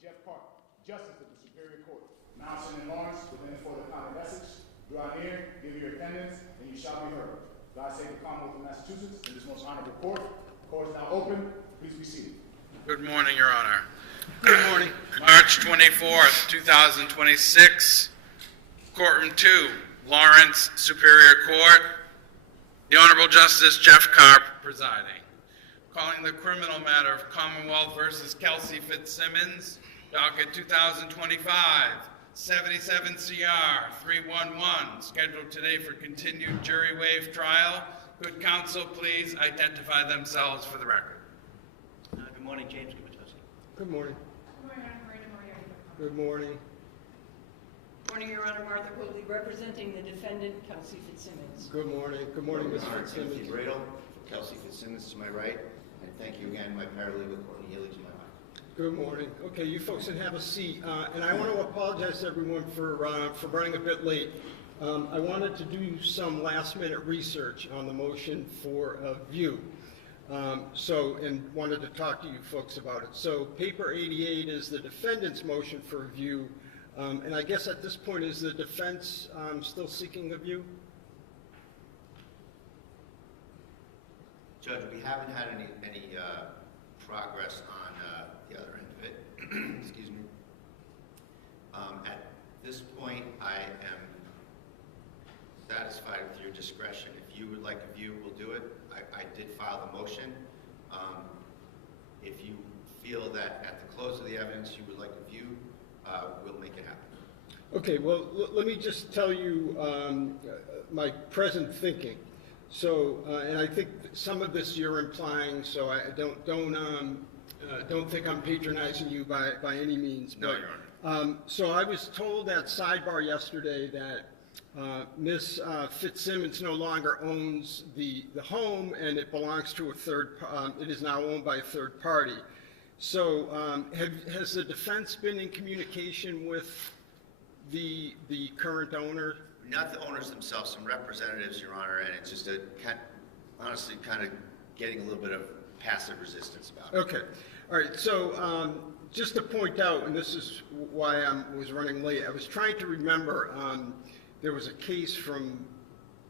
Jeffrey Karp, Justice of the Superior Court, now sitting in Lawrence within and for the county of Essex. Do I hear, give your attendance, and you shall be heard. God save the Commonwealth of Massachusetts in this most honorable court. The court is now open. Please be seated. Good morning, Your Honor. Good morning. March 24th, 2026, Courtroom 2, Lawrence Superior Court. The Honorable Justice Jeff Karp presiding. Calling the criminal matter of Commonwealth versus Kelsey Fitzsimmons, docket 2025, 77 CR 311, scheduled today for continued jury waive trial. Could counsel please identify themselves for the record? Good morning, James Gubitosi. Good morning. Good morning, I'm Marina Moriarty. Good morning. Morning, Your Honor, Martha Cooley, representing the defendant, Kelsey Fitzsimmons. Good morning. Good morning, Ms. Timothy Fitzsimmons. Bradle, Kelsey Fitzsimmons to my right, and thank you again, my paralegal Courtney Healy to my left. Good morning. Okay, you folks can have a seat. And I want to apologize to everyone for running a bit late. I wanted to do some last-minute research on the motion for a view. And wanted to talk to you folks about it. So paper 88 is the defendant's motion for a view. And I guess at this point, is the defense still seeking a view? Judge, we haven't had any progress on the other end of it. Excuse me. At this point, I am satisfied with your discretion. If you would like a view, we'll do it. I did file the motion. If you feel that at the close of the evidence you would like a view, we'll make it happen. Okay, well, let me just tell you my present thinking. So, and I think some of this you're implying, so I don't think I'm patronizing you by any means. No, Your Honor. So I was told at sidebar yesterday that Ms. Fitzsimmons no longer owns the home, and it belongs to a it is now owned by a third party. So has the defense been in communication with the current owner? Not the owners themselves, some representatives, Your Honor, and it's just honestly kind of getting a little bit of passive resistance about it. Okay. All right. So just to point out, and this is why I was running late, I was trying to remember there was a case from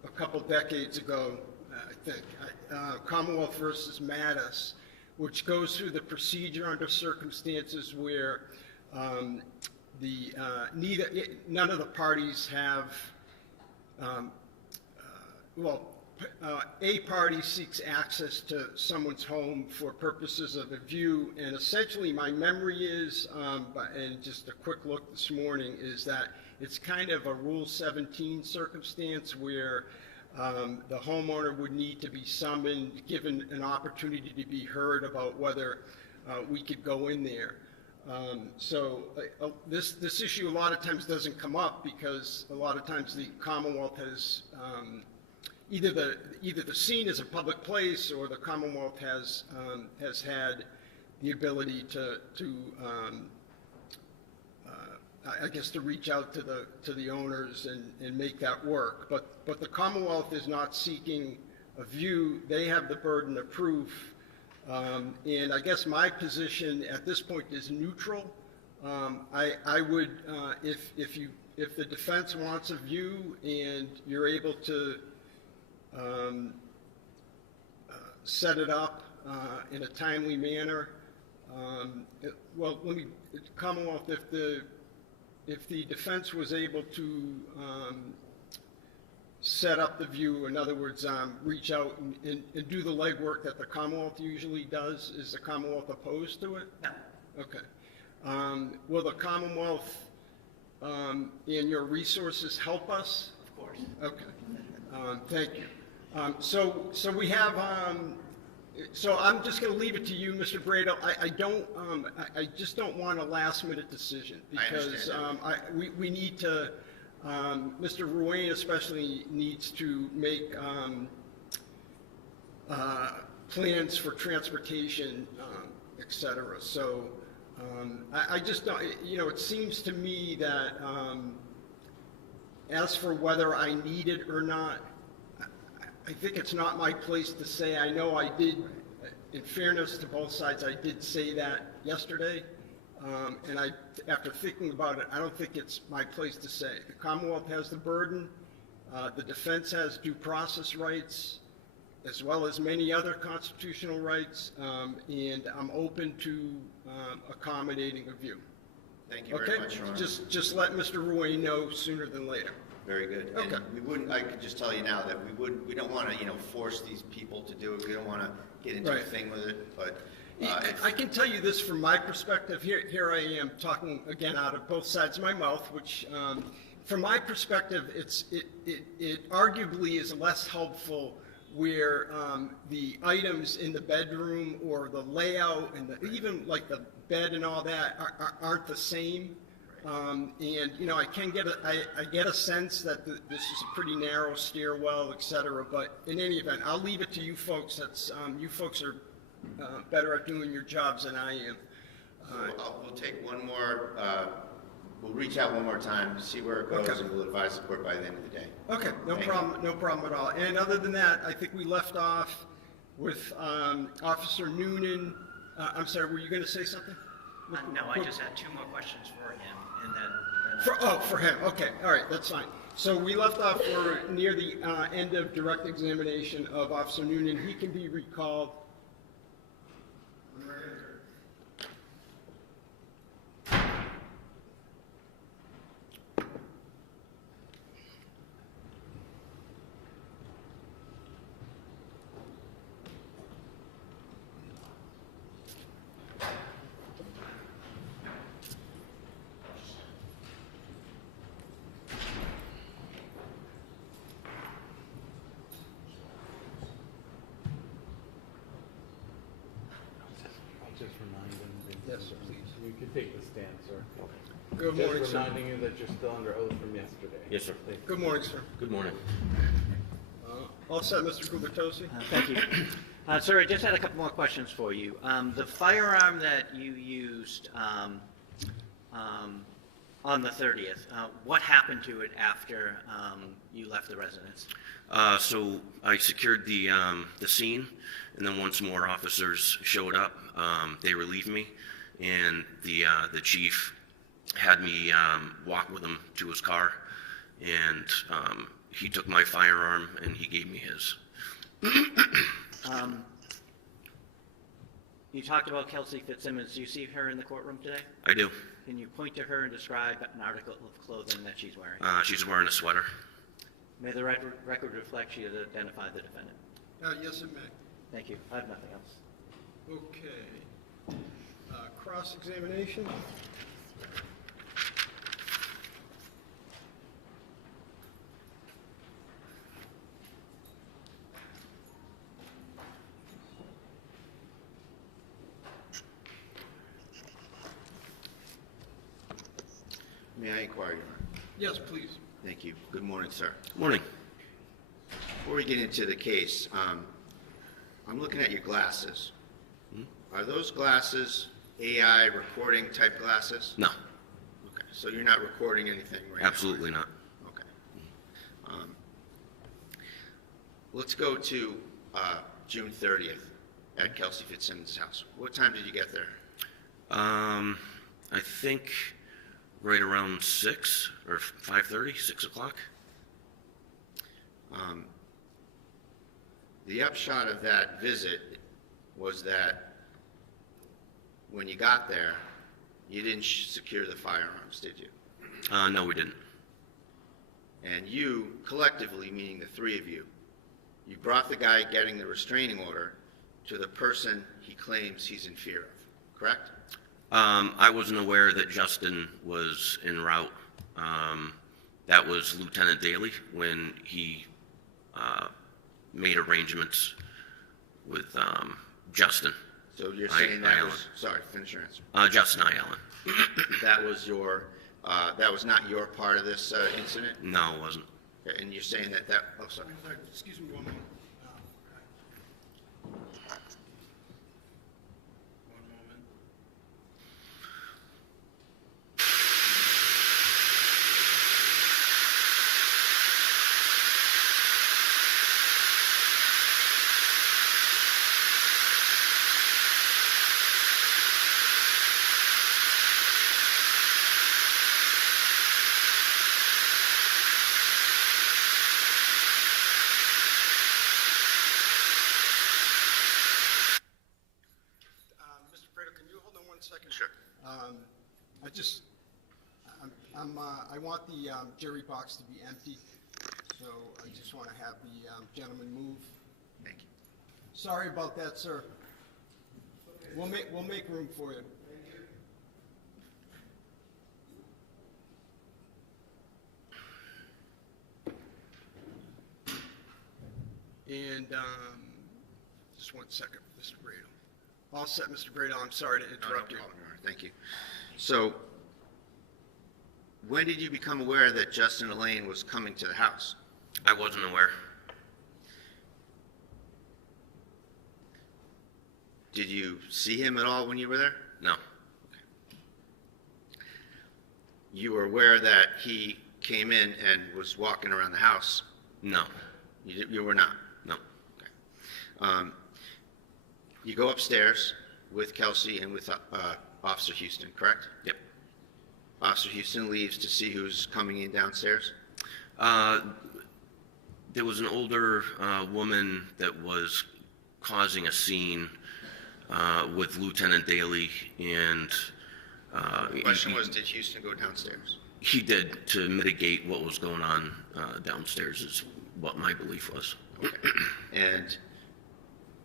a couple decades ago, I think, Commonwealth versus Mattis, which goes through the procedure under circumstances where none of the parties have, a party seeks access to someone's home for purposes of a view, and essentially my memory is, and just a quick look this morning, is that it's kind of a Rule 17 circumstance where the homeowner would need to be summoned, given an opportunity to be heard about whether we could go in there. This issue a lot of times doesn't come up because a lot of times the Commonwealth has either the scene is a public place, or the Commonwealth has had the ability to I guess to reach out to the owners and make that work. But the Commonwealth is not seeking a view. They have the burden of proof. And I guess my position at this point is neutral. I would, if the defense wants a view and you're able to set it up in a timely manner, Commonwealth, if the defense was able to set up the view, in other words, reach out and do the legwork that the Commonwealth usually does, is the Commonwealth opposed to it? No. Okay. Will the Commonwealth and your resources help us? Of course. Okay. Thank you. So we have. So I'm just going to leave it to you, Mr. Bradle. I just don't want a last-minute decision because we need to. Mr. Ruane especially needs to make plans for transportation, et cetera. So I just don't. It seems to me that as for whether I need it or not, I think it's not my place to say. I know I did, in fairness to both sides, I did say that yesterday. and after thinking about it, I don't think it's my place to say. The Commonwealth has the burden. The defense has due process rights, as well as many other constitutional rights, and I'm open to accommodating a view. Thank you very much, Your Honor. Just let Mr. Ruane know sooner than later. Very good. Okay. And we wouldn't, I could just tell you now that we don't want to, force these people to do it. We don't want to get into a Right. thing with it, but I can tell you this from my perspective. Here I am talking again out of both sides of my mouth, which, from my perspective, it arguably is less helpful where the items in the bedroom or the layout and even like the bed and all that aren't the same. And I can get I get a sense that this is a pretty narrow stairwell, et cetera. But in any event, I'll leave it to you folks. You folks are better at doing your jobs than I am. we'll take one more, we'll reach out one more time, see where it goes, Okay. and we'll advise the court by the end of the day. Okay, no Thank problem, no problem at all. And other than that, I think we left off with Officer Noonan. I'm sorry, were you going to say something? No, I just had 2 more questions for him, and then For him, okay, all right, that's fine. So we left off, we're near the end of direct examination of Officer Noonan. He can be recalled. Just remind him. Yes, sir, please. You can take the stand, sir. Good morning, Just sir. reminding you that you're still under oath from yesterday. Yes, sir. Thank you. Good morning, sir. Good morning. All set, Mr. Gubertosi? thank you. Sir, I just had a couple more questions for you. The firearm that you used on the 30th, what happened to it after you left the residence? So I secured the scene, and then once more officers showed up, they relieved me, and the chief had me walk with him to his car, and he took my firearm and he gave me his. You talked about Kelsey Fitzsimmons. Do you see her in the courtroom today? I do. Can you point to her and describe an article of clothing that she's wearing? She's wearing a sweater. May the record reflect she has identified the defendant. Yes, it may. Thank you. I have nothing else. Okay. Cross-examination? May I inquire, Your Honor? Yes, please. Thank you. Good morning, sir. Morning. Before we get into the case, I'm looking at your glasses. Are those glasses AI recording type glasses? No, Okay, so you're not recording anything right now? absolutely not. Okay. Let's go to June 30th at Kelsey Fitzsimmons' house. What time did you get there? I think right around 6 or 5:30, 6 o'clock. The upshot of that visit was that when you got there, you didn't secure the firearms, did you? No, we didn't. And you, collectively, meaning the three of you, you brought the guy getting the restraining order to the person he claims he's in fear of, correct? I wasn't aware that Justin was en route. That was Lieutenant Daly when he made arrangements with Justin. So you're saying that Aylaian. was, sorry, finish your answer. Justin Aylaian. That was your, that was not your part of this incident? No, it wasn't. Okay, and you're saying that, oh, sorry. Excuse me one moment. One moment. second? Sure. I want the jury box to be empty, so I just want to have the gentleman move. Thank you. Sorry about that, sir. We'll make room for you. And just one second, Mr. Brado. All set, Mr. Brado. I'm sorry to interrupt you. No problem, Your Honor. Thank you. So, when did you become aware that Justin Aylaian was coming to the house? I wasn't aware. Did you see him at all when you were there? No. You were aware that he came in and was walking around the house? No. You were not? No. Okay. You go upstairs with Kelsey and with Officer Houston, correct? Yep. Officer Houston leaves to see who's coming in downstairs? There was an older woman that was causing a scene with Lieutenant Daly, and The question was, did Houston go downstairs? he did, to mitigate what was going on downstairs, is what my belief was. Okay. And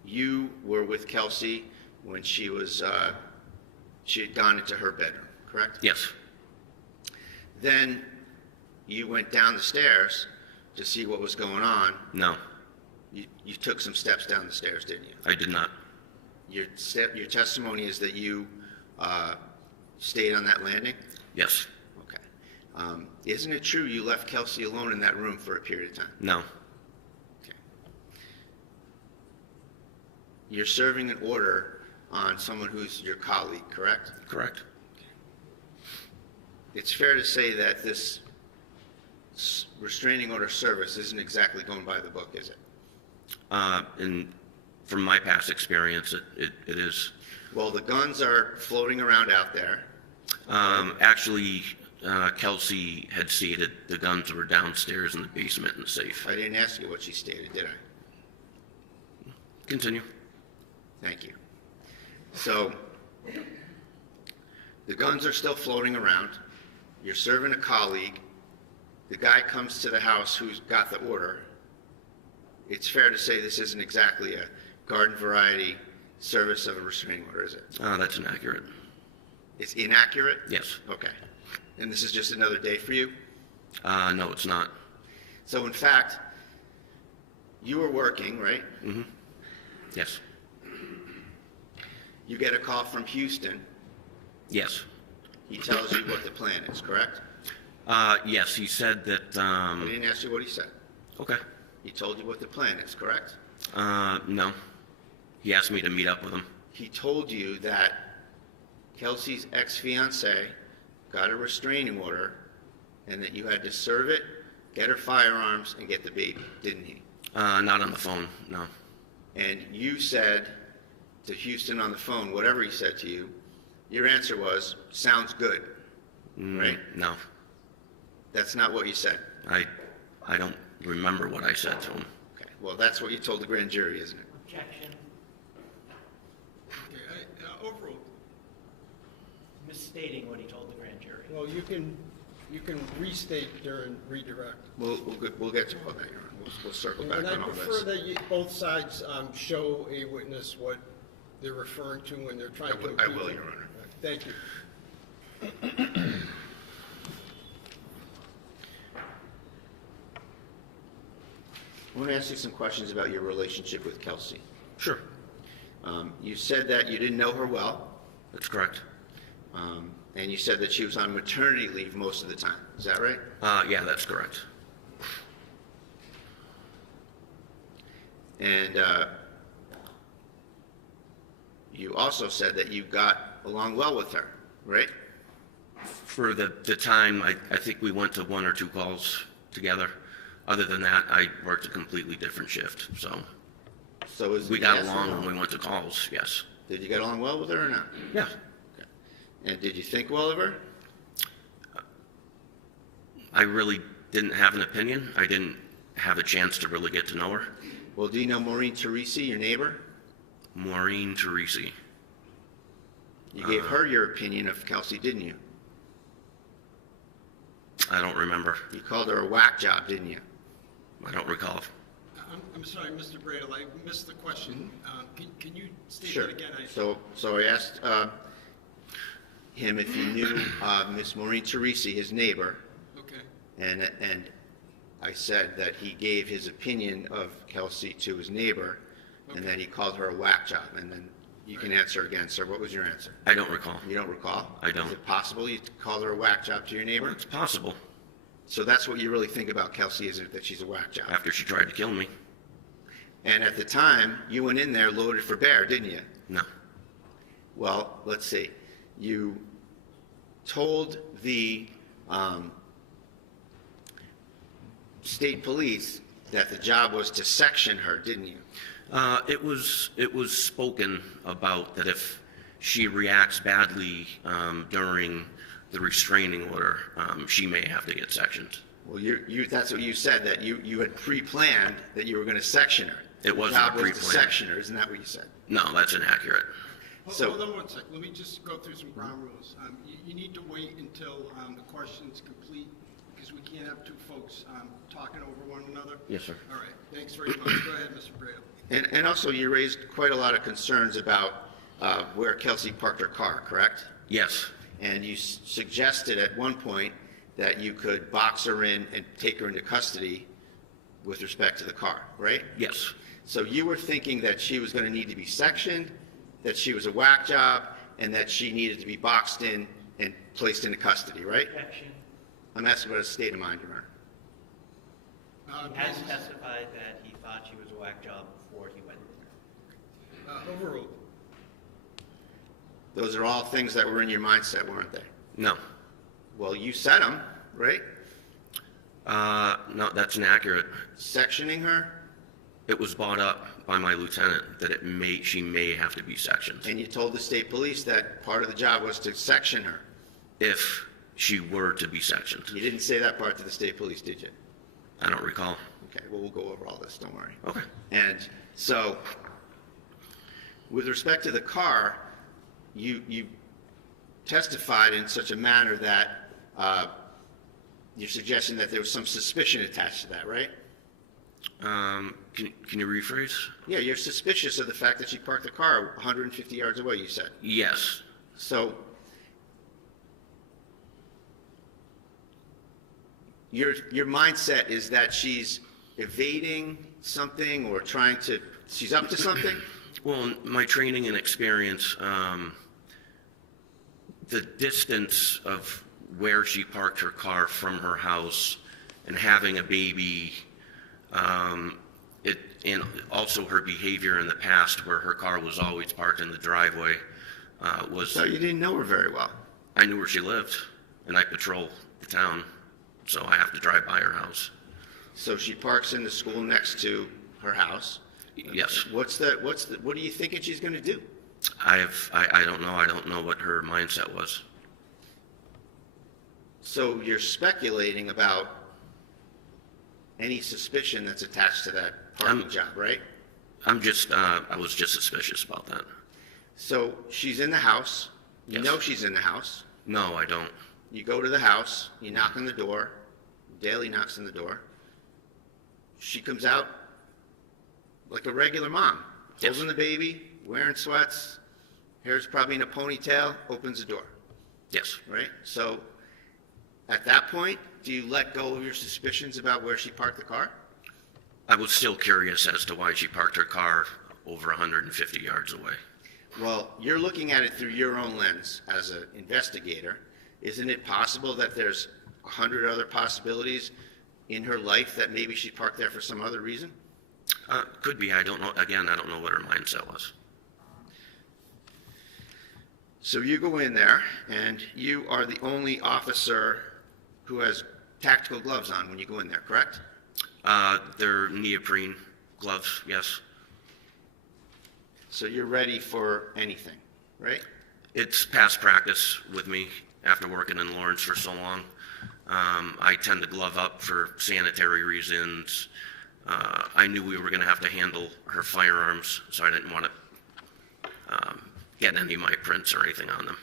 you were with Kelsey when she had gone into her bedroom, correct? Yes. Then you went down the stairs to see what was going on. No, You took some steps down the stairs, didn't you? I did not. Your testimony is that you stayed on that landing? Yes. Okay. Isn't it true you left Kelsey alone in that room for a period of time? No. Okay. You're serving an order on someone who's your colleague, correct? Correct. It's fair to say that this restraining order service isn't exactly going by the book, is it? And from my past experience, it is. Well, the guns are floating around out there. Actually, Kelsey had stated the guns were downstairs in the basement in the safe. I didn't ask you what she stated, did I? Continue. Thank you. So, the guns are still floating around. You're serving a colleague. The guy comes to the house who's got the order. It's fair to say this isn't exactly a garden variety service of a restraining order, is it? That's inaccurate. It's inaccurate? Yes. Okay. And this is just another day for you? No, it's not. So in fact, you were working, right? Mm-hmm. Yes. You get a call from Houston. Yes. He tells you what the plan is, correct? Yes, he said that, I didn't ask you what he said. okay. He told you what the plan is, correct? No. He asked me to meet up with him. He told you that Kelsey's ex-fiancé got a restraining order and that you had to serve it, get her firearms, and get the baby, didn't he? Not on the phone, no. And you said to Houston on the phone, whatever he said to you, your answer was, sounds good, right? No. That's not what you said. I don't remember what I said to him. Okay, well, that's what you told the grand jury, isn't it? Objection. Okay, overall, Misstating what he told the grand jury. well, you can restate during redirect. We'll get to all that, Your Honor. We'll circle back And I on all prefer this. that both sides show a witness what they're referring to when they're trying to. I will, Your Honor. Thank you. I want to ask you some questions about your relationship with Kelsey. Sure. You said that you didn't know her well, That's correct. and you said that she was on maternity leave most of the time. Is that right? Yeah, that's correct. And you also said that you got along well with her, right? For the time, I think we went to one or two calls together. Other than that, I worked a completely different shift, so we got along when we went to calls, yes. Did you get along well with her or not? Yeah. Okay. And did you think well of her? I really didn't have an opinion. I didn't have a chance to really get to know her. Well, do you know Maureen Teresi, your neighbor? Maureen Teresi. You gave her your opinion of Kelsey, didn't you? I don't remember. You called her a whack job, didn't you? I don't recall. I'm sorry, Mr. Bradle, I missed the question. Can you state Sure. that again? So I asked him if he knew Miss Maureen Teresi, his neighbor, Okay. and I said that he gave his opinion of Kelsey to his neighbor, and that he called her a whack job. And then you can answer again, sir. What was your answer? I don't recall. You don't recall? I don't. Is it possible you called her a whack job to your neighbor? It's possible. So that's what you really think about Kelsey, is it that she's a whack job? After she tried to kill me. And at the time, you went in there loaded for bear, didn't you? No. Well, let's see. You told the state police that the job was to section her, didn't you? It was spoken about that if she reacts badly during the restraining order, she may have to get sectioned. Well, that's what you said, that you had pre-planned that you were going to section her. It wasn't The job was to pre-planned. section her, isn't that what you said? No, that's inaccurate. So- Hold on one second. Let me just go through some ground rules. You need to wait until the question's complete, because we can't have two folks talking over one another. Yes, sir. All right, thanks very much. Go ahead, Mr. Bradle. And also, you raised quite a lot of concerns about where Kelsey parked her car, correct? Yes. And you suggested at one point that you could box her in and take her into custody with respect to the car, right? Yes. So you were thinking that she was going to need to be sectioned, that she was a whack job, and that she needed to be boxed in and placed into custody, right? Objection. I'm asking about a state of mind, Your Honor. He has testified that he thought she was a whack job before he went in there. Overruled. Those are all things that were in your mindset, weren't they? No. Well, you said them, right? No, that's inaccurate. Sectioning her, It was brought up by my lieutenant that she may have to be sectioned and you told the state police that part of the job was to section her. if she were to be sectioned. You didn't say that part to the state police, did you? I don't recall. Okay, well, we'll go over all this, don't worry. Okay. And so, with respect to the car, you testified in such a manner that you're suggesting that there was some suspicion attached to that, right? Can you rephrase? Yeah, you're suspicious of the fact that she parked the car 150 yards away, you said. Yes. So, your mindset is that she's evading something or she's up to something? Well, in my training and experience, the distance of where she parked her car from her house and having a baby, and also her behavior in the past where her car was always parked in the driveway, So you didn't know her very well. I knew where she lived, and I patrol the town, so I have to drive by her house. So she parks in the school next to her house. Yes. What are you thinking she's going to do? I don't know. I don't know what her mindset was. So you're speculating about any suspicion that's attached to that parking job, right? I was just suspicious about that. So she's in the house. You Yes. know she's in the house. No, I don't. You go to the house. You knock on the door. Daly knocks on the door. She comes out like a regular mom, Yes. holding the baby, wearing sweats, hair's probably in a ponytail, opens the door, Yes. right? So at that point, do you let go of your suspicions about where she parked the car? I was still curious as to why she parked her car over 150 yards away. Well, you're looking at it through your own lens as an investigator. Isn't it possible that there's 100 other possibilities in her life that maybe she parked there for some other reason? Could be. I don't know. Again, I don't know what her mindset was. So you go in there, and you are the only officer who has tactical gloves on when you go in there, correct? They're neoprene gloves, yes. So you're ready for anything, right? It's past practice with me after working in Lawrence for so long. I tend to glove up for sanitary reasons. I knew we were going to have to handle her firearms, so I didn't want to get any of my prints or anything on them.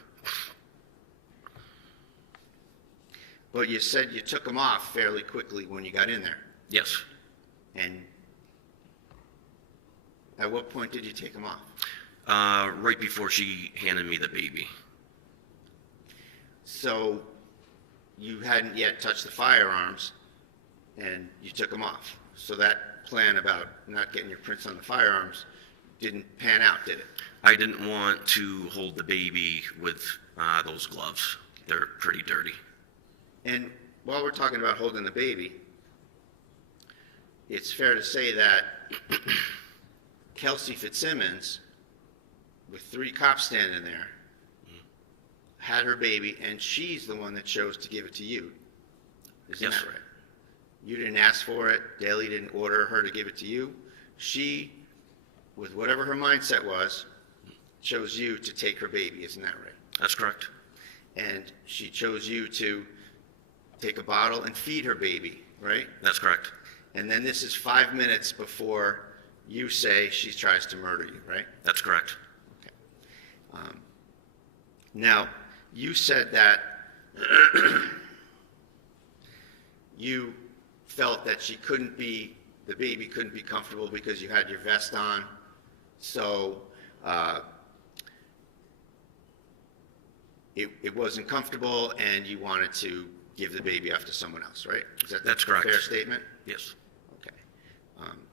But you said you took them off fairly quickly when you got in there. Yes. And at what point did you take them off? Right before she handed me the baby. So you hadn't yet touched the firearms, and you took them off. So that plan about not getting your prints on the firearms didn't pan out, did it? I didn't want to hold the baby with those gloves. They're pretty dirty. And while we're talking about holding the baby, it's fair to say that Kelsey Fitzsimmons, with 3 cops standing there, had her baby, and she's the one that chose to give it to you. Isn't Yes. that right? You didn't ask for it. Daly didn't order her to give it to you. She, with whatever her mindset was, chose you to take her baby. Isn't that right? That's correct. And she chose you to take a bottle and feed her baby, right? That's correct. And then this is 5 minutes before you say she tries to murder you, right? That's correct. Okay. Now, you said that you felt that the baby couldn't be comfortable because you had your vest on. So it wasn't comfortable, and you wanted to give the baby off to someone else, right? That's correct. A fair statement? Yes. Okay.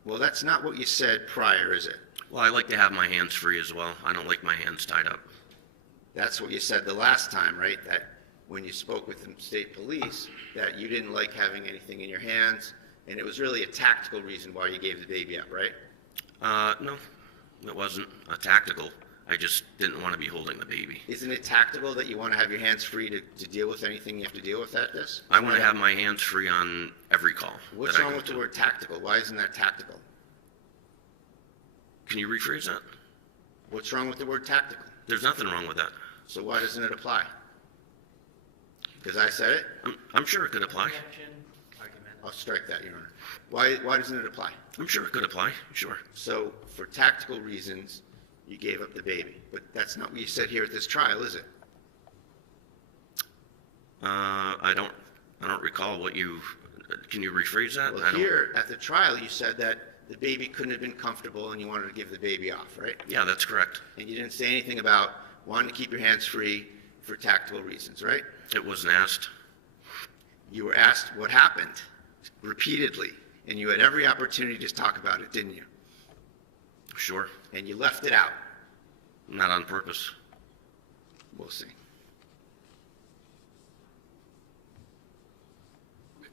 Well, that's not what you said prior, is it? Well, I like to have my hands free as well. I don't like my hands tied up. That's what you said the last time, right? That when you spoke with the state police, that you didn't like having anything in your hands, and it was really a tactical reason why you gave the baby up, right? No, it wasn't a tactical. I just didn't want to be holding the baby. Isn't it tactical that you want to have your hands free to deal with anything you have to deal with at this? I want to have my hands free on every call. What's that I wrong go with the to. word tactical? Why isn't that tactical? Can you rephrase that? What's wrong with the word tactical? There's nothing wrong with that. So why doesn't it apply? Because I said it? I'm sure it could apply. I'll strike that, Your Honor. Why doesn't it apply? I'm sure it could apply. Sure. So for tactical reasons, you gave up the baby. But that's not what you said here at this trial, is it? I don't recall what you. Can you rephrase that? Well, here at the trial, you said that the baby couldn't have been comfortable and you wanted to give the baby off, right? Yeah, that's correct. And you didn't say anything about wanting to keep your hands free for tactical reasons, right? It wasn't asked. You were asked what happened repeatedly, and you had every opportunity to talk about it, didn't you? Sure. And you left it out. Not on purpose. We'll see.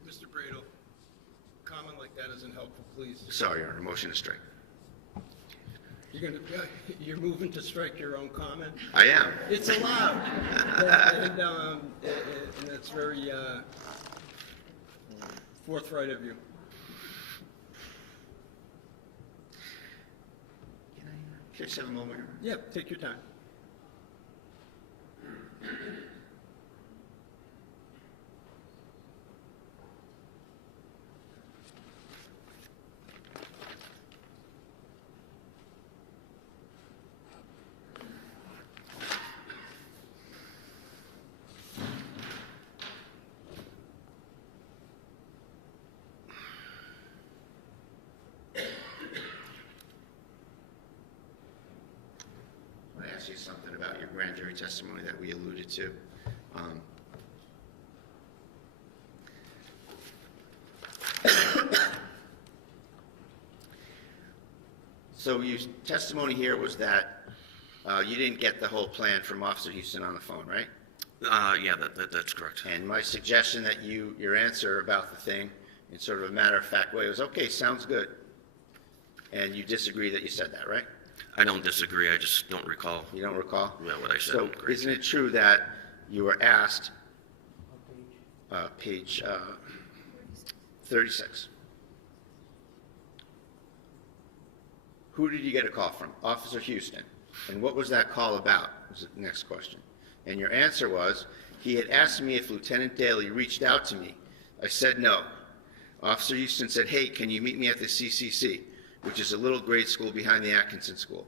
Mr. Brado, comment like that isn't helpful, please. Sorry, Your Honor, motion to strike. You're moving to strike your own comment? I am. It's allowed. And that's very forthright of you. Can I just have a moment? Yeah, take your time. I want to ask you something about your grand jury testimony that we alluded to. So your testimony here was that you didn't get the whole plan from Officer Houston on the phone, right? Yeah, that's correct. And my suggestion that your answer about the thing in sort of a matter-of-fact way was, okay, sounds good. And you disagree that you said that, right? I don't disagree. I just don't recall. You don't recall? Yeah, what I said. So Great. isn't it true that you were asked, page 36, who did you get a call from? Officer Houston. And what was that call about? Was the next question. And your answer was, he had asked me if Lieutenant Daly reached out to me. I said no. Officer Houston said, hey, can you meet me at the CCC, which is a little grade school behind the Atkinson School.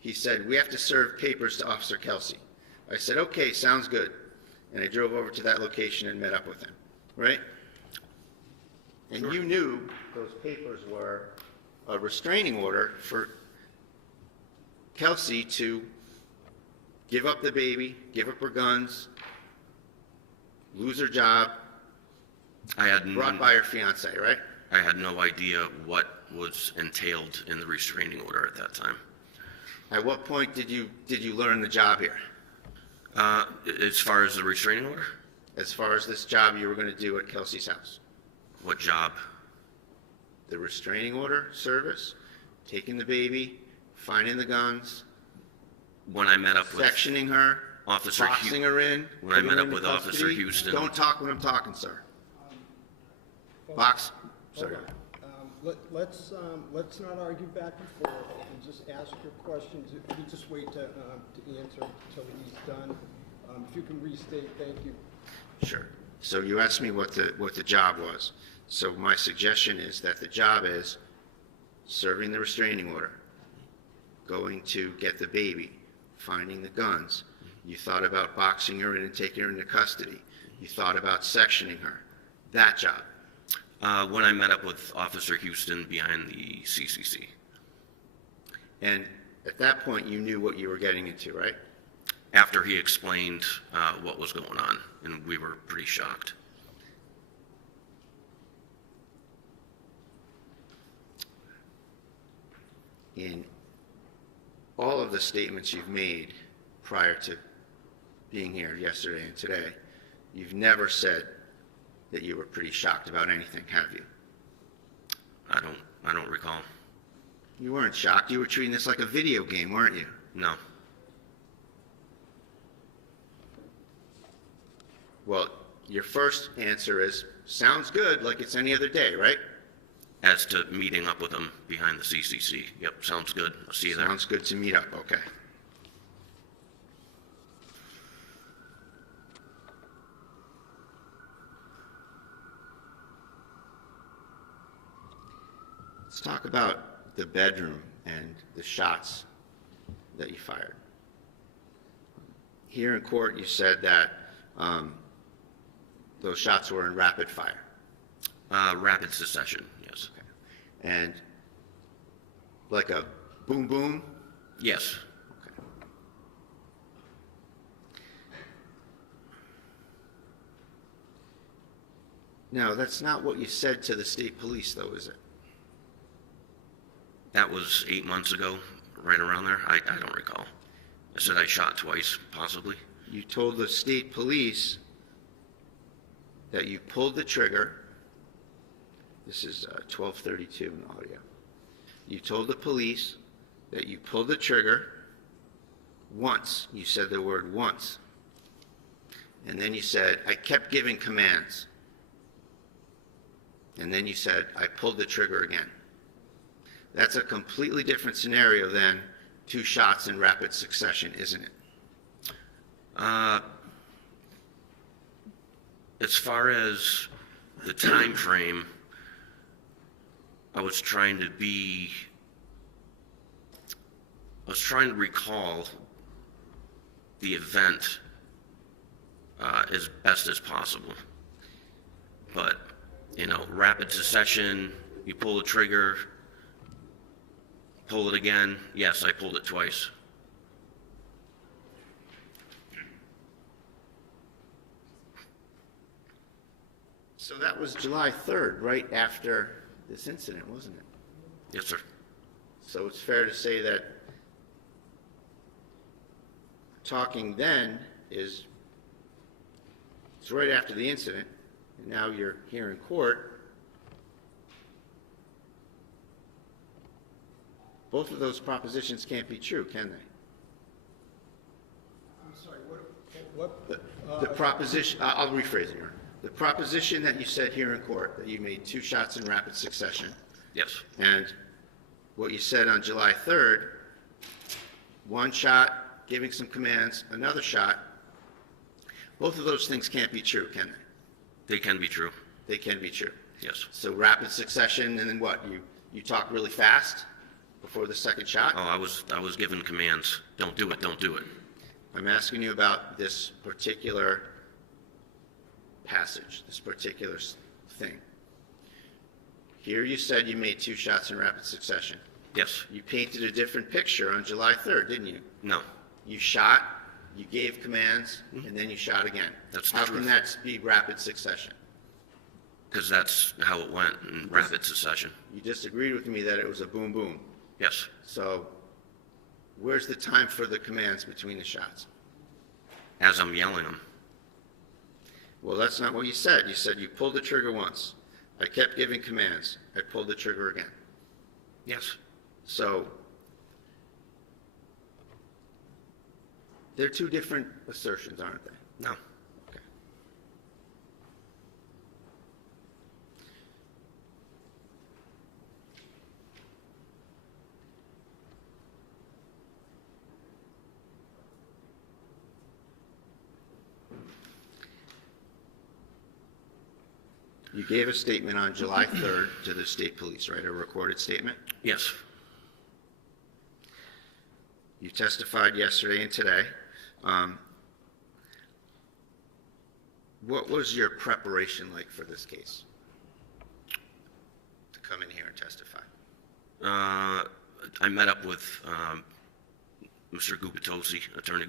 he said, "We have to serve papers to Officer Kelsey." I said, "Okay, sounds good." And I drove over to that location and met up with him, right? And you knew those papers were a restraining order for Kelsey to give up the baby, give up her guns, lose her job, brought by her fiance, right? I had no idea what was entailed in the restraining order at that time. At what point did you learn the job here? As far as the restraining order, As far as this job you were going to do at Kelsey's house? what job? The restraining order service, taking the baby, finding the guns, When I met up with sectioning her, Officer boxing her in. When I putting met her up into with Officer custody. Houston. Don't talk when I'm talking, sir. Sorry. Hold on. Let's not argue back and forth, and just ask your questions. If you just wait to answer until he's done. If you can restate, thank you. Sure. So you asked me what the job was. So my suggestion is that the job is serving the restraining order, going to get the baby, finding the guns. You thought about boxing her in and taking her into custody. You thought about sectioning her. That job. When I met up with Officer Houston behind the CCC. And at that point, you knew what you were getting into, right? After he explained what was going on, and we were pretty shocked. In all of the statements you've made prior to being here yesterday and today, you've never said that you were pretty shocked about anything, have you? I don't recall. You weren't shocked. You were treating this like a video game, weren't you? No. Well, your first answer is, sounds good, like it's any other day, right? As to meeting up with him behind the CCC. Yep, sounds good. I'll see you there. Sounds good to meet up, okay. Let's talk about the bedroom and the shots that you fired. Here in court, you said that those shots were in rapid fire. Rapid succession, yes. And like a boom boom? Yes. Okay. Now, that's not what you said to the state police, though, is it? That was 8 months ago, right around there. I don't recall. I said I shot twice, possibly. You told the state police that you pulled the trigger. This is 1232 in audio. You told the police that you pulled the trigger once. You said the word once. And then you said, I kept giving commands. And then you said, I pulled the trigger again. That's a completely different scenario than 2 shots in rapid succession, isn't it? As far as the time frame, I was trying to recall the event as best as possible. But, rapid succession, you pull the trigger, pull it again. Yes, I pulled it twice. So that was July 3rd, right after this incident, wasn't it? Yes, sir. So it's fair to say that talking then is it's right after the incident, and now you're here in court. Both of those propositions can't be true, can they? I'm sorry, what? The proposition, I'll rephrase it here. The proposition that you said here in court, that you made 2 shots in rapid succession, Yes. and what you said on July 3rd, 1 shot, giving some commands, another shot, both of those things can't be true, can they? They can be true. They can be true. Yes. So rapid succession, and then what? You talk really fast? before the second shot? Oh, I was given commands. Don't do it, don't do it. I'm asking you about this particular passage, this particular thing. Here you said you made 2 shots in rapid succession. Yes. You painted a different picture on July 3rd, didn't you? No. You shot, you gave commands, and then you shot again. That's the How truth. can that be rapid succession? Because that's how it went in rapid succession. You disagreed with me that it was a boom boom. Yes. So where's the time for the commands between the shots? As I'm yelling them. Well, that's not what you said. You said you pulled the trigger once. I kept giving commands. I pulled the trigger again. Yes. So they're 2 different assertions, aren't they? No. Okay. You gave a statement on July 3rd to the state police, right? A recorded statement? Yes. You testified yesterday and today. What was your preparation like for this case? To come in here and testify? I met up with Mr. Gubitosi, Attorney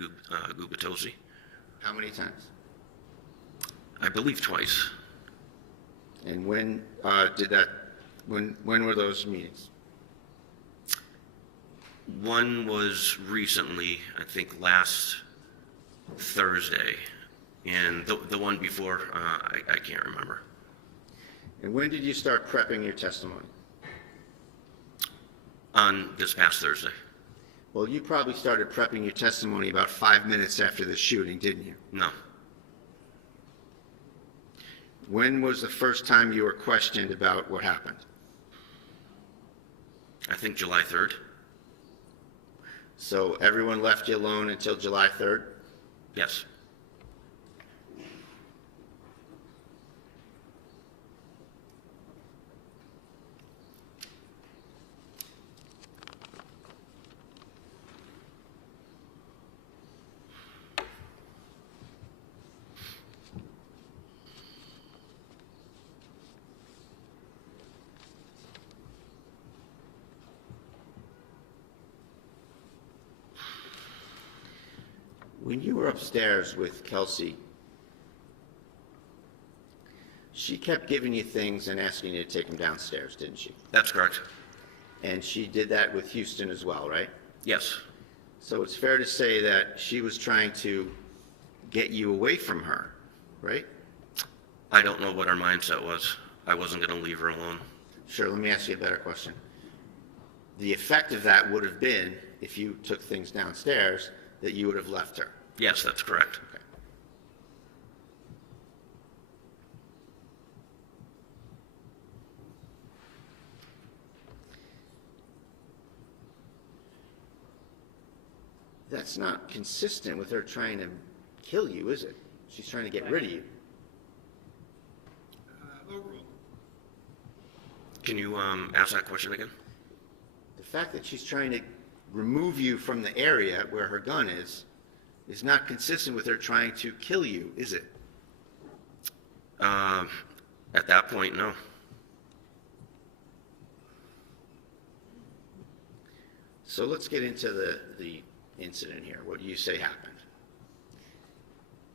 Gubitosi, How many times? I believe twice. And when when were those meetings? One was recently, I think last Thursday, and the one before, I can't remember. And when did you start prepping your testimony? On this past Thursday. Well, you probably started prepping your testimony about 5 minutes after the shooting, didn't you? No. When was the first time you were questioned about what happened? I think July 3rd. So everyone left you alone until July 3rd? Yes. When you were upstairs with Kelsey, she kept giving you things and asking you to take them downstairs, didn't she? That's correct. And she did that with Houston as well, right? Yes. So it's fair to say that she was trying to get you away from her, right? I don't know what her mindset was. I wasn't going to leave her alone. Sure, let me ask you a better question. The effect of that would have been, if you took things downstairs, that you would have left her. Yes, that's correct. Okay. That's not consistent with her trying to kill you, is it? She's trying to get rid of you. Can you ask that question again? The fact that she's trying to remove you from the area where her gun is not consistent with her trying to kill you, is it? At that point, no. So let's get into the incident here. What do you say happened?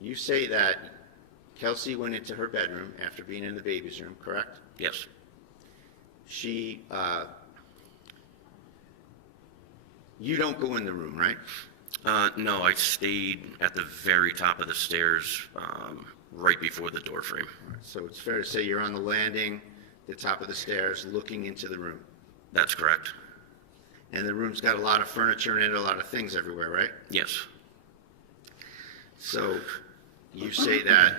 You say that Kelsey went into her bedroom after being in the baby's room, correct? Yes. She, you don't go in the room, right? No, I stayed at the very top of the stairs, right before the door frame. So it's fair to say you're on the landing, the top of the stairs, looking into the room. That's correct. And the room's got a lot of furniture in it, a lot of things everywhere, right? Yes. So you say that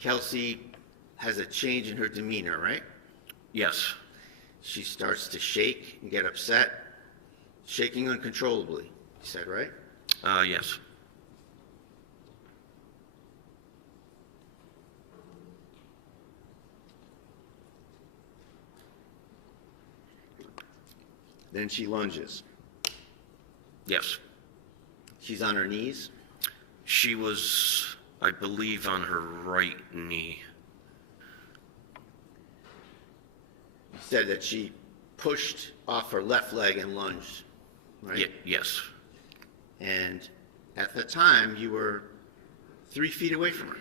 Kelsey has a change in her demeanor, right? Yes. She starts to shake and get upset, shaking uncontrollably, you said, right? Yes. Then she lunges. Yes. She's on her knees. She was, I believe, on her right knee. You said that she pushed off her left leg and lunged, right? Yes. And at the time, you were 3 feet away from her,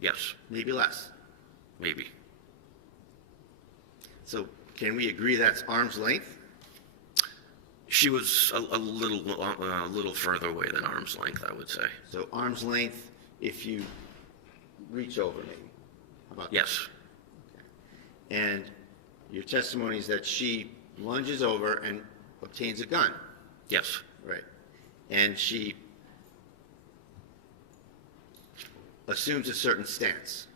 Yes. maybe less. Maybe. So can we agree that's arm's length? She was a little further away than arm's length, I would say. So arm's length if you reach over maybe. How about that? Yes. And your testimony is that she lunges over and obtains a gun, Yes. right? And she assumes a certain stance.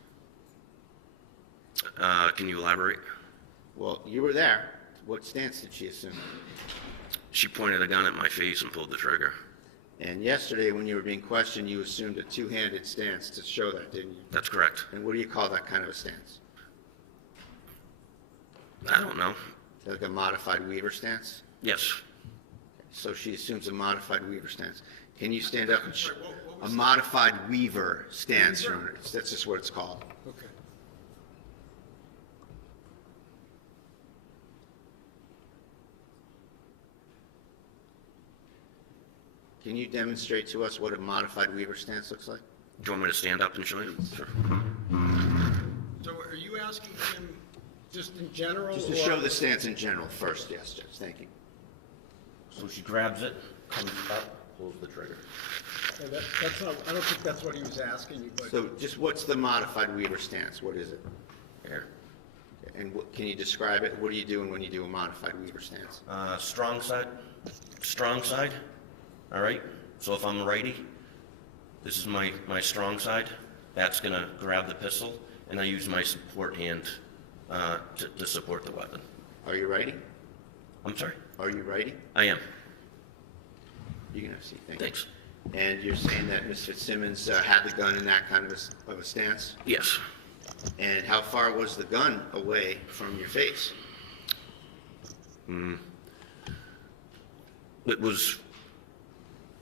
Can you elaborate? Well, you were there. What stance did she assume? She pointed a gun at my face and pulled the trigger. And yesterday when you were being questioned, you assumed a two-handed stance to show that, didn't you? That's correct. And what do you call that kind of a stance? I don't know. Like a modified Weaver stance? Yes. So she assumes a modified Weaver stance. Can you stand up and show a modified Weaver stance? Your Honor? That's just what it's called. Okay. Can you demonstrate to us what a modified Weaver stance looks like? Do you want me to stand up and show you? Sure. So are you asking him just in general? Just to or- show the stance in general first, yes, Judge, thank you. So she grabs it, comes up, pulls the trigger. That's not, I don't think that's what he was asking you, but. So just what's the modified Weaver stance? What is it? Here. And can you describe it? What are you doing when you do a modified Weaver stance? Strong side. Strong side. All right. So if I'm a righty, this is my strong side. That's going to grab the pistol, and I use my support hand to support the weapon. Are you righty? I'm sorry? Are you righty? I am. You can have a seat, thank you. Thanks. And you're saying that Ms. Fitzsimmons had the gun in that kind of a stance? Yes. And how far was the gun away from your face? It was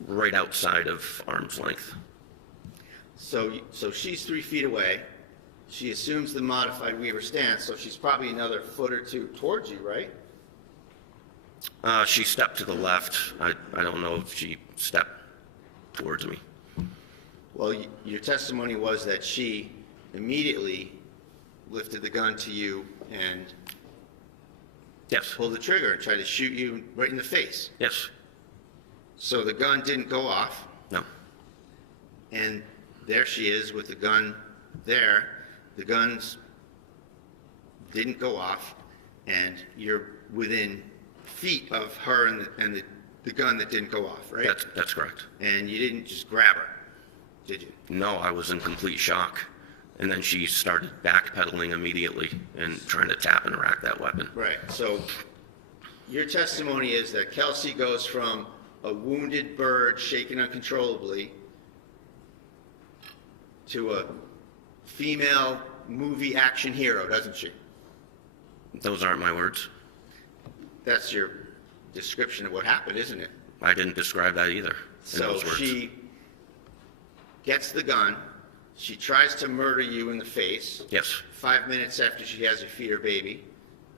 right outside of arm's length. So she's 3 feet away. She assumes the modified Weaver stance, so she's probably another foot or two towards you, right? She stepped to the left. I don't know if she stepped towards me. Well, your testimony was that she immediately lifted the gun to you and Yes. pulled the trigger and tried to shoot you right in the face. Yes. So the gun didn't go off, No. and there she is with the gun there. The guns didn't go off, and you're within feet of her and the gun that didn't go off, right? That's correct. And you didn't just grab her, did you? No, I was in complete shock. And then she started backpedaling immediately and trying to tap and rack that weapon. Right. So your testimony is that Kelsey goes from a wounded bird shaking uncontrollably to a female movie action hero, doesn't she? Those aren't my words. That's your description of what happened, isn't it? I didn't describe that either in So those words. she gets the gun. She tries to murder you in the face. Yes. 5 minutes after she has you feed her baby.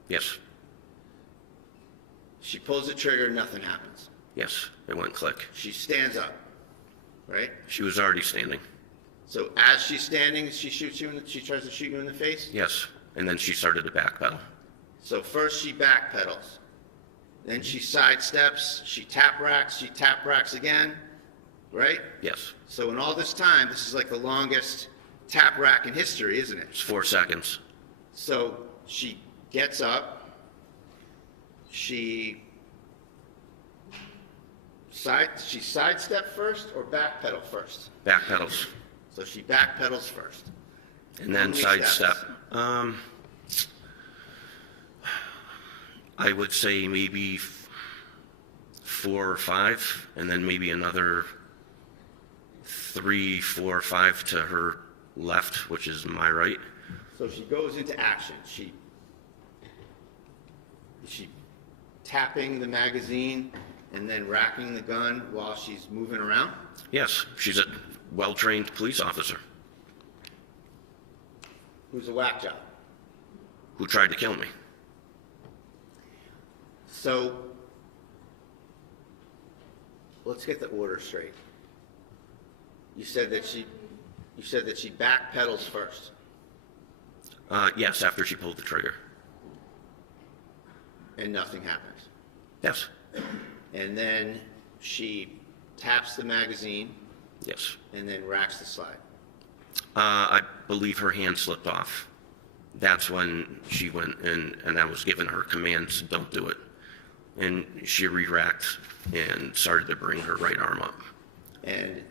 Yes. She pulls the trigger, nothing happens. Yes. It went click. She stands up, right? She was already standing. So as she's standing, she shoots you. She tries to shoot you in the face. Yes. And then she started to backpedal. So first she backpedals, then she sidesteps, she tap racks again, right? Yes. So in all this time, this is like the longest tap rack in history, isn't it? It's 4 seconds. So she gets up, she sidestep first or backpedal first? Backpedals. So she backpedals first. And then How many sidestep. steps? I would say maybe 4 or 5, and then maybe another 3, 4, 5 to her left, which is my right. So she goes into action. She tapping the magazine and then racking the gun while she's moving around? Yes, she's a well-trained police officer Who's a whack job? who tried to kill me. So, let's get the order straight. You said that she backpedals first. Yes, after she pulled the trigger. And nothing happens. Yes, And then she taps the magazine yes. and then racks the slide. I believe her hand slipped off. That's when she went in, and I was giving her commands, don't do it. And she re-racked and started to bring her right arm up. And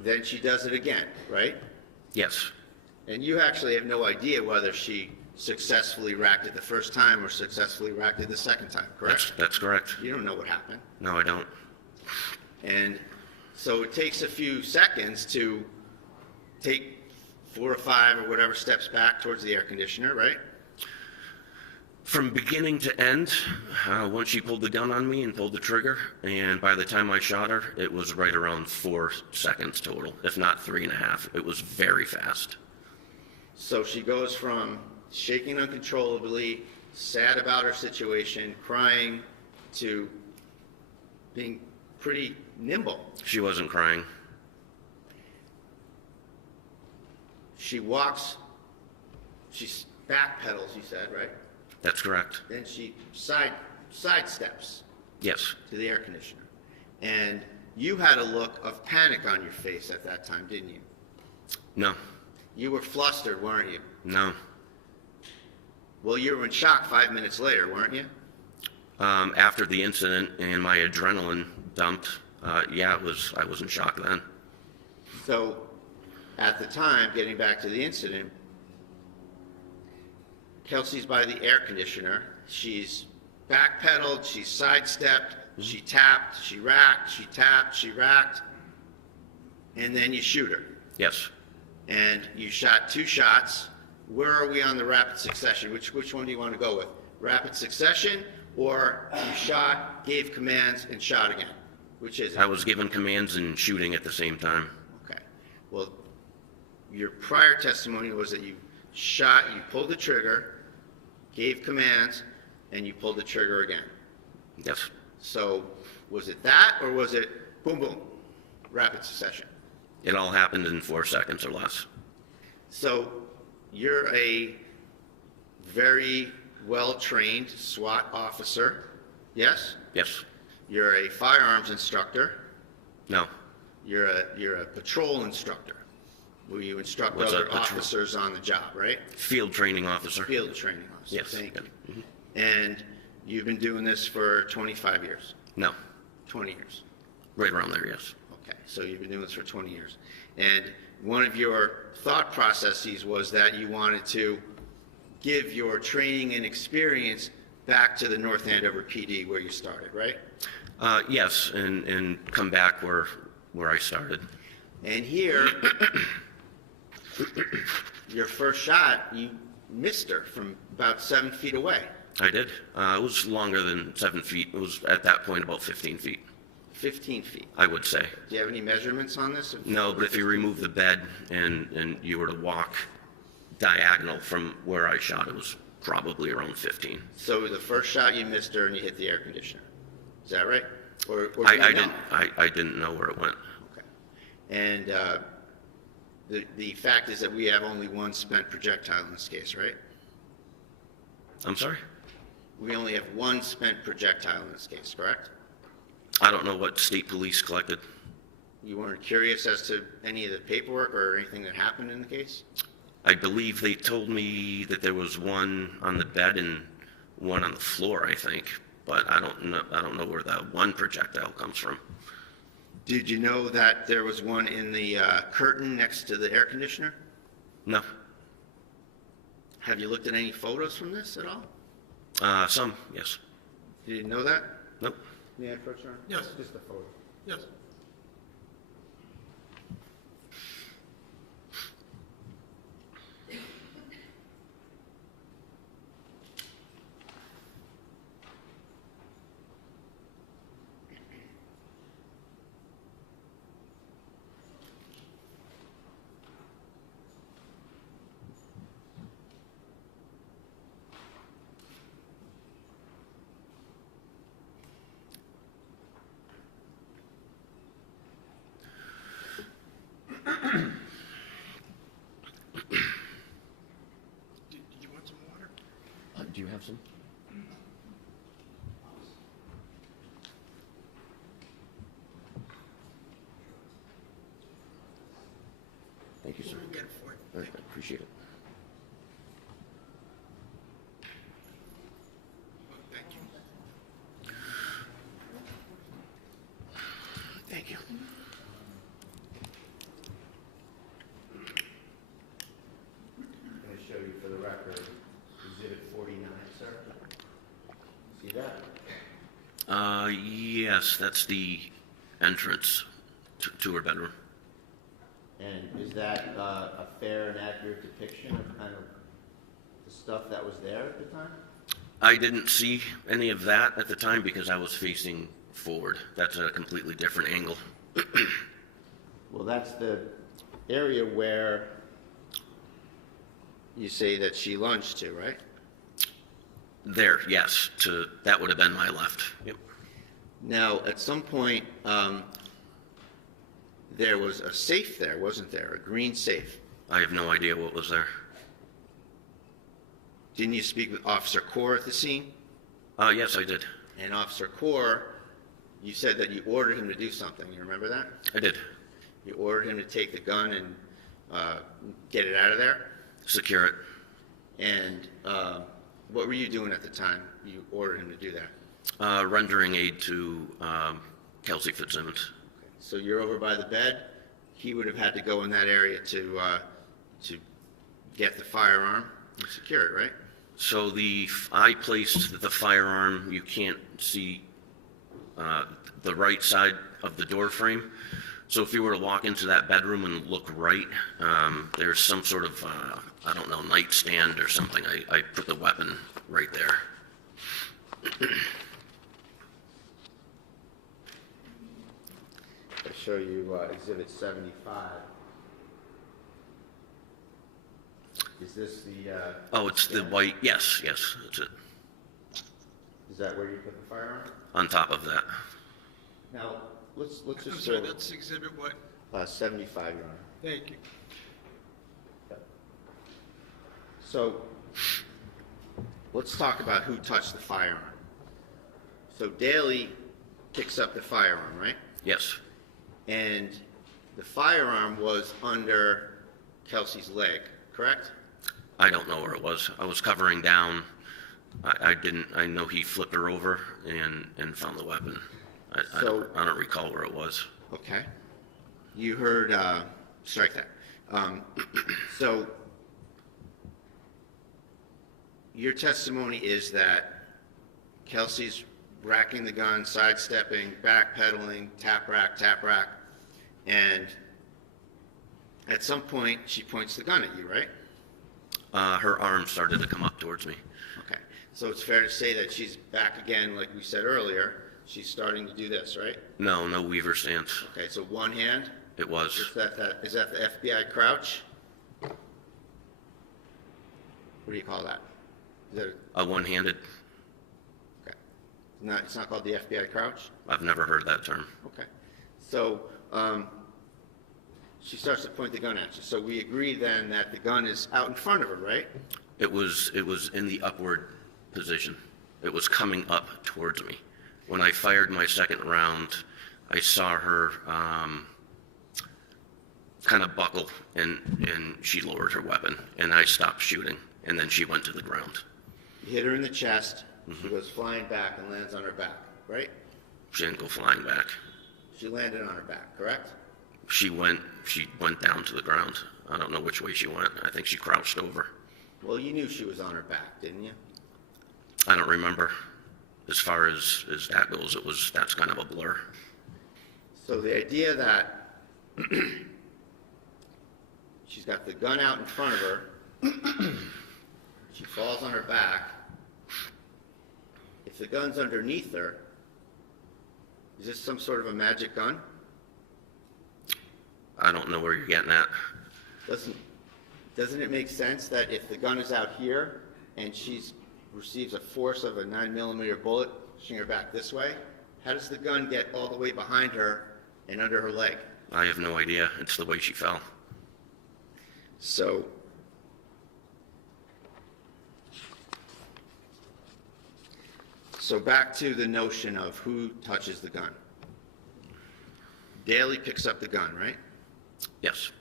then she does it again, right? Yes, And you actually have no idea whether she successfully racked it the first time or successfully racked it the second time, correct? that's correct. You don't know what happened. No, I don't. And so it takes a few seconds to take 4 or 5 or whatever steps back towards the air conditioner, right? From beginning to end, once she pulled the gun on me and pulled the trigger, and by the time I shot her, it was right around 4 seconds total, if not 3.5. It was very fast. So she goes from shaking uncontrollably, sad about her situation, crying, to being pretty nimble. She wasn't crying. She walks, she backpedals, you said, right? That's correct. Then she sidesteps Yes, to the air conditioner. And you had a look of panic on your face at that time, didn't you? no, You were flustered, weren't you? no. Well, you were in shock 5 minutes later, weren't you? After the incident and my adrenaline dumped, yeah, I was in shock then. So, at the time, getting back to the incident, Kelsey's by the air conditioner. She's backpedaled, she's sidestepped, she tapped, she racked, she tapped, she racked, and then you shoot her. Yes. And you shot 2 shots. Where are we on the rapid succession? Which one do you want to go with? Rapid succession, or you shot, gave commands, and shot again? Which is it? I was given commands and shooting at the same time. Okay. Well, your prior testimony was that you shot, you pulled the trigger, gave commands, and you pulled the trigger again. Yes. So was it that, or was it boom, boom, rapid succession? It all happened in 4 seconds or less. So you're a very well-trained SWAT officer, yes? Yes. You're a firearms instructor. No. You're a patrol instructor, where you instruct What's a other patrol? officers on the job, right? Field training officer. Field training officer. Yes. Thank you. Mhm. And you've been doing this for 25 years, No. 20 years. Right around there, yes. Okay, so you've been doing this for 20 years. And one of your thought processes was that you wanted to give your training and experience back to the North Andover PD where you started, right? Yes, and come back where I started. And here, your first shot, you missed her from about 7 feet away. I did. It was longer than 7 feet. It was at that point about 15 feet, 15 feet. I would say. Do you have any measurements on this? No, but if you remove the bed and you were to walk diagonal from where I shot, it was probably around 15. So the first shot you missed her and you hit the air conditioner. Is that right? Or do you I know? didn't. I didn't know where it went. Okay. And the fact is that we have only one spent projectile in this case, right? I'm sorry. We only have one spent projectile in this case, correct? I don't know what state police collected. You weren't curious as to any of the paperwork or anything that happened in the case? I believe they told me that there was one on the bed and one on the floor, I think, but I don't know where that one projectile comes from. Did you know that there was one in the curtain next to the air conditioner? No. Have you looked at any photos from this at all? Some, yes. You didn't know that? Nope. May I approach her? Yes. Just a photo. Yes. Awesome. Thank you, sir. We'll get it for you. All right, I appreciate it. Thank you. Thank you. I'm going to show you for the record, Exhibit 49, sir. See that? Yes, that's the entrance to her bedroom. And is that a fair and accurate depiction of kind of the stuff that was there at the time? I didn't see any of that at the time because I was facing forward. That's a completely different angle. Well, that's the area where you say that she lunged to, right? There, yes, that would have been my left. Yep. Now, at some point, there was a safe there, wasn't there? A green safe. I have no idea what was there. Didn't you speak with Officer Kaur at the scene? Yes, I did. And Officer Kaur, you said that you ordered him to do something. You remember that? I did. You ordered him to take the gun and get it out of there? Secure it. And what were you doing at the time you ordered him to do that? Rendering aid to Kelsey Fitzsimmons. So you're over by the bed. He would have had to go in that area to get the firearm and secure it, right? So I placed the firearm. You can't see the right side of the door frame. So if you were to walk into that bedroom and look right, there's some sort of, I don't know, nightstand or something. I put the weapon right there. I'll show you Exhibit 75. Is this the... Oh, it's the white, yes, that's it. Is that where you put the firearm? On top of that. Now, let's I'm just sorry, go... that's exhibit what? 75, Your Honor. Thank you. So, let's talk about who touched the firearm. So Daly picks up the firearm, right? Yes, And the firearm was under Kelsey's leg, correct? I don't know where it was. I was covering down. I know he flipped her over and found the weapon. I don't recall where it was. Okay. You heard, strike that. So, your testimony is that Kelsey's racking the gun, sidestepping, backpedaling, tap rack, and at some point she points the gun at you, right? Her arm started to come up towards me. Okay. So it's fair to say that she's back again, like we said earlier. She's starting to do this, right? No weaver stance. Okay, so one hand. It was. Is that the FBI crouch? What do you call that? Is that A one-handed. okay? It's not called the FBI crouch? I've never heard that term. Okay. So she starts to point the gun at you. So we agree then that the gun is out in front of her, right? It was in the upward position. It was coming up towards me. When I fired my second round, I saw her kind of buckle, and she lowered her weapon, and I stopped shooting, and then she went to the ground. You hit her in the chest. She goes flying back and lands on her back, right? She didn't go flying back. She landed on her back, correct? She went down to the ground. I don't know which way she went. I think she crouched over. Well, you knew she was on her back, didn't you? I don't remember. As far as that goes, that's kind of a blur. So the idea that she's got the gun out in front of her, she falls on her back. If the gun's underneath her, is this some sort of a magic gun? I don't know where you're getting at. Doesn't it make sense that if the gun is out here and she receives a force of a 9mm bullet pushing her back this way, how does the gun get all the way behind her and under her leg? I have no idea. It's the way she fell. So So back to the notion of who touches the gun. Daly picks up the gun, right? Yes,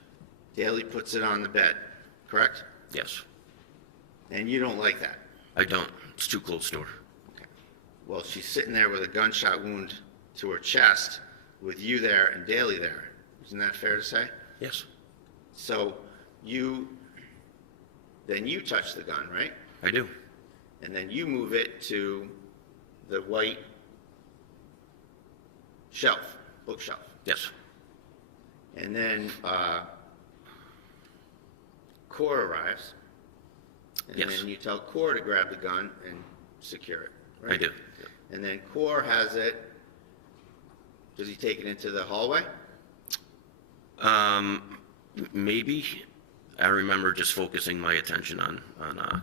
Daly puts it on the bed, correct? yes. And you don't like that. I don't. It's too close to her. Okay. Well, she's sitting there with a gunshot wound to her chest with you there and Daly there. Isn't that fair to say? Yes, So then you touch the gun, right? I do. And then you move it to the white shelf, bookshelf. Yes, And then Core arrives. And Yes. then you tell Core to grab the gun and secure it, right? I do. And then Core has it. Does he take it into the hallway? Maybe. I remember just focusing my attention on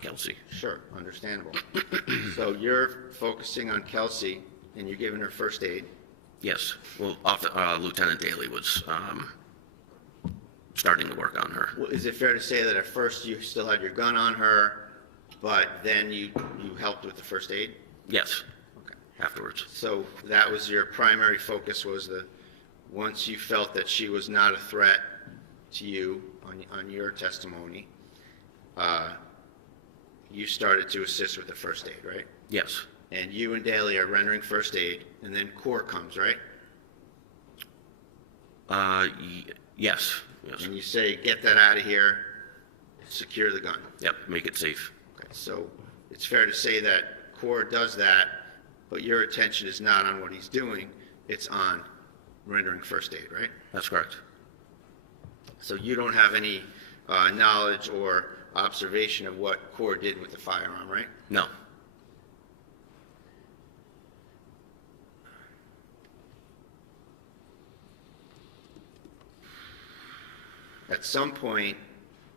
Kelsey. Sure, understandable. So you're focusing on Kelsey and you're giving her first aid. Yes. Well, Lieutenant Daly was starting to work on her. Well, is it fair to say that at first you still had your gun on her, but then you helped with the first aid? Yes, Okay. afterwards. So that was your primary focus, was once you felt that she was not a threat to you on your testimony, you started to assist with the first aid, right? Yes, And you and Daly are rendering first aid, and then Core comes, right? yes, yes. And you say, get that out of here, secure the gun. Yep, make it safe. Okay, so it's fair to say that Core does that, but your attention is not on what he's doing, it's on rendering first aid, right? That's correct. So you don't have any knowledge or observation of what Core did with the firearm, right? No, At some point,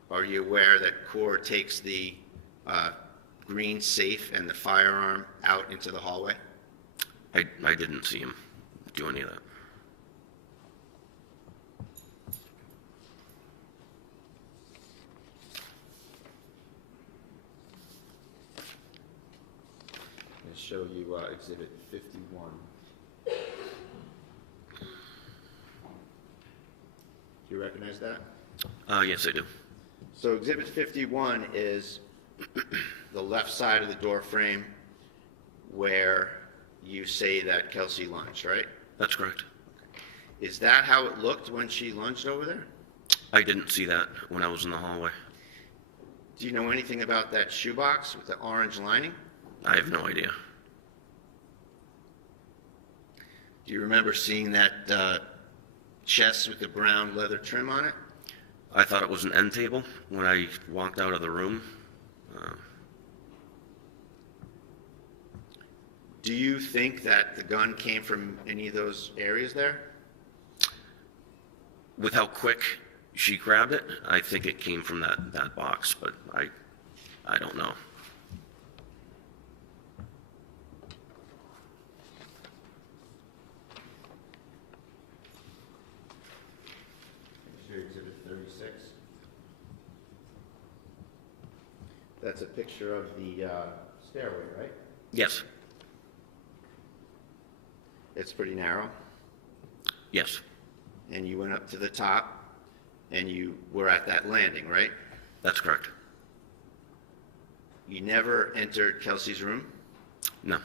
are you aware that Core takes the green safe and the firearm out into the hallway? I didn't see him do any of that. I'll show you Exhibit 51. Do you recognize that? Yes, I do. So Exhibit 51 is the left side of the door frame where you say that Kelsey lunged, right? That's correct. Is that how it looked when she lunged over there? I didn't see that when I was in the hallway. Do you know anything about that shoebox with the orange lining? I have no idea. Do you remember seeing that chest with the brown leather trim on it? I thought it was an end table when I walked out of the room. Do you think that the gun came from any of those areas there? With how quick she grabbed it, I think it came from that box, but I don't know. Here's Exhibit 36. That's a picture of the stairway, right? Yes, It's pretty narrow. yes, And you went up to the top, and you were at that landing, right? that's correct. You never entered Kelsey's room? No,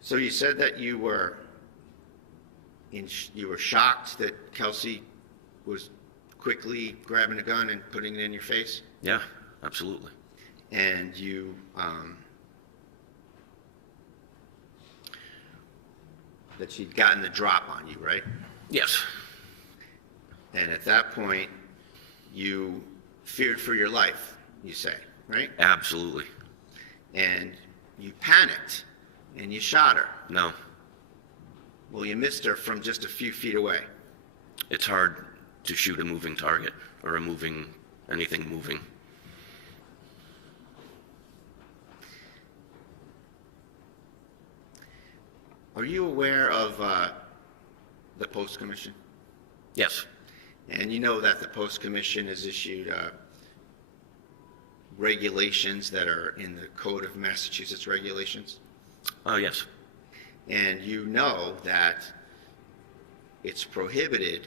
So you said that you were shocked that Kelsey was quickly grabbing a gun and putting it in your face, yeah, absolutely. and you that she'd gotten the drop on you, right? Yes, And at that point, you feared for your life, you say, right? absolutely. And you panicked, and you shot her. No, Well, you missed her from just a few feet away. it's hard to shoot a moving target or anything moving. Are you aware of the Post Commission? Yes, And you know that the Post Commission has issued regulations that are in the Code of Massachusetts Regulations? Yes. And you know that it's prohibited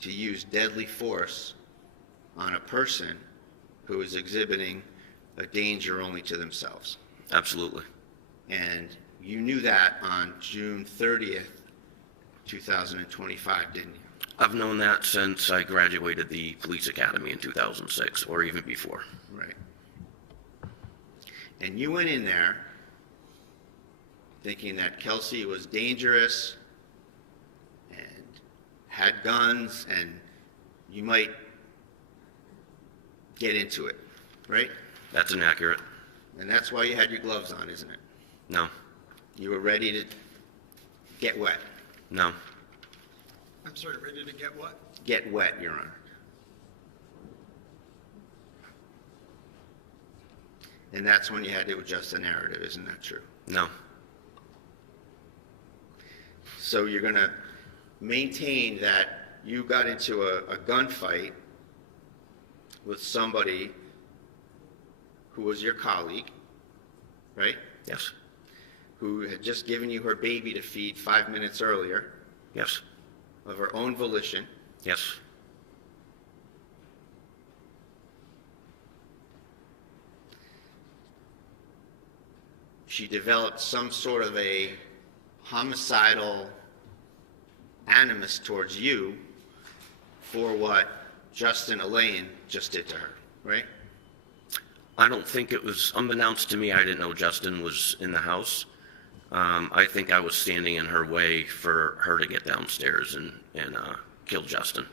to use deadly force on a person who is exhibiting a danger only to themselves. Absolutely. And you knew that on June 30th, 2025, didn't you? I've known that since I graduated the police academy in 2006, or even before. Right. And you went in there thinking that Kelsey was dangerous and had guns and you might get into it, right? That's inaccurate. And that's why you had your gloves on, isn't it? No. You were ready to get wet. No. I'm sorry, ready to get what? Get wet, Your Honor. And that's when you had to adjust the narrative, isn't that true? No. So you're going to maintain that you got into a gunfight with somebody who was your colleague, right? Yes. Who had just given you her baby to feed 5 minutes earlier Yes. of her own volition. Yes. She developed some sort of a homicidal animus towards you for what Justin Aylaian just did to her, right? I don't think it was unbeknownst to me. I didn't know Justin was in the house. I think I was standing in her way for her to get downstairs and kill Justin.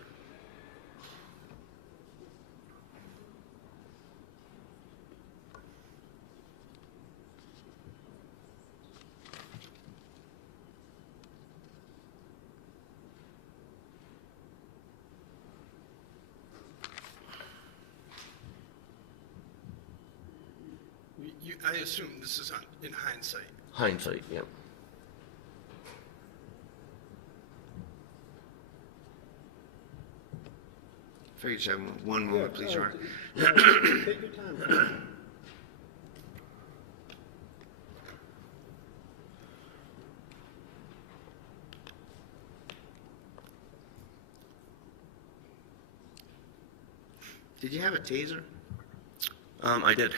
I assume this is in hindsight. Hindsight, yeah. If I could just have one moment, please, Your Honor. Take your time. Did you have a taser? I did.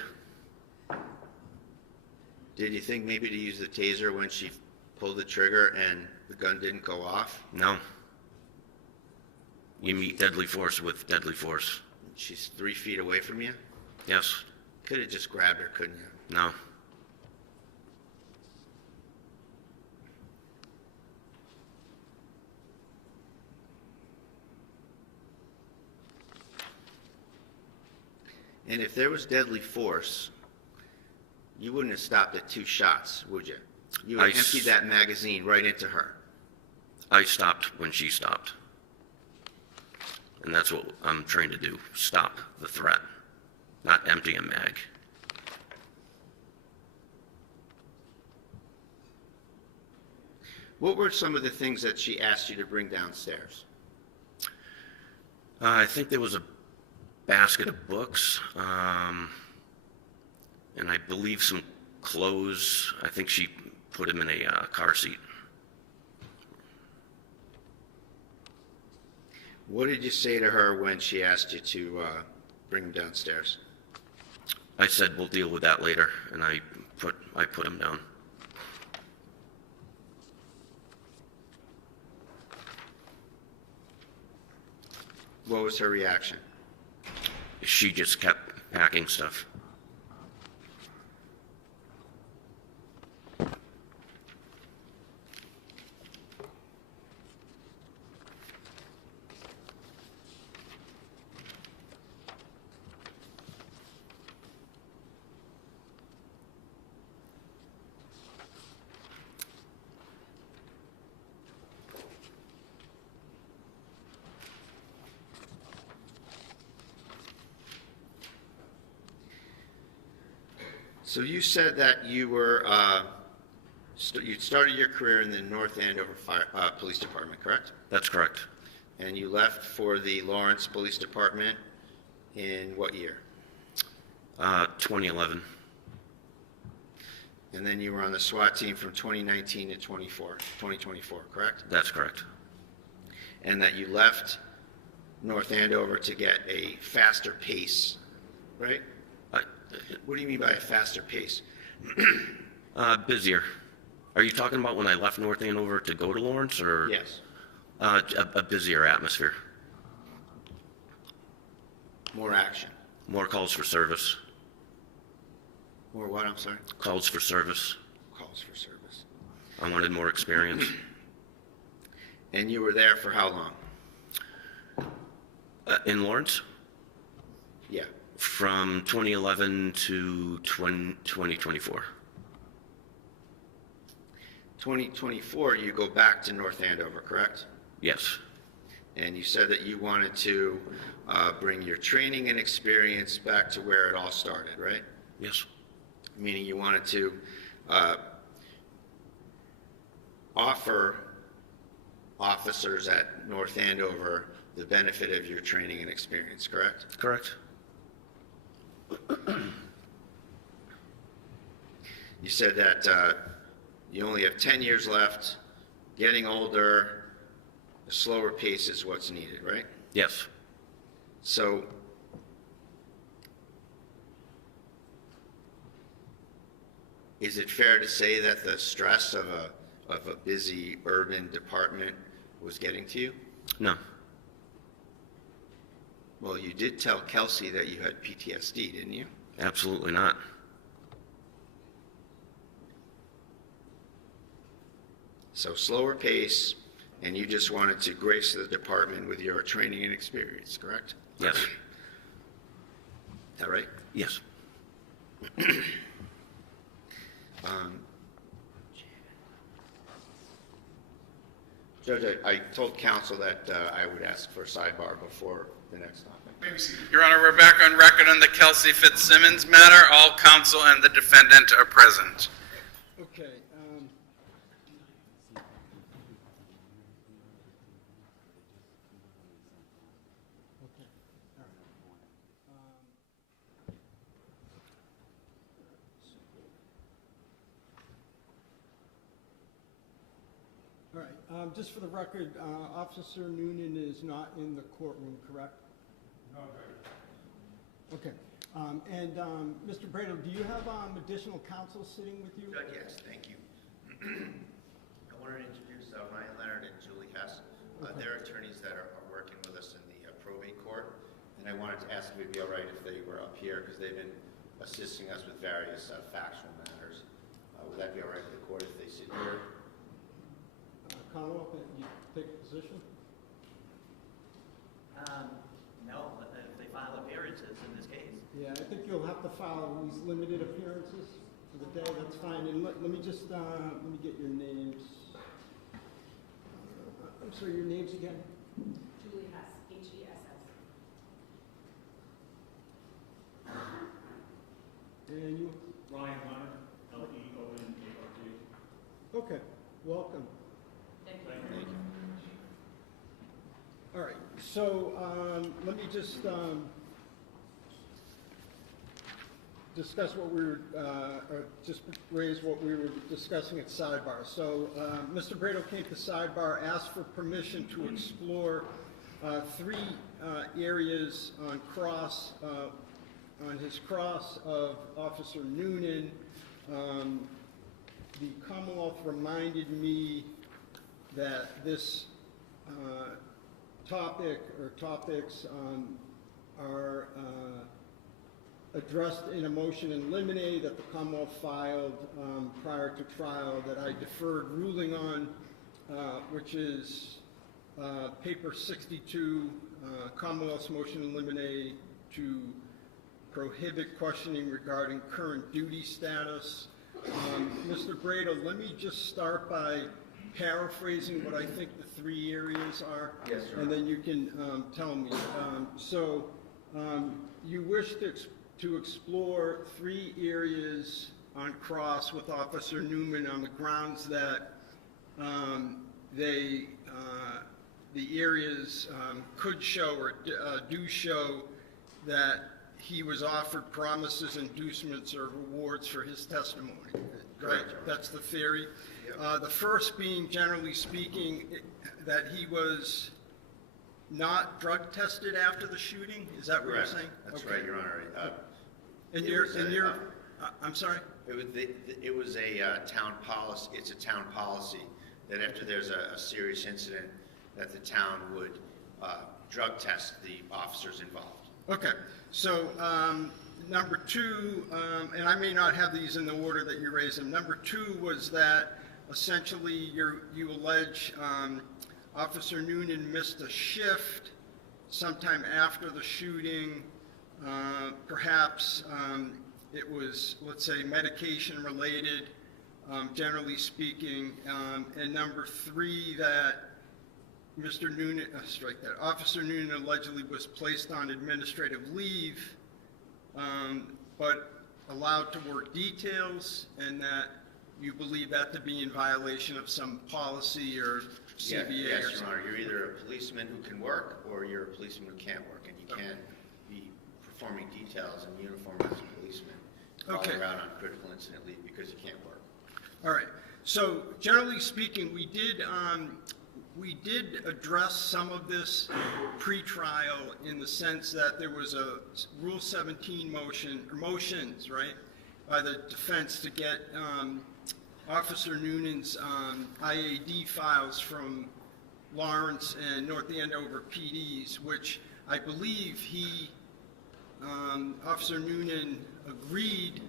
Did you think maybe to use the taser when she pulled the trigger and the gun didn't go off? No. You meet deadly force with deadly force. She's 3 feet away from you? Yes. Could have just grabbed her, couldn't you? No. And if there was deadly force, you wouldn't have stopped at 2 shots, would you? You would have emptied that magazine right into her. I stopped when she stopped. And that's what I'm trying to do. Stop the threat, not empty a mag. What were some of the things that she asked you to bring downstairs? I think there was a basket of books, and I believe some clothes. I think she put him in a car seat. What did you say to her when she asked you to bring him downstairs? I said, we'll deal with that later, and I put him down. What was her reaction? She just kept packing stuff. So you said that you were, you started your career in the North Andover Police Department, correct? That's correct. And you left for the Lawrence Police Department in what year? 2011. And then you were on the SWAT team from 2019 to 2024, correct? That's correct. And that you left North Andover to get a faster pace, right? What do you mean by a faster pace? Busier. Are you talking about when I left North Andover to go to Lawrence, or? Yes. A busier atmosphere. More action. More calls for service. More what, I'm sorry? Calls for service. Calls for service. I wanted more experience. And you were there for how long? In Lawrence? Yeah. From 2011 to 2024. 2024, you go back to North Andover, correct? Yes. And you said that you wanted to bring your training and experience back to where it all started, right? Yes. Meaning you wanted to offer officers at North Andover the benefit of your training and experience, correct? Correct. You said that you only have 10 years left, getting older, a slower pace is what's needed, right? Yes. So, is it fair to say that the stress of a busy urban department was getting to you? No. Well, you did tell Kelsey that you had PTSD, didn't you? Absolutely not. So slower pace, and you just wanted to grace the department with your training and experience, correct? Yes. Is that right? Yes. Judge, I told counsel that I would ask for a sidebar before the next topic. Your Honor, we're back on record on the Kelsey Fitzsimmons matter. All counsel and the defendant are present. Okay. All right, just for the record, Officer Noonan is not in the courtroom, correct? No, okay. Mr. Brado, do you have additional counsel sitting with you? Judge, yes, thank you. I wanted to introduce Ryan Leonard and Julie Hess. They're attorneys that are working with us in the probate court, and I wanted to ask if it would be all right if they were up here, because they've been assisting us with various factual matters. Would that be all right with the court if they sit here? Commonwealth, you take a position? No, but if they file appearances in this case. Yeah, I think you'll have to file these limited appearances for the day, that's fine. And let me just, let me get your names. I'm sorry, your names again? Julie Hess, H-E-S-S. And you? Ryan Leonard, L-E-O-N-A-R-D. Okay, welcome. Thank you. Thank you. All right, so let me just discuss what we were, or just raise what we were discussing at sidebar. So Mr. Brado came to sidebar, asked for permission to explore three areas on his cross of Officer Noonan. The Commonwealth reminded me that this topic or topics are addressed in a motion in limine that the Commonwealth filed prior to trial that I deferred ruling on, which is paper 62, Commonwealth's motion in limine to prohibit questioning regarding current duty status. Mr. Brado, let me just start by paraphrasing what I think the three areas are. Yes, sir. And then you can tell me. You wish to explore three areas on cross with Officer Newman on the grounds that the areas could show or do show that he was offered promises, inducements, or rewards for his testimony, right? Correct. That's the theory. Yep. The first being, generally speaking, that he was not drug tested after the shooting. Is that what you're Correct. saying? That's Okay. right, Your Honor. And it you're, was and a- you're, I'm sorry? It was a town policy, it's a town policy that after there's a serious incident, that the town would drug test the officers involved. Okay, so number two, and I may not have these in the order that you raised them. Number two was that essentially you allege Officer Noonan missed a shift sometime after the shooting. Perhaps it was, let's say, medication related, generally speaking. And number three, that Mr. Noonan, strike that, Officer Noonan allegedly was placed on administrative leave, but allowed to work details, and that you believe that to be in violation of some policy or CBA or Yes, Your something. Honor, you're either a policeman who can work, or you're a policeman who can't work, and you can't be performing details in uniform as a policeman, Okay. calling around on critical incident leave because you can't work. All right, so generally speaking, we did address some of this pre-trial in the sense that there was a Rule 17 motion, or motions, right, by the defense to get Officer Noonan's IAD files from Lawrence and North Andover PDs, which I believe Officer Noonan agreed,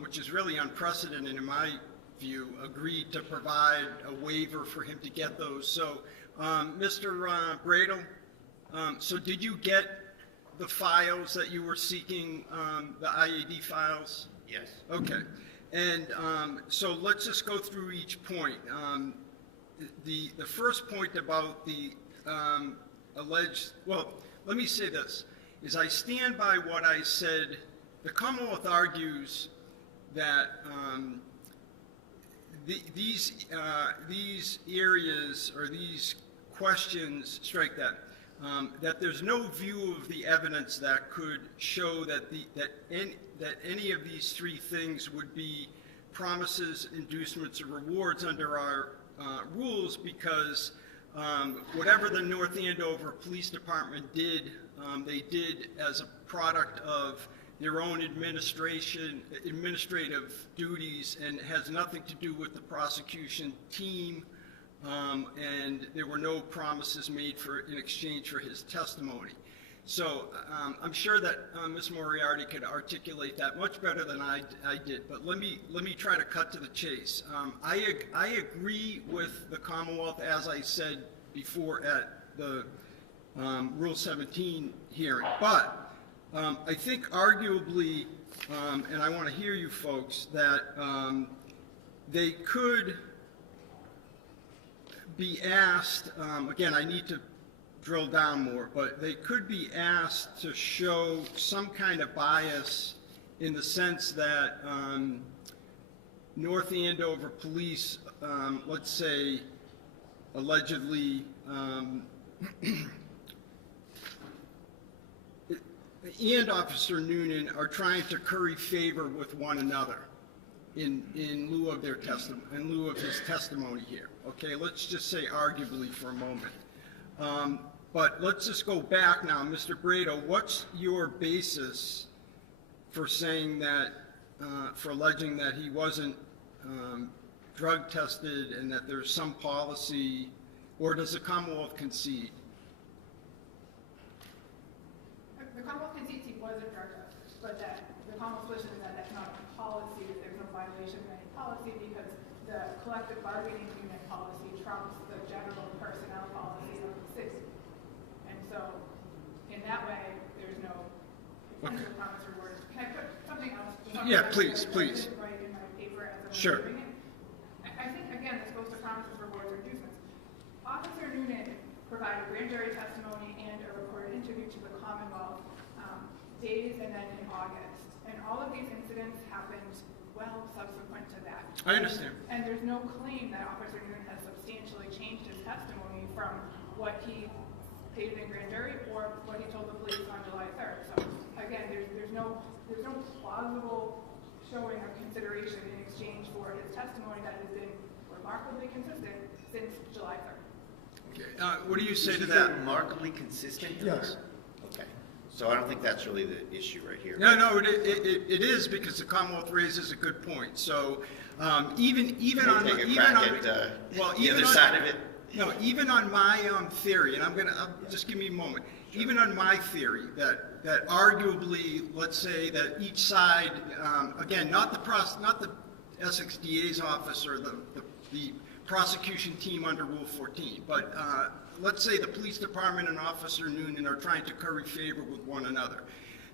which is really unprecedented in my view, agreed to provide a waiver for him to get those. So, Mr. Bradle, so did you get the files that you were seeking, the IAD files? Yes. Okay, and so let's just go through each point. The first point about the alleged, well, let me say this, is I stand by what I said. The Commonwealth argues that these areas or these questions, strike that, that there's no view of the evidence that could show that any of these three things would be promises, inducements, or rewards under our rules, because whatever the North Andover Police Department did, they did as a product of their own administrative duties, and has nothing to do with the prosecution team, and there were no promises made in exchange for his testimony. So I'm sure that Ms. Moriarty could articulate that much better than I did, but let me try to cut to the chase. I agree with the Commonwealth, as I said before at the Rule 17 hearing, but I think arguably, and I want to hear you folks, that they could be asked, again, I need to drill down more, but they could be asked to show some kind of bias in the sense that North Andover Police, let's say, allegedly and Officer Noonan are trying to curry favor with one another in lieu of their testimony, in lieu of his testimony here. Okay, let's just say arguably for a moment. But let's just go back now, Mr. Brado. What's your basis for saying that, for alleging that he wasn't drug tested and that there's some policy, or does the Commonwealth concede? The Commonwealth concedes he was a drug tester, but that the Commonwealth's position is that that's not a policy, that there's no violation of any policy, because the collective bargaining unit policy trumps the general personnel policy of the city. And so, in that way, there's no potential promise reward. Can I put something else? Yeah, please, I please. didn't write in my paper as I was Sure. doing it. I think, again, this goes to promises, rewards, or inducements. Officer Noonan provided grand jury testimony and a recorded interview to the Commonwealth days and then in August. And all of these incidents happened well subsequent to that. I understand. And there's no claim that Officer Noonan has substantially changed his testimony from what he stated in grand jury or what he told the police on July 3rd. So again, there's no plausible showing of consideration in exchange for his testimony that has been remarkably consistent since July 3rd. Okay. What do you say to Is that? remarkably consistent? Yes. Okay. So I don't think that's really the issue right here. No, it is, because the Commonwealth raises a good point. So even on Take a even crack on at well, the even other on, side of it. No, even on my theory, and just give me a moment. Sure. Even on my theory that arguably, let's say that each side, again, not the Essex DA's office or the prosecution team under Rule 14, but let's say the police department and Officer Noonan are trying to curry favor with one another.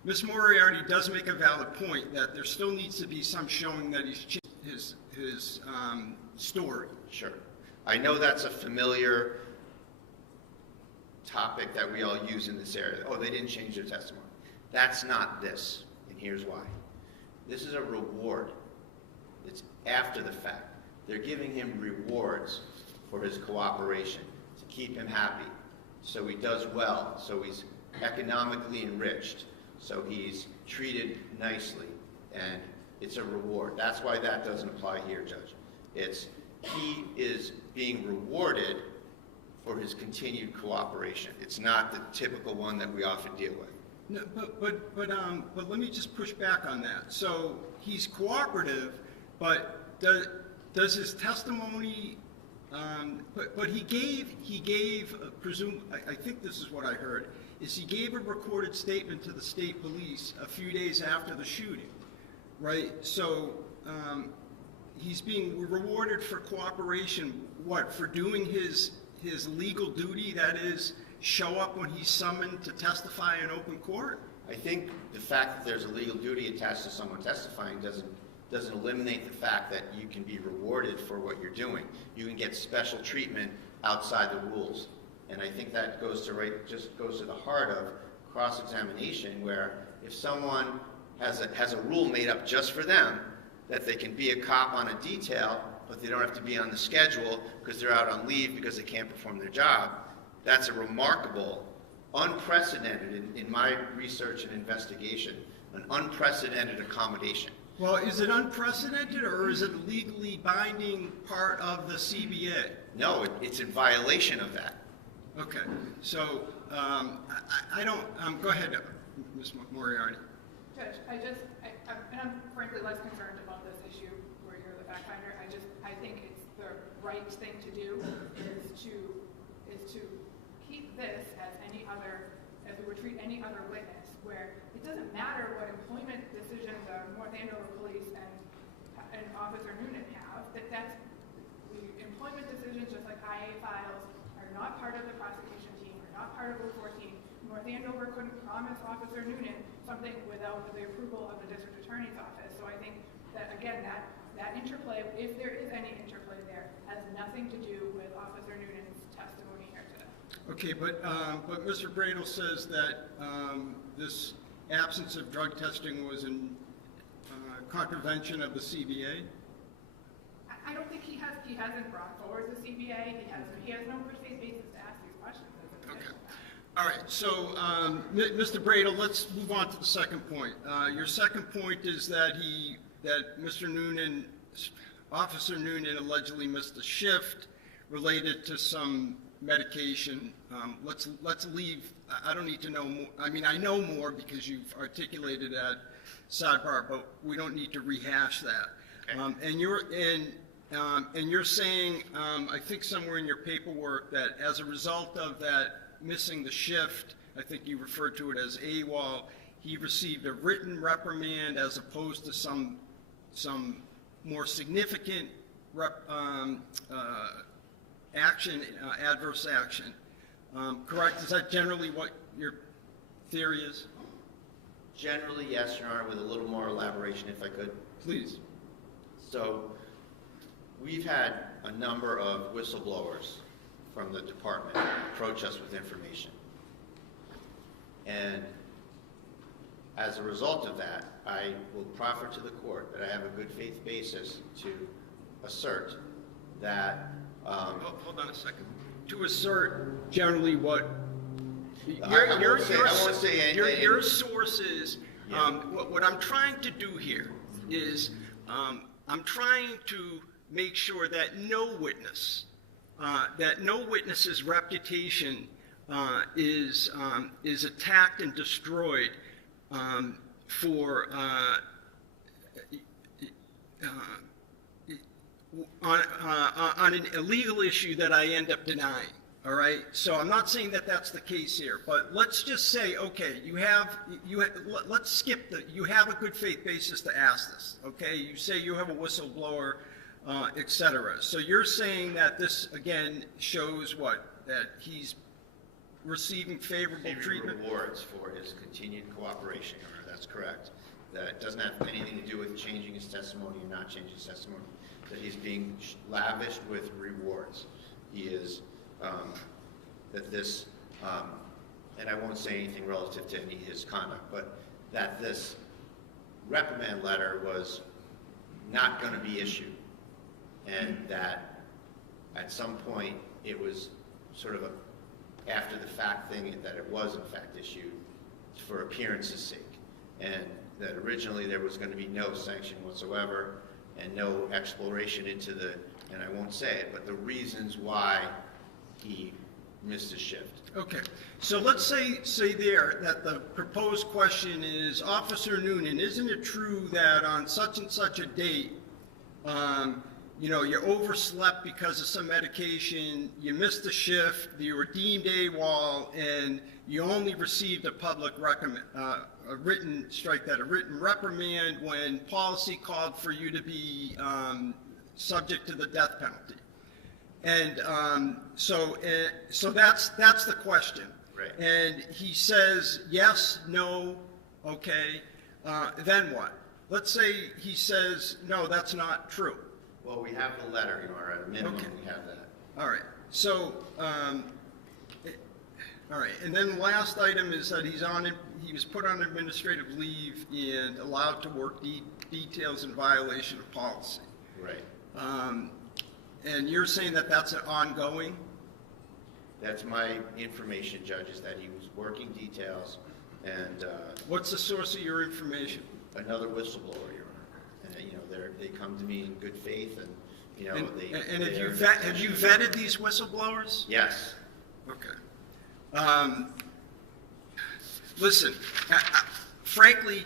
Ms. Moriarty does make a valid point that there still needs to be some showing that he's changed his story. Sure. I know that's a familiar topic that we all use in this area. Oh, they didn't change their testimony. That's not this, and here's why. This is a reward. It's after the fact. They're giving him rewards for his cooperation to keep him happy, so he does well, so he's economically enriched, so he's treated nicely, and it's a reward. That's why that doesn't apply here, Judge. He is being rewarded for his continued cooperation. It's not the typical one that we often deal with. No, but let me just push back on that. So he's cooperative, but does his testimony? But he gave I think this is what I heard, is he gave a recorded statement to the state police a few days after the shooting, right? So he's being rewarded for cooperation. What, for doing his legal duty? That is, show up when he's summoned to testify in open court? I think the fact that there's a legal duty attached to someone testifying doesn't eliminate the fact that you can be rewarded for what you're doing. You can get special treatment outside the rules. And I think that goes to the heart of cross-examination, where if someone has a rule made up just for them, that they can be a cop on a detail, but they don't have to be on the schedule because they're out on leave because they can't perform their job, that's a remarkable, unprecedented, in my research and investigation, an unprecedented accommodation. Well, is it unprecedented, or is it a legally binding part of the CBA? No, it's in violation of that. Okay, so I don't, go ahead, Ms. Moriarty. Judge, and I'm frankly less concerned about this issue where you're the fact finder. I think it's the right thing to do is to keep this as we would treat any other witness, where it doesn't matter what employment decisions the North Andover police and Officer Noonan have, that's the employment decisions, just like IA files, are not part of the prosecution team, are not part of Rule 14. North Andover couldn't promise Officer Noonan something without the approval of the district attorney's office. So I think that, again, that interplay, if there is any interplay there, has nothing to do with Officer Noonan's testimony here today. Okay, but Mr. Bradle says that this absence of drug testing was in contravention of the CBA. I don't think he hasn't brought forward the CBA. He has no per se basis to ask these questions. Okay. All right. So, Mr. Bradle, let's move on to the second point. Your second point is that Mr. Noonan, Officer Noonan, allegedly missed a shift related to some medication. Let's leave. I don't need to know more. I mean, I know more because you've articulated that sidebar, but we don't need to rehash that. Okay. And you're saying, I think somewhere in your paperwork, that as a result of that missing the shift, I think you referred to it as AWOL, he received a written reprimand as opposed to some more significant action, adverse action. Correct? Is that generally what your theory is? Generally, yes, Your Honor, with a little more elaboration, if I could. Please. So, we've had a number of whistleblowers from the department approach us with information. And as a result of that, I will proffer to the court that I have a good faith basis to assert that... Hold on a second. to assert generally what I won't say anything. your sources. What I'm trying to do here is I'm trying to make sure that no witness's reputation is attacked and destroyed for on an illegal issue that I end up denying. All right. So I'm not saying that that's the case here, but let's just say, okay, let's skip you have a good faith basis to ask this. Okay. You say you have a whistleblower, et cetera. So you're saying that this again shows what? That he's receiving favorable treatment? Rewards for his continued cooperation, Your Honor, that's correct. That it doesn't have anything to do with changing his testimony or not changing his testimony. That he's being lavished with rewards. He is, that this, and I won't say anything relative to any of his conduct, but that this reprimand letter was not going to be issued, and that at some point it was sort of a after the fact thing, that it was in fact issued for appearance's sake, and that originally there was going to be no sanction whatsoever and no exploration into the, and I won't say it, but the reasons why he missed his shift. Okay, so let's say there that the proposed question is, Officer Noonan, isn't it true that on such and such a date, you overslept because of some medication, you missed a shift, you were deemed AWOL, and you only received a written reprimand when policy called for you to be subject to the death penalty. And so that's the question. Right. And he says yes, no, okay. Then what? Let's say he says no, that's not true. Well, we have the letter, Your Honor, at a minimum Okay. we have that. All right. So, all right. And then the last item is that he was put on administrative leave and allowed to work details in violation of policy. Right. And you're saying that that's an ongoing? That's my information, Judge, is that he was working details and What's the source of your information? another whistleblower, Your Honor. And, they come to me in good faith and, And they have you vetted these whistleblowers? Yes. Okay. Listen, frankly,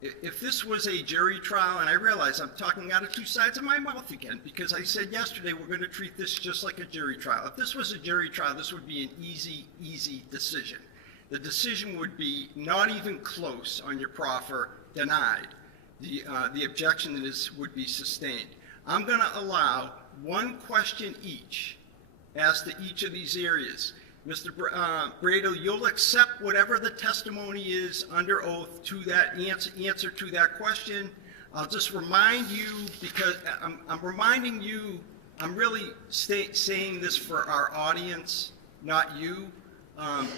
if this was a jury trial, and I realize I'm talking out of two sides of my mouth again, because I said yesterday we're going to treat this just like a jury trial. If this was a jury trial, this would be an easy decision. The decision would be not even close on your proffer, denied. The objection would be sustained. I'm going to allow one question each as to each of these areas. Mr. Brado, you'll accept whatever the testimony is under oath to that answer to that question. I'll just remind you, because I'm reminding you, I'm really saying this for our audience, not you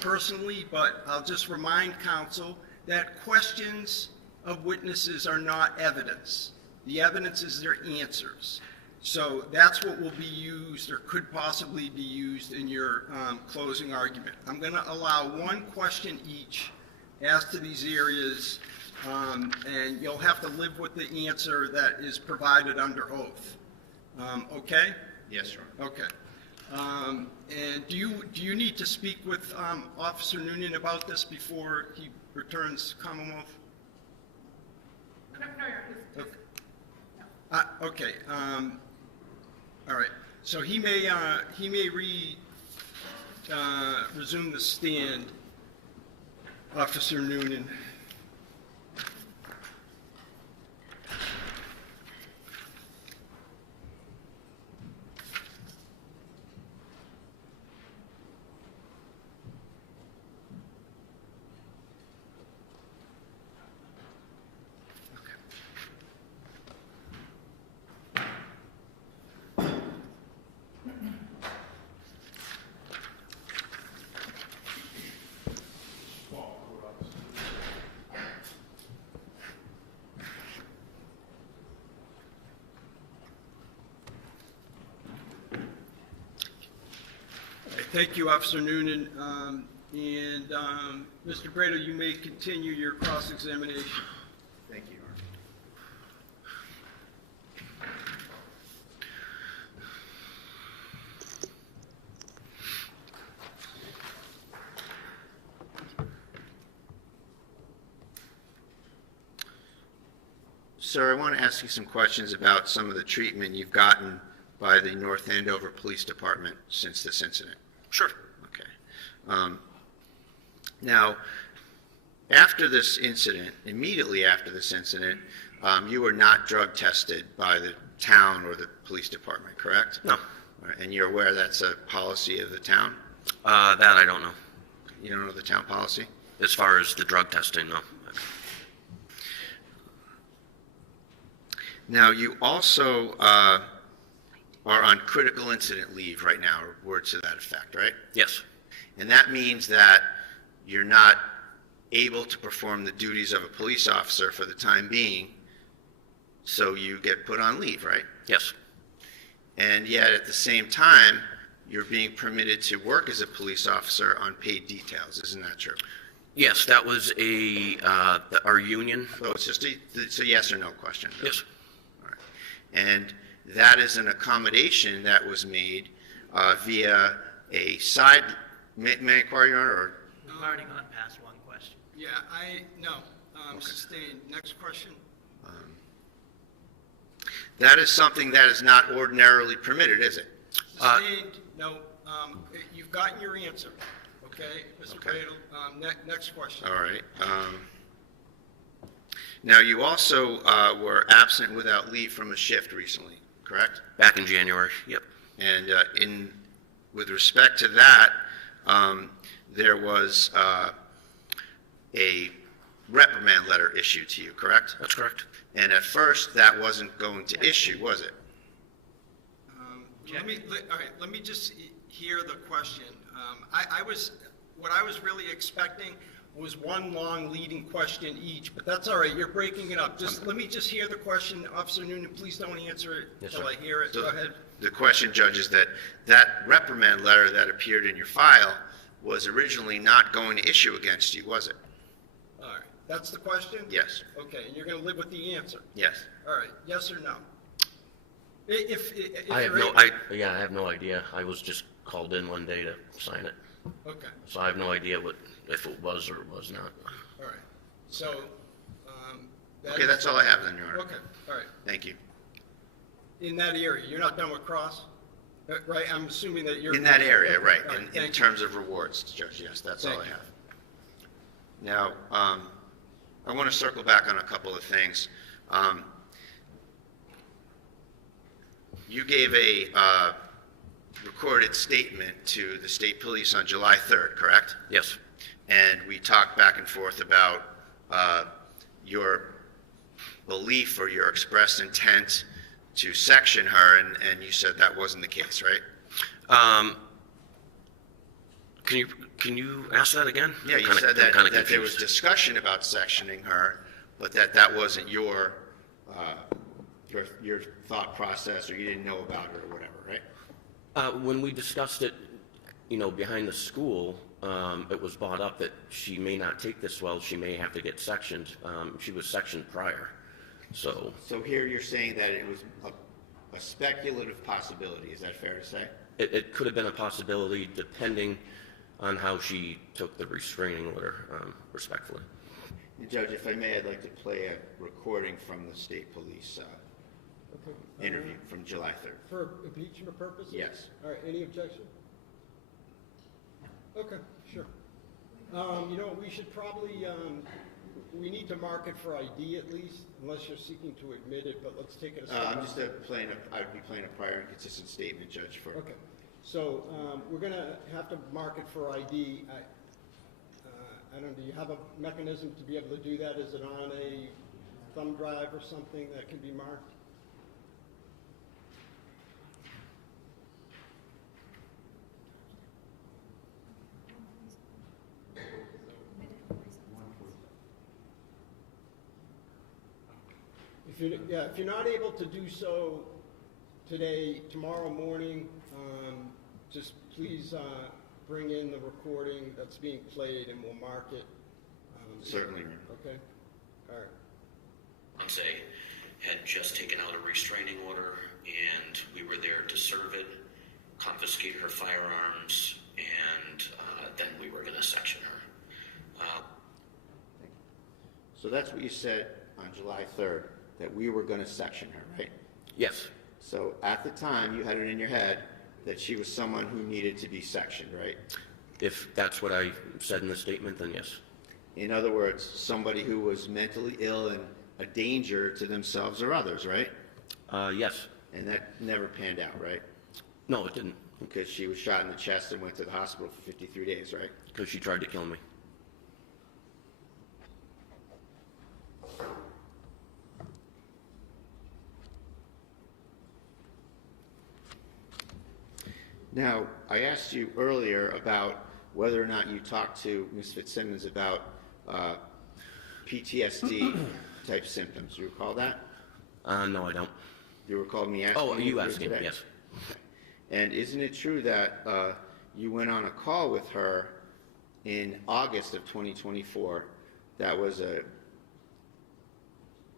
personally, but I'll just remind counsel that questions of witnesses are not evidence. The evidence is their answers. So that's what will be used or could possibly be used in your closing argument. I'm going to allow one question each as to these areas, and you'll have to live with the answer that is provided under oath. Okay? Yes, Your Honor. Okay. And do you need to speak with Officer Noonan about this before he returns Commonwealth? No, Your Honor. Okay. Okay. All right. So he may resume the stand, Officer Noonan. Thank you, Officer Noonan. Mr. Brado, you may continue your cross-examination. Thank you, Your Honor. Sir, I want to ask you some questions about some of the treatment you've gotten by the North Andover Police Department since this incident. Sure. Okay. Now, after this incident, immediately after this incident, you were not drug tested by the town or the police department, correct? No. All right, and you're aware that's a policy of the town? That I don't know. You don't know the town policy? As far as the drug testing, no. Now, you also are on critical incident leave right now, or words to that effect, right? Yes. And that means that you're not able to perform the duties of a police officer for the time being, so you get put on leave, right? Yes. And yet, at the same time, you're being permitted to work as a police officer on paid details. Isn't that true? Yes, that was our union. So it's a yes or no question. Yes. All right. And that is an accommodation that was made via a side, may I inquire, Your Honor, or? We've already gone past one question. Yeah, sustained. Next question. That is something that is not ordinarily permitted, is it? Sustained, no. You've gotten your answer, okay? Mr. Okay. Brado, next question. All right. Now, you also were absent without leave from a shift recently, correct? Back in January, yep. And with respect to that, there was a reprimand letter issued to you, correct? That's correct. And at first, that wasn't going to issue, was it? Let me just hear the question. What I was really expecting was one long leading question each, but that's all right. You're breaking it up. Let me just hear the question. Officer Noonan, please don't answer it Yes, until sir. I hear it. So Go ahead. The question, Judge, is that reprimand letter that appeared in your file was originally not going to issue against you, was it? All right. That's the question? Yes. Okay, and you're going to live with the answer? Yes. All right. Yes or no? If I have you're no, able- I have no idea. I was just called in one day to sign it. Okay. So I have no idea if it was or was not. All right. So, Okay, that's all I have then, Your Honor. Okay. All right. Thank you. In that area, you're not done with cross? Right? I'm assuming that you're... In that area, right, All in thank you. terms of rewards, Judge, yes, that's all Thank I you. have. Now, I want to circle back on a couple of things. You gave a recorded statement to the state police on July 3rd, correct? Yes. And we talked back and forth about your belief or your expressed intent to section her, and you said that wasn't the case, right? Can you ask that again? Yeah, you said that there was discussion about sectioning her, but that wasn't your thought process, or you didn't know about her or whatever, right? When we discussed it, behind the school, it was brought up that she may not take this well, she may have to get sectioned. She was sectioned prior, so. So here you're saying that it was a speculative possibility, is that fair to say? It could have been a possibility depending on how she took the restraining order, respectfully. Judge, if I may, I'd like to play a recording from the state police interview from July 3rd. For impeachment purposes? Yes. All right, any objection? Okay, sure. We should probably, we need to mark it for ID at least, unless you're seeking to admit it, but let's take it a step. I'm just I'd be playing a prior inconsistent statement, Judge, for. Okay, so we're going to have to mark it for ID. I don't know, do you have a mechanism to be able to do that? Is it on a thumb drive or something that can be marked? If you're not able to do so today, tomorrow morning, just please bring in the recording that's being played and we'll mark it? Certainly, Your Honor. Okay, all right. Fiancé had just taken out a restraining order, and we were there to serve it, confiscate her firearms, and then we were going to section her. So that's what you said on July 3rd, that we were going to section her, right? Yes, So at the time, you had it in your head that she was someone who needed to be sectioned, right? if that's what I said in the statement, then yes. In other words, somebody who was mentally ill and a danger to themselves or others, right? Yes. And that never panned out, right? No, it didn't, Because she was shot in the chest and went to the hospital for 53 days, right? because she tried to kill me. Now, I asked you earlier about whether or not you talked to Ms. Fitzsimmons about PTSD type symptoms. You recall that? No, I don't. You recall me asking Oh, you here asking, today? yes. And isn't it true that you went on a call with her in August of 2024? That was a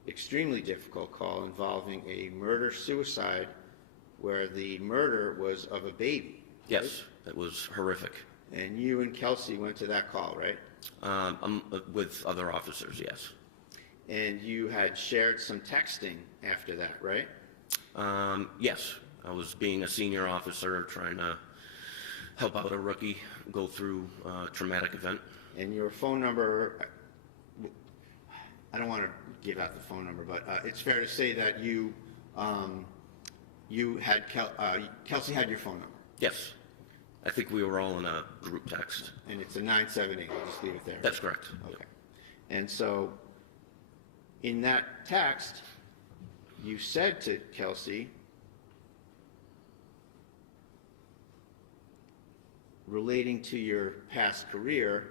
extremely difficult call involving a murder-suicide where the murder was of a baby. Yes, that was horrific. And you and Kelsey went to that call, right? With other officers, yes. And you had shared some texting after that, right? Yes, I was being a senior officer trying to help out a rookie go through a traumatic event. And your phone number, I don't want to give out the phone number, but it's fair to say that you had, Kelsey had your phone number. Yes, I think we were all in a group text. And it's a 978, I'll just leave it there. That's correct. Okay. And so, in that text, you said to Kelsey, relating to your past career,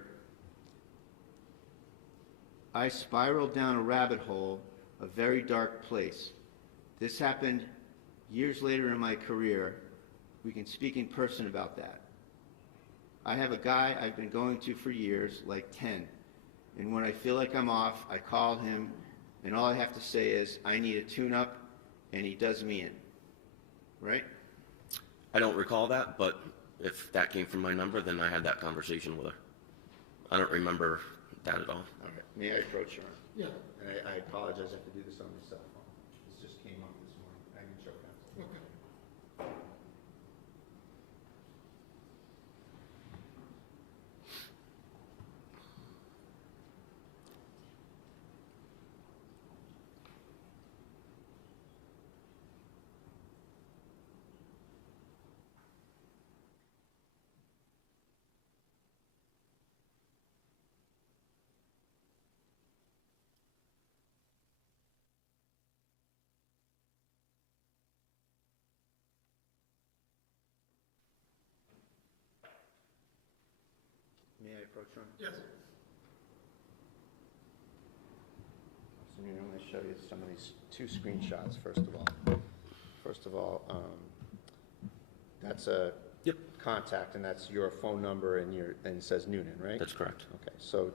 I spiraled down a rabbit hole, a very dark place. This happened years later in my career. We can speak in person about that. I have a guy I've been going to for years, like 10. And when I feel like I'm off, I call him, and all I have to say is, I need a tune-up, and he does me in. Right? I don't recall that, but if that came from my number, then I had that conversation with her. I don't remember that at all. All right. May I approach her? Yeah. And I apologize, I have to do this on my cell phone. This just came up this morning. I can show counsel. Okay. May I approach her? Yes. So I'm going to show you some of these two screenshots, first of all. First of all, that's a Yep. contact, and that's your phone number, and it says Noonan, right? That's correct. Okay, so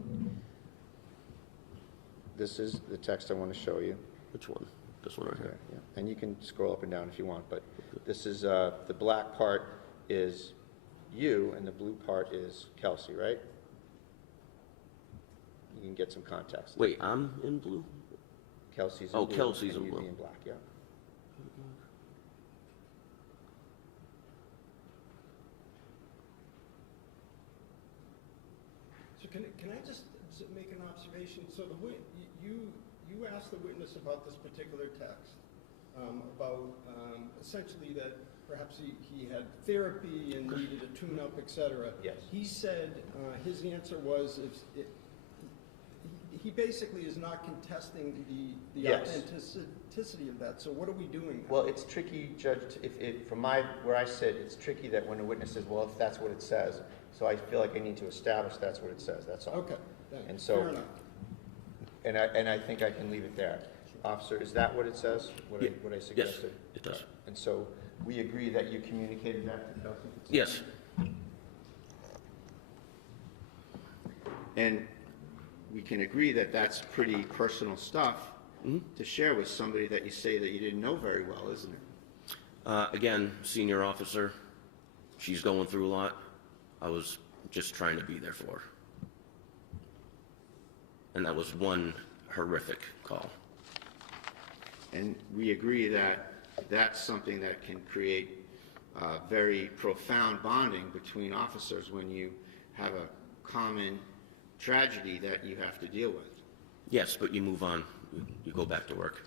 this is the text I want to show you. Which one? This one right Okay, here. yeah. And you can scroll up and down if you want, but this is, the black part is you, and the blue part is Kelsey, right? You can get some context. Wait, I'm in blue? Kelsey's in Oh, blue. Kelsey's and in you'd be blue. in black, yeah. So can I just make an observation? So you asked the witness about this particular text, about essentially that perhaps he had therapy and needed a tune-up, et cetera. Yes. He said, his answer was, he basically is not contesting the Yes. authenticity of that. So what are we doing now? Well, it's tricky, Judge, from where I sit, it's tricky that when a witness says, well, if that's what it says, so I feel like I need to establish that's what it says, that's all. Okay, thanks. And so- Fair enough. And I think I can leave it there. Officer, is that what it says? What Yeah. I Yes, suggested? it does. And so we agree that you communicated that to Kelsey? Yes. And we can agree that that's pretty personal stuff to share with somebody that you say that you didn't know very well, isn't it? Again, senior officer, she's going through a lot. I was just trying to be there for her. And that was one horrific call. And we agree that that's something that can create very profound bonding between officers when you have a common tragedy that you have to deal with. Yes, but you move on. You go back to work.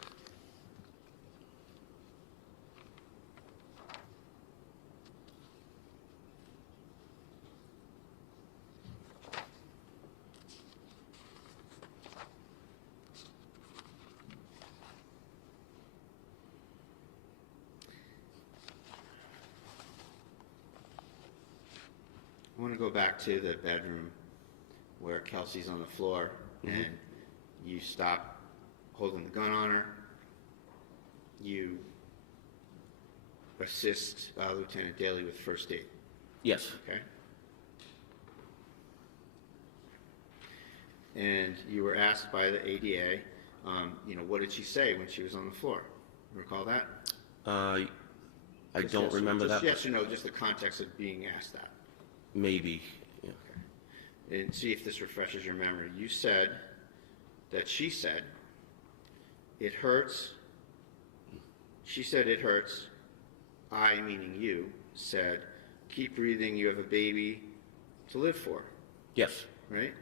I want to go back to the bedroom where Kelsey's on the floor and you stop holding the gun on her. You assist Lieutenant Daly with first aid. Yes. Okay. And you were asked by the ADA, what did she say when she was on the floor? Recall that? I Just don't yes, remember just that. Yes or no, just the context of being asked that. Maybe. Yeah. Okay. And see if this refreshes your memory. You said that she said, it hurts. She said, it hurts. I, meaning you, said, keep breathing. You have a baby to live for. Yes. Right?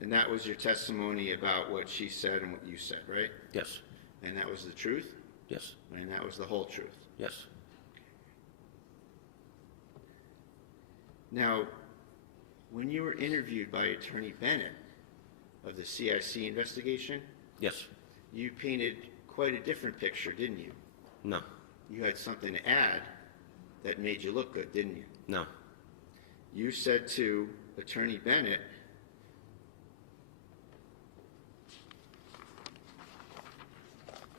And that was your testimony about what she said and what you said, right? Yes. And that was the truth? Yes. And that was the whole truth? Yes. Now, when you were interviewed by Attorney Bennett of the CIC investigation, Yes. you painted quite a different picture, didn't you? No. You had something to add that made you look good, didn't you? No. You said to Attorney Bennett,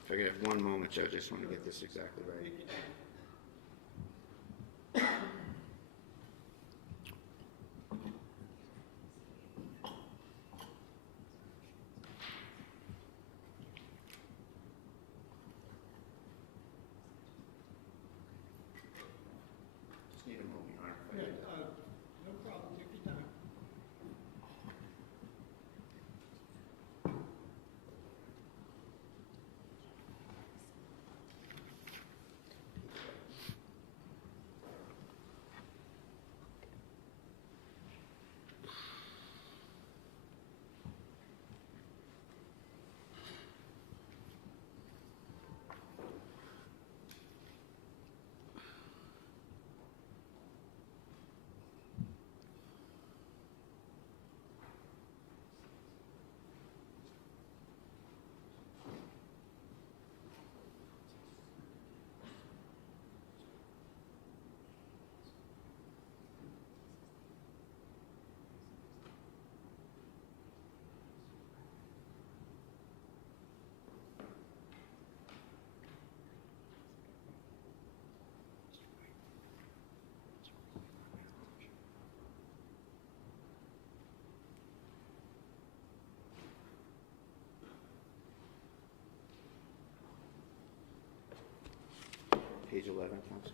if I could have one moment, Judge, I just want to get this exactly right. Just need a moment, Your Honor. No problem, take your time. Page 11, counsel.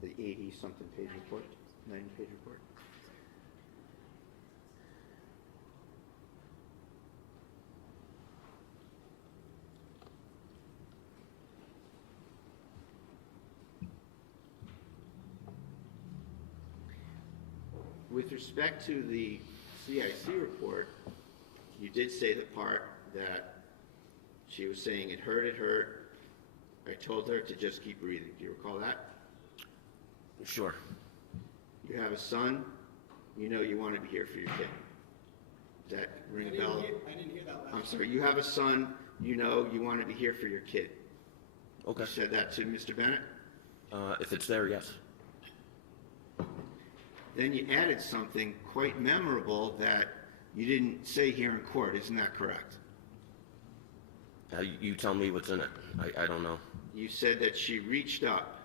The 80-something page report, 90-page report. With respect to the CIC report, you did say the part that she was saying it hurt. I told her to just keep breathing. Do you recall that? Sure. You have a son. You know you want to be here for your kid. Does that ring a bell? I didn't hear that last. I'm sorry. You have a son. You know you want to be here for your kid. Okay. You said that to Mr. Bennett? If it's there, yes. Then you added something quite memorable that you didn't say here in court. Isn't that correct? You tell me what's in it. I don't know. You said that she reached up.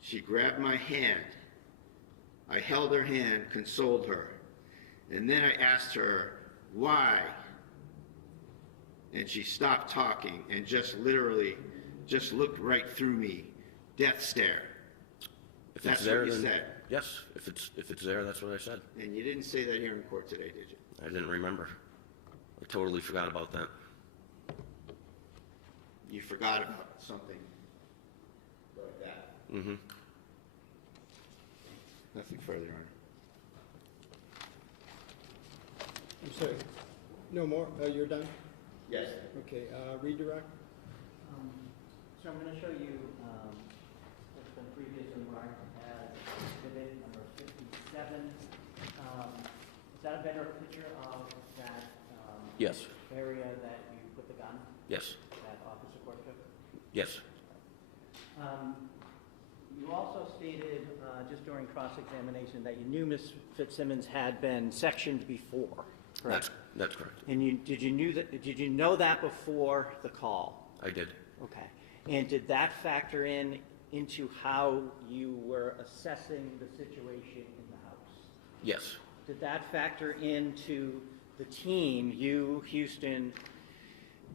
She grabbed my hand. I held her hand, consoled her. And then I asked her, why? And she stopped talking and just literally just looked right through me, death stare. If That's it's there, what you then said. yes. If it's there, that's what I said. And you didn't say that here in court today, did you? I didn't remember. I totally forgot about that. You forgot about something like that. Mm-hmm. Nothing further, Your Honor. I'm sorry, no more? You're done? Yes. Okay, redirect? So I'm going to show you what's been previously marked as exhibit number 57. Is that a better picture of that Yes. area that you put the gun, Yes. that Officer Court took? Yes. You also stated just during cross-examination that you knew Ms. Fitzsimmons had been sectioned before, correct? That's correct. And did you know that before the call? I did. Okay. And did that factor into how you were assessing the situation in the house? Yes. Did that factor into the team, you, Houston,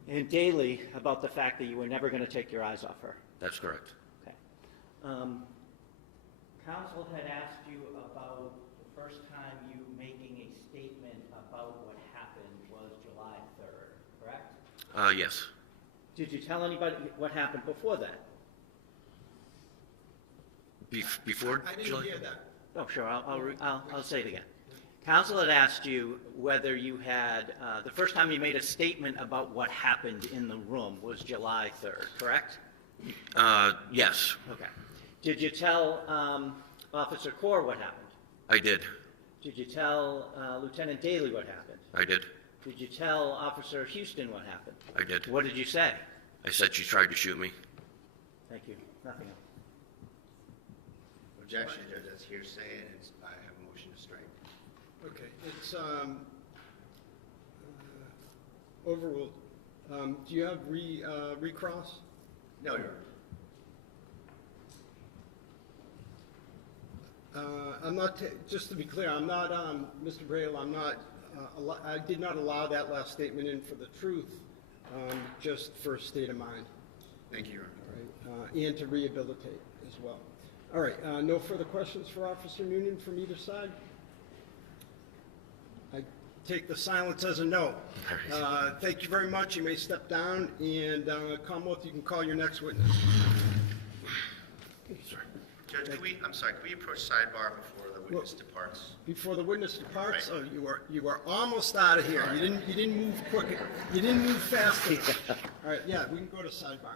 and Daly, about the fact that you were never going to take your eyes off her? That's correct. Okay. Counsel had asked you about the first time you making a statement about what happened was July 3rd, correct? Yes. Did you tell anybody what happened before that? Before I didn't July? hear that. Oh, sure, I'll say it again. Counsel had asked you whether you had, the first time you made a statement about what happened in the room was July 3rd, correct? Yes. Okay. Did you tell Officer Core what happened? I did. Did you tell Lieutenant Daly what happened? I did. Did you tell Officer Houston what happened? I did. What did you say? I said she tried to shoot me. Thank you. Nothing else. Objection, Judge, that's hearsay, and I have a motion to strike. Okay, it's overruled. Do you have recross? No, Your Honor. I'm not, just to be clear, I'm not, Mr. Braille, I'm not, I did not allow that last statement in for the truth, just for state of mind, Thank you, Your Honor. all right? And to rehabilitate as well. All right, no further questions for Officer Noonan from either side? I take the silence as a no. Thank you very much. You may step down, and Commonwealth, you can call your next witness. Sorry. Judge, can we approach sidebar before the witness departs? Before the witness departs, Right. oh, you are almost out of here. You didn't move quick. You didn't move fast enough. All right, yeah, we can go to sidebar.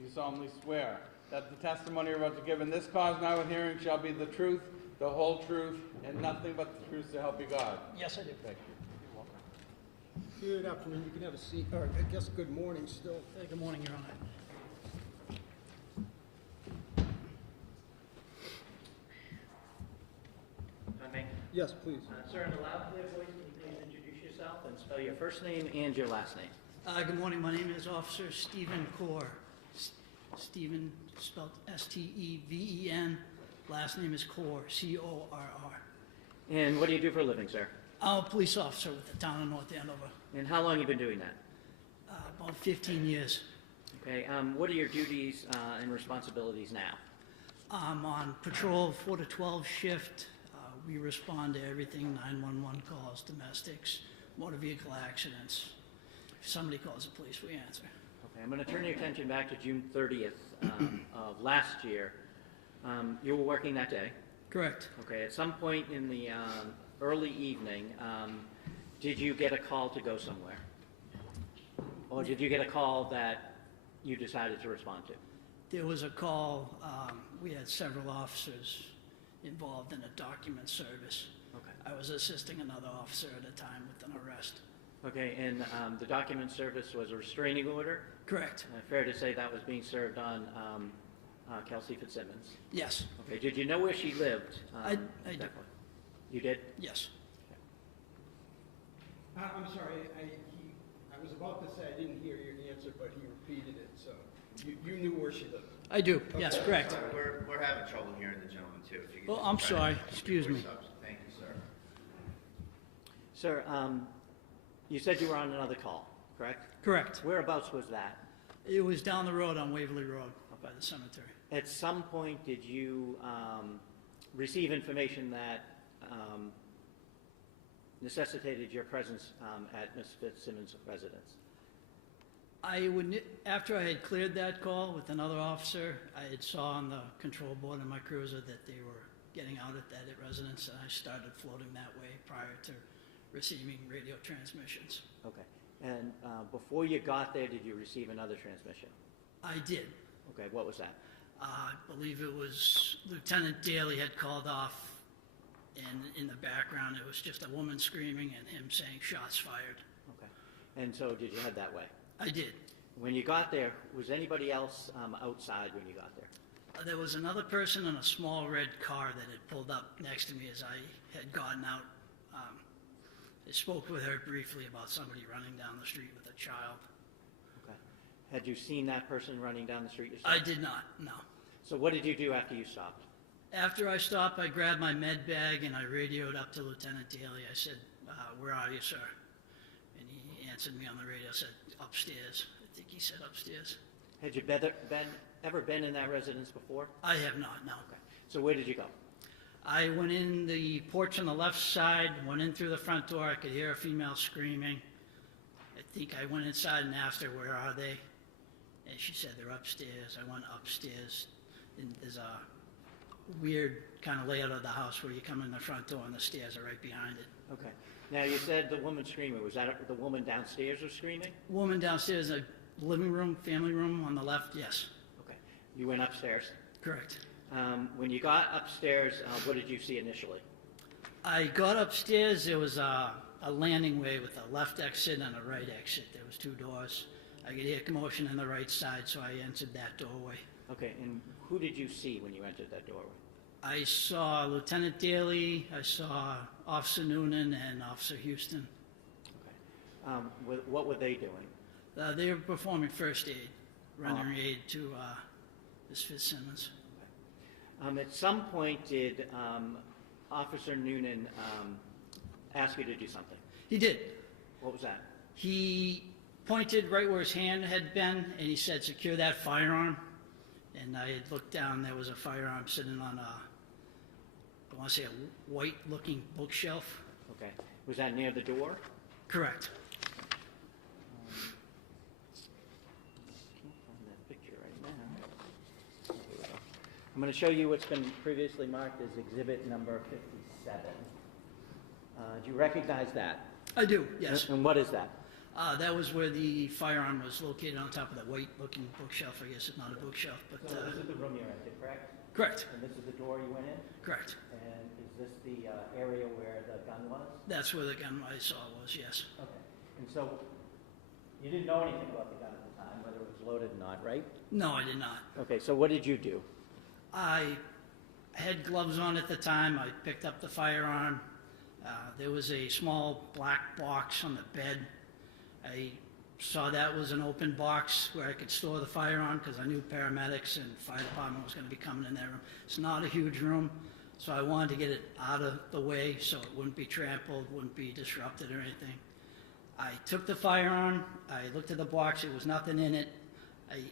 You solemnly swear that the testimony you're about to give in this cause now with hearing shall be the truth, the whole truth, and nothing but the truth to help you God. Yes, I do. Thank you. You're welcome. Good afternoon. You can have a seat, or I guess good morning still. Good morning, Your Honor. If I may. Yes, please. Sir, in a loud, clear voice, can you please introduce yourself and spell your first name and your last name? Good morning. My name is Officer Stephen Corr. Stephen spelled S-T-E-V-E-N. Last name is Corr, C-O-R-R. And what do you do for a living, sir? I'm a police officer with the town of North Andover. And how long have you been doing that? About 15 years. Okay, what are your duties and responsibilities now? I'm on patrol 4 to 12 shift. We respond to everything, 911 calls, domestics, motor vehicle accidents. If somebody calls the police, we answer. Okay, I'm going to turn your attention back to June 30th of last year. You were working that day. Correct. Okay, at some point in the early evening, did you get a call to go somewhere? Or did you get a call that you decided to respond to? There was a call. We had several officers involved in a document service. Okay. I was assisting another officer at a time with an arrest. Okay, and the document service was a restraining order? Correct. Fair to say that was being served on Kelsey Fitzsimmons? Yes. Okay, did you know where she lived? I at did. that point? You did? Yes. I'm sorry, I was about to say I didn't hear your answer, but he repeated it, so you knew where she lived. I do. Yes, correct. We're having trouble hearing the gentleman too. If you could Well, just I'm try to sorry. keep your Excuse me. voice up. Thank you, sir. Sir, you said you were on another call, correct? Correct. Whereabouts was that? It was down the road on Waverly Road, up by the cemetery. At some point, did you receive information that necessitated your presence at Ms. Fitzsimmons' residence? After I had cleared that call with another officer, I had saw on the control board in my cruiser that they were getting out at that residence, and I started floating that way prior to receiving radio transmissions. Okay. And before you got there, did you receive another transmission? I did. Okay, what was that? I believe it was Lieutenant Daly had called off, and in the background, it was just a woman screaming and him saying, "Shots fired." Okay. And so did you head that way? I did. When you got there, was anybody else outside when you got there? There was another person in a small red car that had pulled up next to me as I had gotten out. I spoke with her briefly about somebody running down the street with a child. Okay. Had you seen that person running down the street yourself? I did not, no. So what did you do after you stopped? After I stopped, I grabbed my med bag and I radioed up to Lieutenant Daly. I said, "Where are you, sir?" And he answered me on the radio, said, "Upstairs." I think he said upstairs. Had you ever been in that residence before? I have not, no. Okay. So where did you go? I went in the porch on the left side, went in through the front door. I could hear a female screaming. I think I went inside and asked her, "Where are they?" And she said, "They're upstairs." I went upstairs, and there's a weird kind of layout of the house where you come in the front door and the stairs are right behind it. Okay. Now, you said the woman screaming. Was that the woman downstairs was screaming? Woman downstairs, a living room, family room on the left, yes. Okay. You went upstairs. Correct. When you got upstairs, what did you see initially? I got upstairs, there was a landing way with a left exit and a right exit. There was two doors. I could hear commotion on the right side, so I entered that doorway. Okay, and who did you see when you entered that doorway? I saw Lieutenant Daly, I saw Officer Noonan and Officer Houston. Okay. What were they doing? They were performing first aid, rendering aid to Ms. Fitzsimmons. At some point, did Officer Noonan ask you to do something? He did. What was that? He pointed right where his hand had been, and he said, "Secure that firearm." And I had looked down, there was a firearm sitting on I want to say a white-looking bookshelf. Okay. Was that near the door? Correct. Can't find that picture right now. Here we go. I'm going to show you what's been previously marked as exhibit number 57. Do you recognize that? I do, yes. And what is that? That was where the firearm was located on top of the white-looking bookshelf. I guess it's not a bookshelf, but... So this is the room you entered, correct? Correct. And this is the door you went in? Correct. And is this the area where the gun was? That's where the gun I saw was, yes. Okay. And so you didn't know anything about the gun at the time, whether it was loaded or not, right? No, I did not. Okay, so what did you do? I had gloves on at the time. I picked up the firearm. There was a small black box on the bed. I saw that was an open box where I could store the firearm because I knew paramedics and fire department was going to be coming in that room. It's not a huge room, so I wanted to get it out of the way so it wouldn't be trampled, wouldn't be disrupted or anything. I took the firearm. I looked at the box. There was nothing in it. I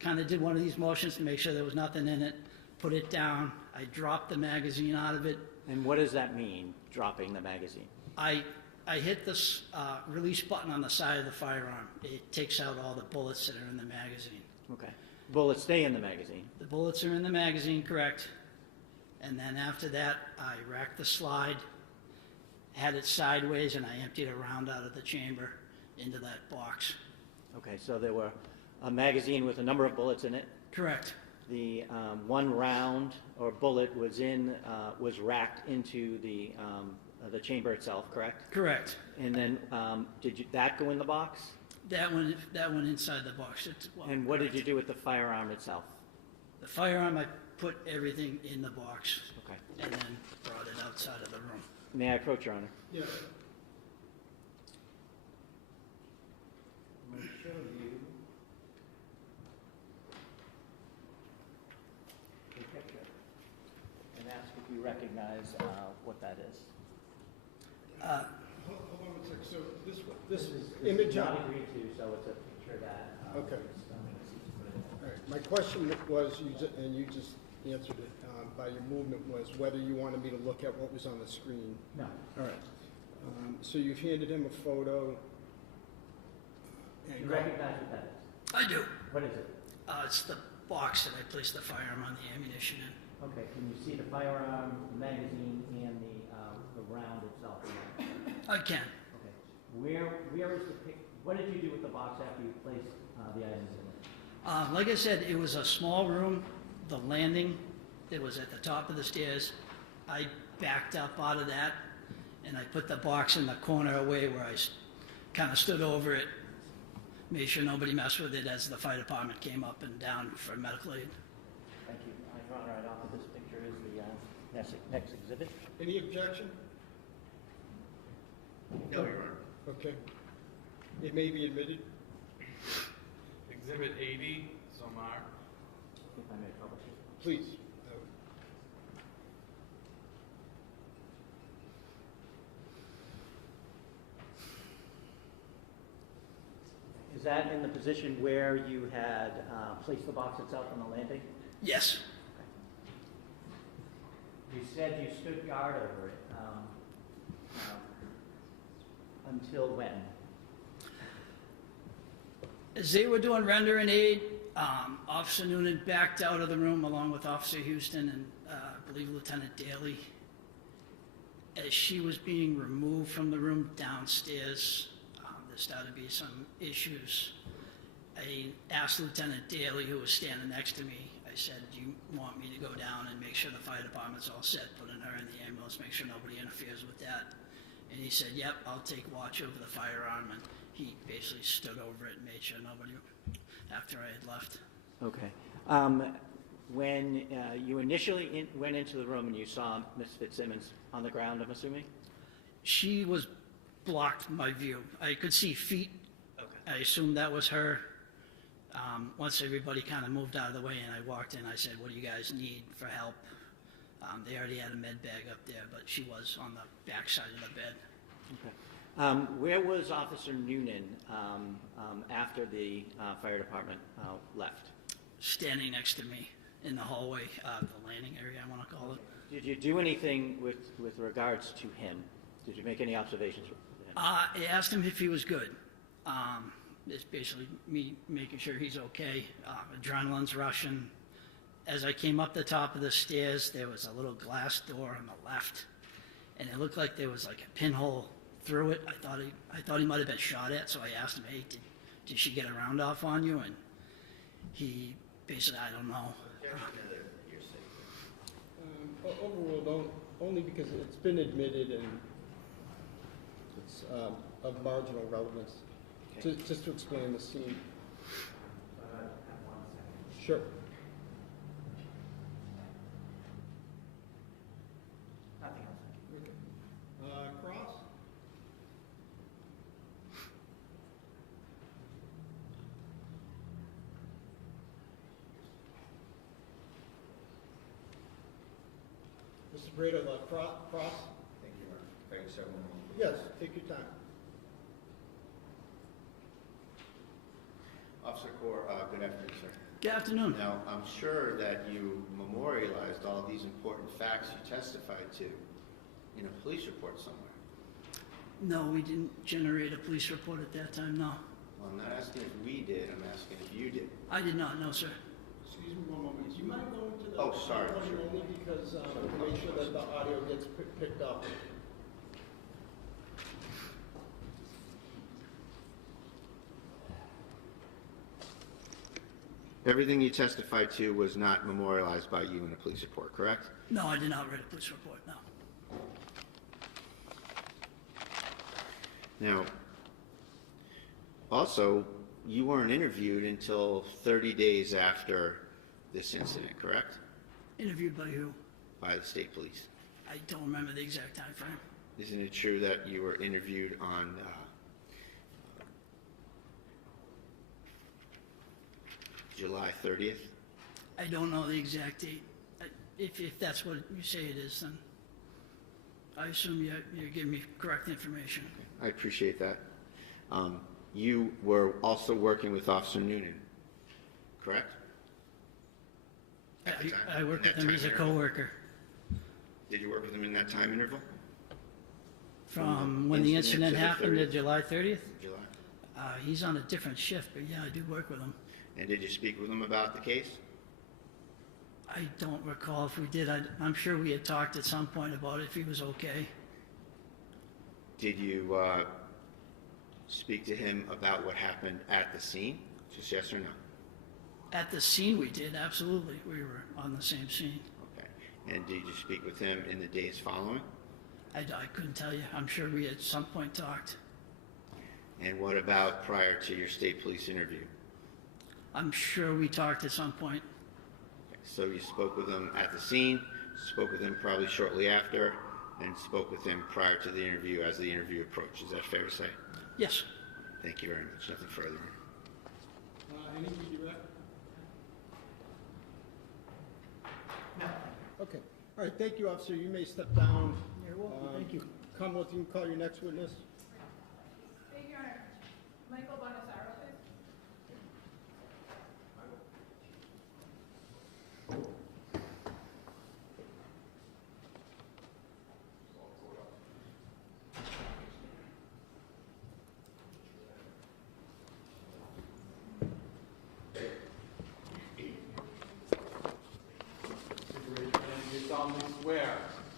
kind of did one of these motions to make sure there was nothing in it, put it down. I dropped the magazine out of it. And what does that mean, dropping the magazine? I hit this release button on the side of the firearm. It takes out all the bullets that are in the magazine. Okay. Bullets stay in the magazine. The bullets are in the magazine, correct. And then after that, I racked the slide, had it sideways, and I emptied a round out of the chamber into that box. Okay, so there were a magazine with a number of bullets in it. Correct. The one round or bullet was racked into the the chamber itself, correct? Correct. And then, did that go in the box? That went inside the box. And what did you do with the firearm itself? The firearm, I put everything in the box Okay. and then brought it outside of the room. May I approach, Your Honor? Yes. I'm going to show you a picture and ask if you recognize what that is. Hold on one second. So this image not on. agreed to, so it's a picture that. Okay. is, All right. My question was, and you just answered it by your movement, was whether you wanted me to look at what was on the screen. No. All right. So you've handed him a photo. Do you recognize what that is? I do. What is it? It's the box that I placed the firearm on the ammunition in. Okay, can you see the firearm, the magazine, and the round itself? I can. Okay. Where is the pic? What did you do with the box after you placed the items in it? Like I said, it was a small room. The landing that was at the top of the stairs, I backed up out of that, and I put the box in the corner away where I kind of stood over it, made sure nobody messed with it as the fire department came up and down for medical aid. Thank you. Your Honor, I offer this picture is the next exhibit. Any objection? No, Your Honor. Okay. It may be admitted. Exhibit 80, so marked. If I may publish it. Please. Is that in the position where you had placed the box itself on the landing? Yes. You said you stood guard over it until when? As they were doing render and aid, Officer Noonan backed out of the room along with Officer Houston and I believe Lieutenant Daly. As she was being removed from the room downstairs, there started to be some issues. I asked Lieutenant Daly, who was standing next to me, I said, do you want me to go down and make sure the fire department's all set, putting her in the ambulance, make sure nobody interferes with that? And he said, yep, I'll take watch over the firearm, and he basically stood over it and made sure nobody, after I had left. Okay. When you initially went into the room and you saw Ms. Fitzsimmons on the ground, I'm assuming? She was blocked my view. I could see feet. Okay. I assumed that was her. Once everybody kind of moved out of the way and I walked in, I said, what do you guys need for help? They already had a med bag up there, but she was on the back side of the bed. Okay. Where was Officer Noonan after the fire department left? Standing next to me in the hallway, the landing area, I want to call it. Did you do anything with regards to him? Did you make any observations with him? I asked him if he was good. It's basically me making sure he's okay. Adrenaline's rushing. As I came up the top of the stairs, there was a little glass door on the left, and it looked like there was like a pinhole through it. I thought he might have been shot at, so I asked him, hey, did she get a round off on you? And he basically, I don't know. Overruled only because it's been admitted and it's of marginal relevance. Okay. Just to explain the scene. Sure. Nothing else. Cross? Mr. Breda, cross? Thank you, Your Honor. Thank you, sir. Yes, take your time. Officer Kaur, good afternoon, sir. Good afternoon. Now, I'm sure that you memorialized all these important facts you testified to in a police report somewhere. No, we didn't generate a police report at that time, no. Well, I'm not asking if we did, I'm asking if you did. I did not know, sir. Excuse me one moment. You might go into the Oh, sorry. podium only because to make sure that the audio gets picked up. Everything you testified to was not memorialized by you in a police report, correct? No, I did not write a police report, no. Now, also, you weren't interviewed until 30 days after this incident, correct? Interviewed by who? By the state police. I don't remember the exact time frame. Isn't it true that you were interviewed on July 30th? I don't know the exact date. If that's what you say it is, then I assume you're giving me correct information. I appreciate that. You were also working with Officer Noonan, correct? At the time- I work in with that him time as a interval? coworker. Did you work with him in that time interval? From when the incident to the happened to 30th. July 30th? July. He's on a different shift, but yeah, I do work with him. And did you speak with him about the case? I don't recall if we did. I'm sure we had talked at some point about if he was okay. Did you speak to him about what happened at the scene? Just yes or no? At the scene we did, absolutely. We were on the same scene. Okay. And did you speak with him in the days following? I couldn't tell you. I'm sure we at some point talked. And what about prior to your state police interview? I'm sure we talked at some point. Okay. So you spoke with him at the scene, spoke with him probably shortly after, and spoke with him prior to the interview as the interview approached. Is that fair to say? Yes. Thank you very much. Nothing further. Any redirect? No. Okay. All right, thank you, officer. You may step down. You're welcome. Thank you. Commonwealth, you can call your next witness. Thank you, Your Honor. Michael Bonasaro, please. And you solemnly swear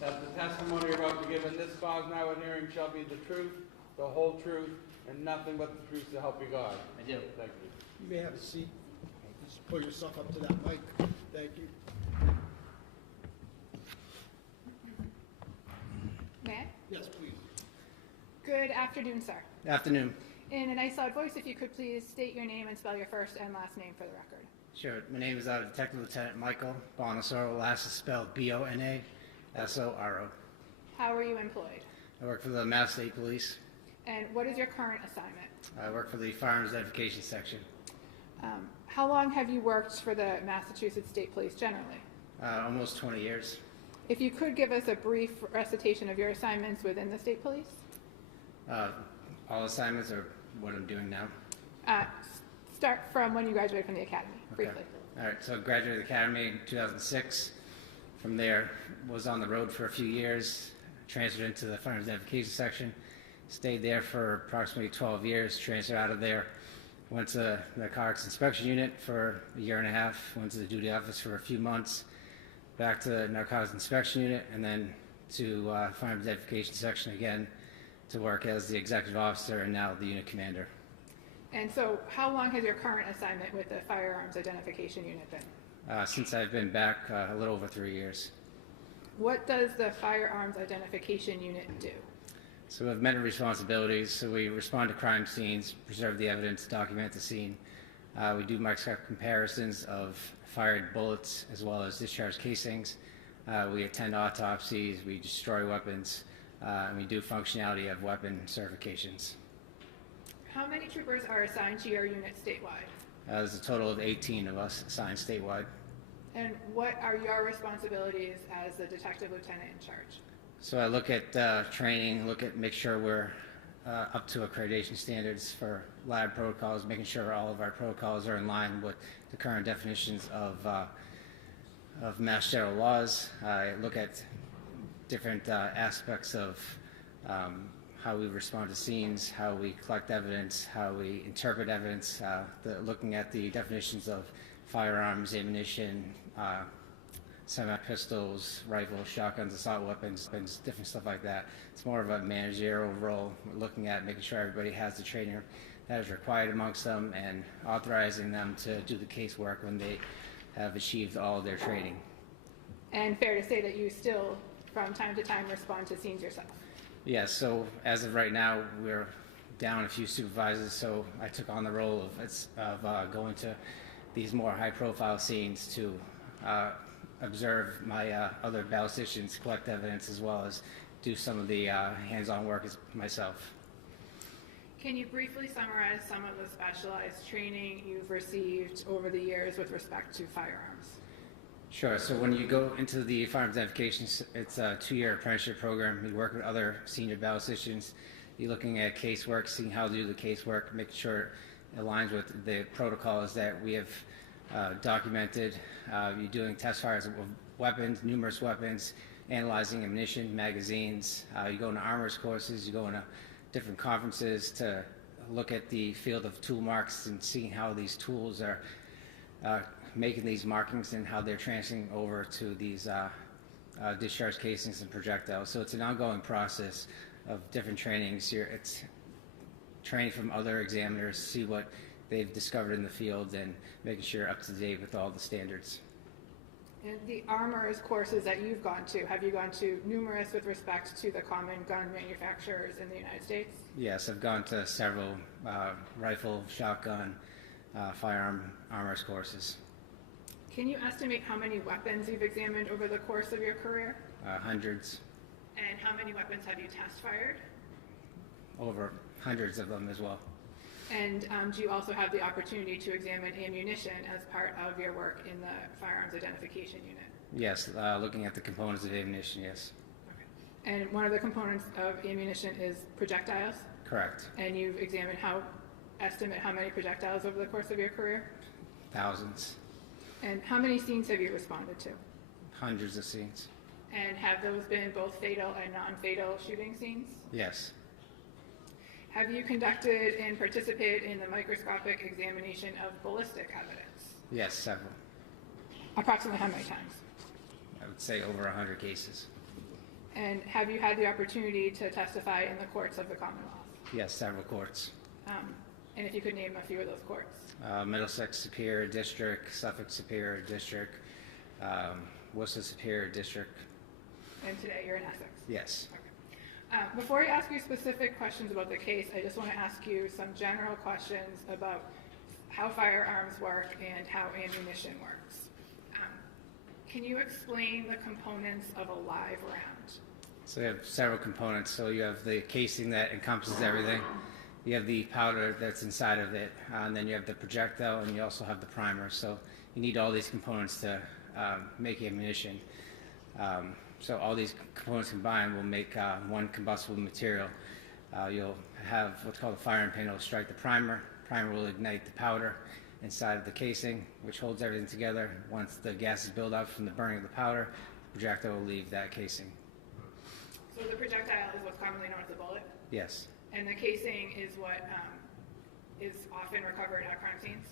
that the testimony you're about to give in this cause now at hearing shall be the truth, the whole truth, and nothing but the truth to help you God. I do. Thank you. You may have a seat. Just pull yourself up to that mic. Thank you. May I? Yes, please. Good afternoon, sir. Afternoon. In a nice loud voice, if you could please state your name and spell your first and last name for the record. Sure. My name is Detective Lieutenant Michael Bonasoro. Last is spelled Bonasoro. How are you employed? I work for the Mass State Police. And what is your current assignment? I work for the Firearms Identification Section. How long have you worked for the Massachusetts State Police generally? Almost 20 years. If you could give us a brief recitation of your assignments within the State Police? All assignments are what I'm doing now. Start from when you graduated from the academy, Okay. briefly. All right, so I graduated the academy in 2006. From there, was on the road for a few years, transferred into the Firearms Identification Section, stayed there for approximately 12 years, transferred out of there, went to the Narcotics Inspection Unit for a year and a half, went to the duty office for a few months, back to the Narcotics Inspection Unit, and then to Firearms Identification Section again to work as the executive officer and now the unit commander. And so how long has your current assignment with the Firearms Identification Unit been? Since I've been back, a little over 3 years. What does the Firearms Identification Unit do? So we have many responsibilities. So we respond to crime scenes, preserve the evidence, document the scene. We do microscopic comparisons of fired bullets as well as discharged casings. We attend autopsies, we destroy weapons, and we do functionality of weapon certifications. How many troopers are assigned to your unit statewide? There's a total of 18 of us assigned statewide. And what are your responsibilities as the detective lieutenant in charge? So I look at training, make sure we're up to accreditation standards for lab protocols, making sure all of our protocols are in line with the current definitions of Mass General laws. I look at different aspects of how we respond to scenes, how we collect evidence, how we interpret evidence, looking at the definitions of firearms, ammunition, semi-pistols, rifles, shotguns, assault weapons, different stuff like that. It's more of a managerial role, looking at making sure everybody has the training that is required amongst them and authorizing them to do the casework when they have achieved all of their training. And fair to say that you still, from time to time, respond to scenes yourself? Yes, so as of right now, we're down a few supervisors, so I took on the role of going to these more high-profile scenes to observe my other ballisticians, collect evidence, as well as do some of the hands-on work myself. Can you briefly summarize some of the specialized training you've received over the years with respect to firearms? Sure. So when you go into the firearms identification, it's a 2-year apprenticeship program. You work with other senior ballisticians. You're looking at casework, seeing how to do the casework, making sure it aligns with the protocols that we have documented. You're doing test fires of weapons, numerous weapons, analyzing ammunition, magazines. You go into armorers courses. You go into different conferences to look at the field of tool marks and seeing how these tools are making these markings and how they're transferring over to these discharge casings and projectiles. So it's an ongoing process of different trainings. It's training from other examiners, see what they've discovered in the field, and making sure you're up to date with all the standards. And the armorers courses that you've gone to, have you gone to numerous with respect to the common gun manufacturers in the United States? Yes, I've gone to several rifle, shotgun, firearm armorers courses. Can you estimate how many weapons you've examined over the course of your career? Hundreds. And how many weapons have you test fired? Over hundreds of them as well. And do you also have the opportunity to examine ammunition as part of your work in the firearms identification unit? Yes, looking at the components of ammunition, yes. Okay. And one of the components of ammunition is projectiles? Correct. And you've examined estimate how many projectiles over the course of your career? Thousands. And how many scenes have you responded to? Hundreds of scenes. And have those been both fatal and non-fatal shooting scenes? Yes. Have you conducted and participated in the microscopic examination of ballistic evidence? Yes, several. Approximately how many times? I would say over 100 cases. And have you had the opportunity to testify in the courts of the Commonwealth? Yes, several courts. And if you could name a few of those courts. Middlesex Superior District, Suffolk Superior District, Worcester Superior District. And today you're in Essex? Yes. Before I ask you specific questions about the case, I just want to ask you some general questions about how firearms work and how ammunition works. Can you explain the components of a live round? So you have several components. So you have the casing that encompasses everything. You have the powder that's inside of it, and then you have the projectile, and you also have the primer. So you need all these components to make ammunition. So all these components combined will make one combustible material. You'll have what's called a firing pin. It'll strike the primer. Primer will ignite the powder inside of the casing, which holds everything together. Once the gases build up from the burning of the powder, the projectile will leave that casing. So the projectile is what's commonly known as a bullet? Yes. And the casing is what is often recovered at crime scenes?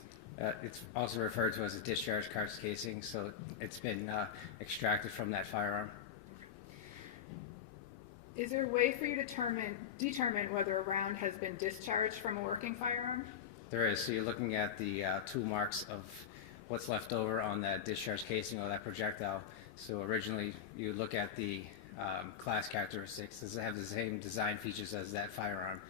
It's also referred to as a discharge cartridge casing, so it's been extracted from that firearm. Is there a way for you to determine whether a round has been discharged from a working firearm? There is. So you're looking at the tool marks of what's left over on that discharge casing or that projectile. So originally you look at the class characteristics. Does it have the same design features as that firearm?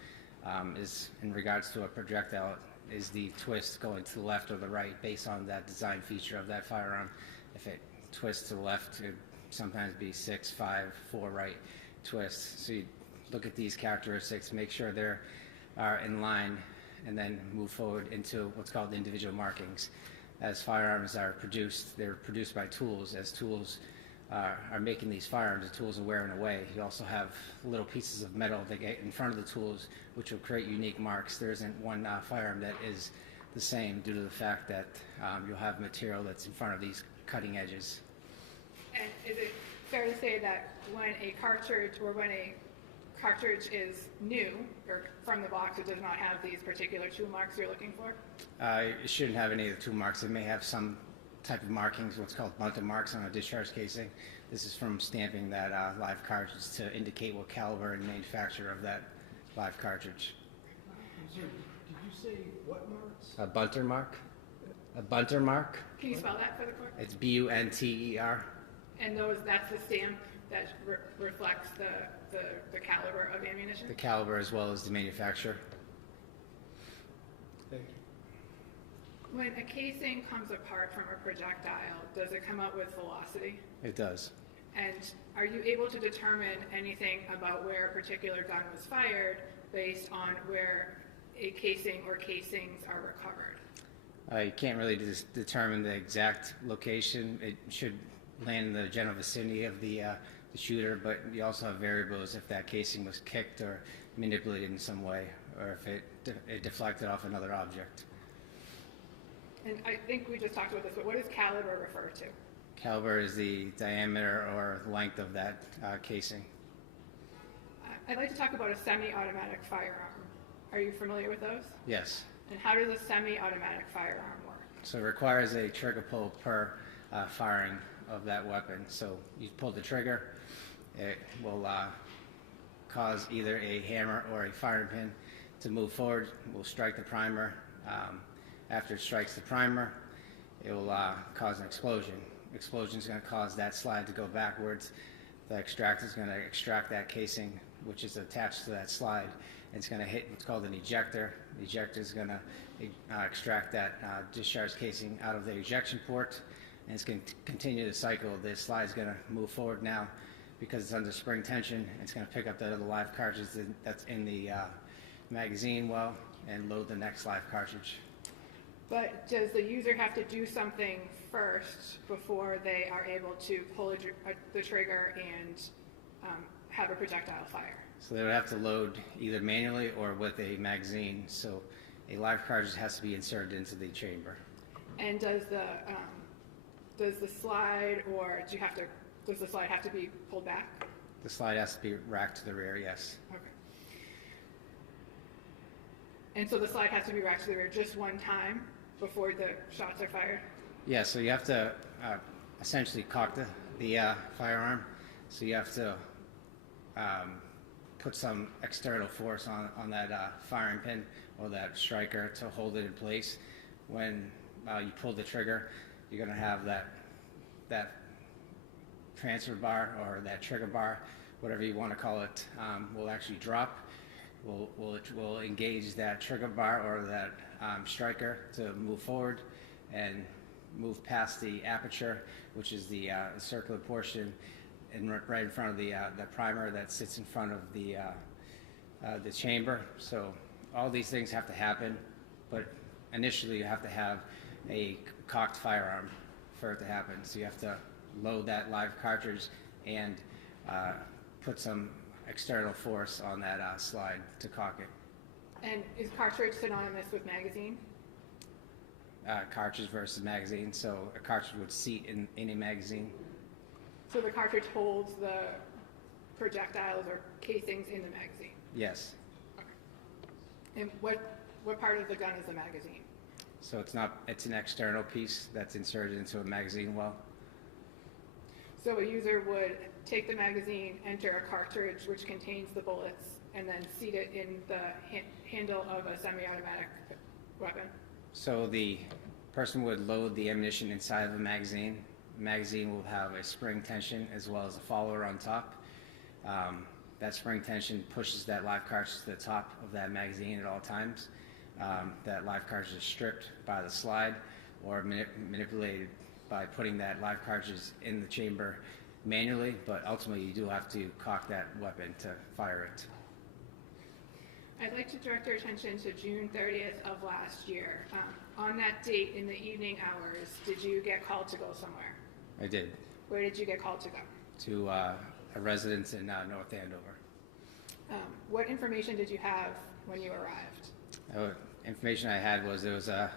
Is in regards to a projectile, is the twist going to the left or the right based on that design feature of that firearm? If it twists to the left, it would sometimes be 6, 5, 4 right twists. So you look at these characteristics, make sure they are in line, and then move forward into what's called individual markings. As firearms are produced, they're produced by tools. As tools are making these firearms, the tools are wearing away. You also have little pieces of metal that get in front of the tools, which will create unique marks. There isn't one firearm that is the same due to the fact that you'll have material that's in front of these cutting edges. And is it fair to say that when a cartridge is new or from the box, it does not have these particular tool marks you're looking for? It shouldn't have any of the tool marks. It may have some type of markings, what's called bunter marks on a discharge casing. This is from stamping that live cartridge to indicate what caliber and manufacturer of that live cartridge. Did you say what marks? A bunter mark. A bunter mark. Can you spell that for the court? It's B-U-N-T-E-R. And that's the stamp that reflects the caliber of ammunition? The caliber as well as the manufacturer. Thank you. When a casing comes apart from a projectile, does it come out with velocity? It does. And are you able to determine anything about where a particular gun was fired based on where a casing or casings are recovered? I can't really determine the exact location. It should land in the general vicinity of the shooter, but you also have variables if that casing was kicked or manipulated in some way, or if it deflected off another object. And I think we just talked about this, but what does caliber refer to? Caliber is the diameter or length of that casing. I'd like to talk about a semi-automatic firearm. Are you familiar with those? Yes. And how does a semi-automatic firearm work? So it requires a trigger pull per firing of that weapon. So you pull the trigger, it will cause either a hammer or a firing pin to move forward. It will strike the primer. After it strikes the primer, it will cause an explosion. Explosion is going to cause that slide to go backwards. The extractor is going to extract that casing, which is attached to that slide. It's going to hit what's called an ejector. The ejector is going to extract that discharge casing out of the ejection port, and it's going to continue the cycle. This slide is going to move forward now because it's under spring tension. It's going to pick up that other live cartridge that's in the magazine well and load the next live cartridge. But does the user have to do something first before they are able to pull the trigger and have a projectile fire? So they would have to load either manually or with a magazine. So a live cartridge has to be inserted into the chamber. And does the slide, or does the slide have to be pulled back? The slide has to be racked to the rear, yes. Okay. And so the slide has to be racked to the rear just one time before the shots are fired? Yeah, so you have to essentially cock the firearm. So you have to put some external force on that firing pin or that striker to hold it in place. When you pull the trigger, you're going to have that transfer bar or that trigger bar, whatever you want to call it, will actually drop. Will engage that trigger bar or that striker to move forward and move past the aperture, which is the circular portion, and right in front of the primer that sits in front of the chamber. So all these things have to happen, but initially you have to have a cocked firearm for it to happen. So you have to load that live cartridge and put some external force on that slide to cock it. And is cartridge synonymous with magazine? Cartridge versus magazine. So a cartridge would seat in a magazine. So the cartridge holds the projectiles or casings in the magazine? Yes. Okay. And what part of the gun is the magazine? So it's an external piece that's inserted into a magazine well. So a user would take the magazine, enter a cartridge which contains the bullets, and then seat it in the handle of a semi-automatic weapon? So the person would load the ammunition inside of the magazine. The magazine will have a spring tension as well as a follower on top. That spring tension pushes that live cartridge to the top of that magazine at all times. That live cartridge is stripped by the slide or manipulated by putting that live cartridge in the chamber manually, but ultimately you do have to cock that weapon to fire it. I'd like to direct your attention to June 30th of last year. On that date, in the evening hours, did you get called to go somewhere? I did. Where did you get called to go? To a residence in North Andover. What information did you have when you arrived? Information I had was there was a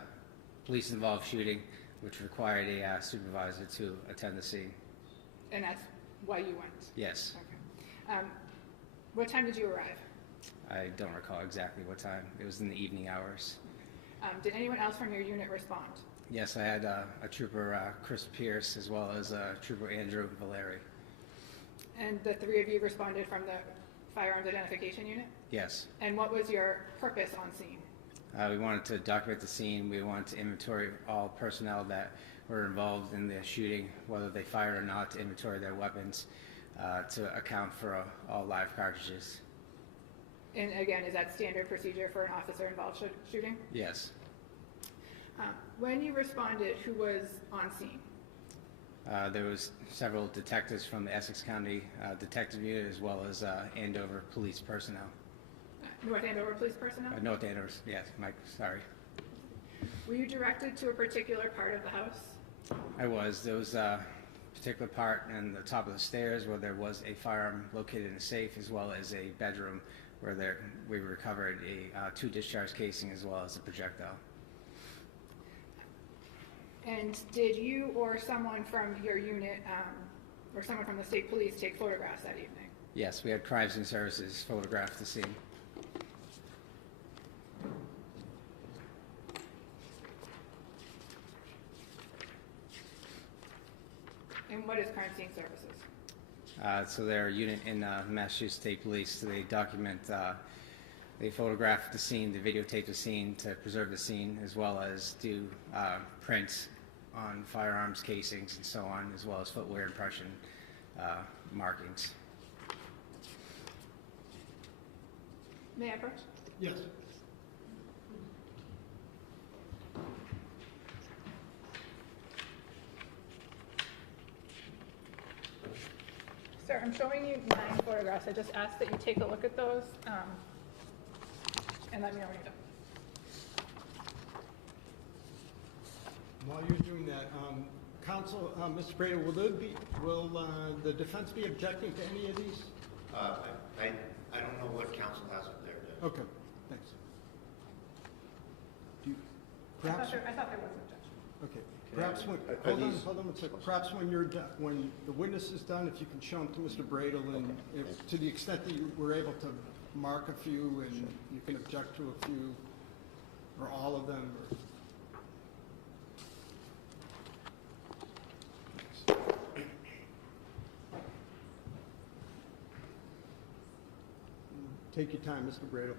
police-involved shooting which required a supervisor to attend the scene. And that's why you went? Yes. Okay. What time did you arrive? I don't recall exactly what time. It was in the evening hours. Did anyone else from your unit respond? Yes, I had a trooper, Chris Pierce, as well as trooper Andrew Valeri. And the three of you responded from the firearms identification unit? Yes. And what was your purpose on scene? We wanted to document the scene. We wanted to inventory all personnel that were involved in the shooting, whether they fired or not, to inventory their weapons, to account for all live cartridges. And again, is that standard procedure for an officer-involved shooting? Yes. When you responded, who was on scene? There was several detectives from the Essex County Detective Unit as well as Andover police personnel. North Andover police personnel? North Andover, yes, Mike, sorry. Were you directed to a particular part of the house? I was. There was a particular part in the top of the stairs where there was a firearm located in a safe, as well as a bedroom where we recovered a 2 discharge casing as well as a projectile. And did you or someone from your unit or someone from the state police take photographs that evening? Yes, we had crime scene services photograph the scene. And what is crime scene services? So they're a unit in Massachusetts State Police. So they document, they photograph the scene, they videotape the scene to preserve the scene, as well as do prints on firearms casings and so on, as well as footwear impression markings. May I approach? Yes. Sir, I'm showing you 9 photographs. I just ask that you take a look at those and let me know when you're done. While you're doing that, Counsel, Mr. Breda, will the defense be objecting to any of these? I don't know what counsel has up there. Okay, thanks. Do you, I perhaps, thought there was an objection. okay, perhaps when, hold on one second. Perhaps when you're done, when the witness is done, if you can show them to Mr. Breda, and if, to the extent that you were able to mark a few and you can object to a few, or all of them, or. Take your time, Mr. Breda.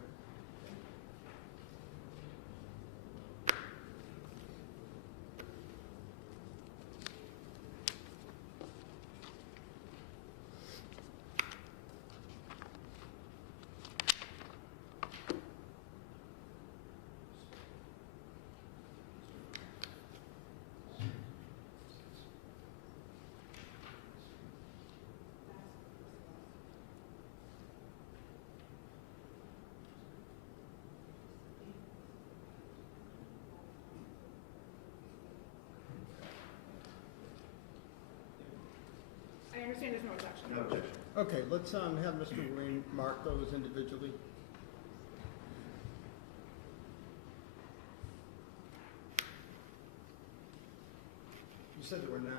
I understand there's no objection. No objection. Okay, let's have Mr. Wayne mark those individually. You said there were 9?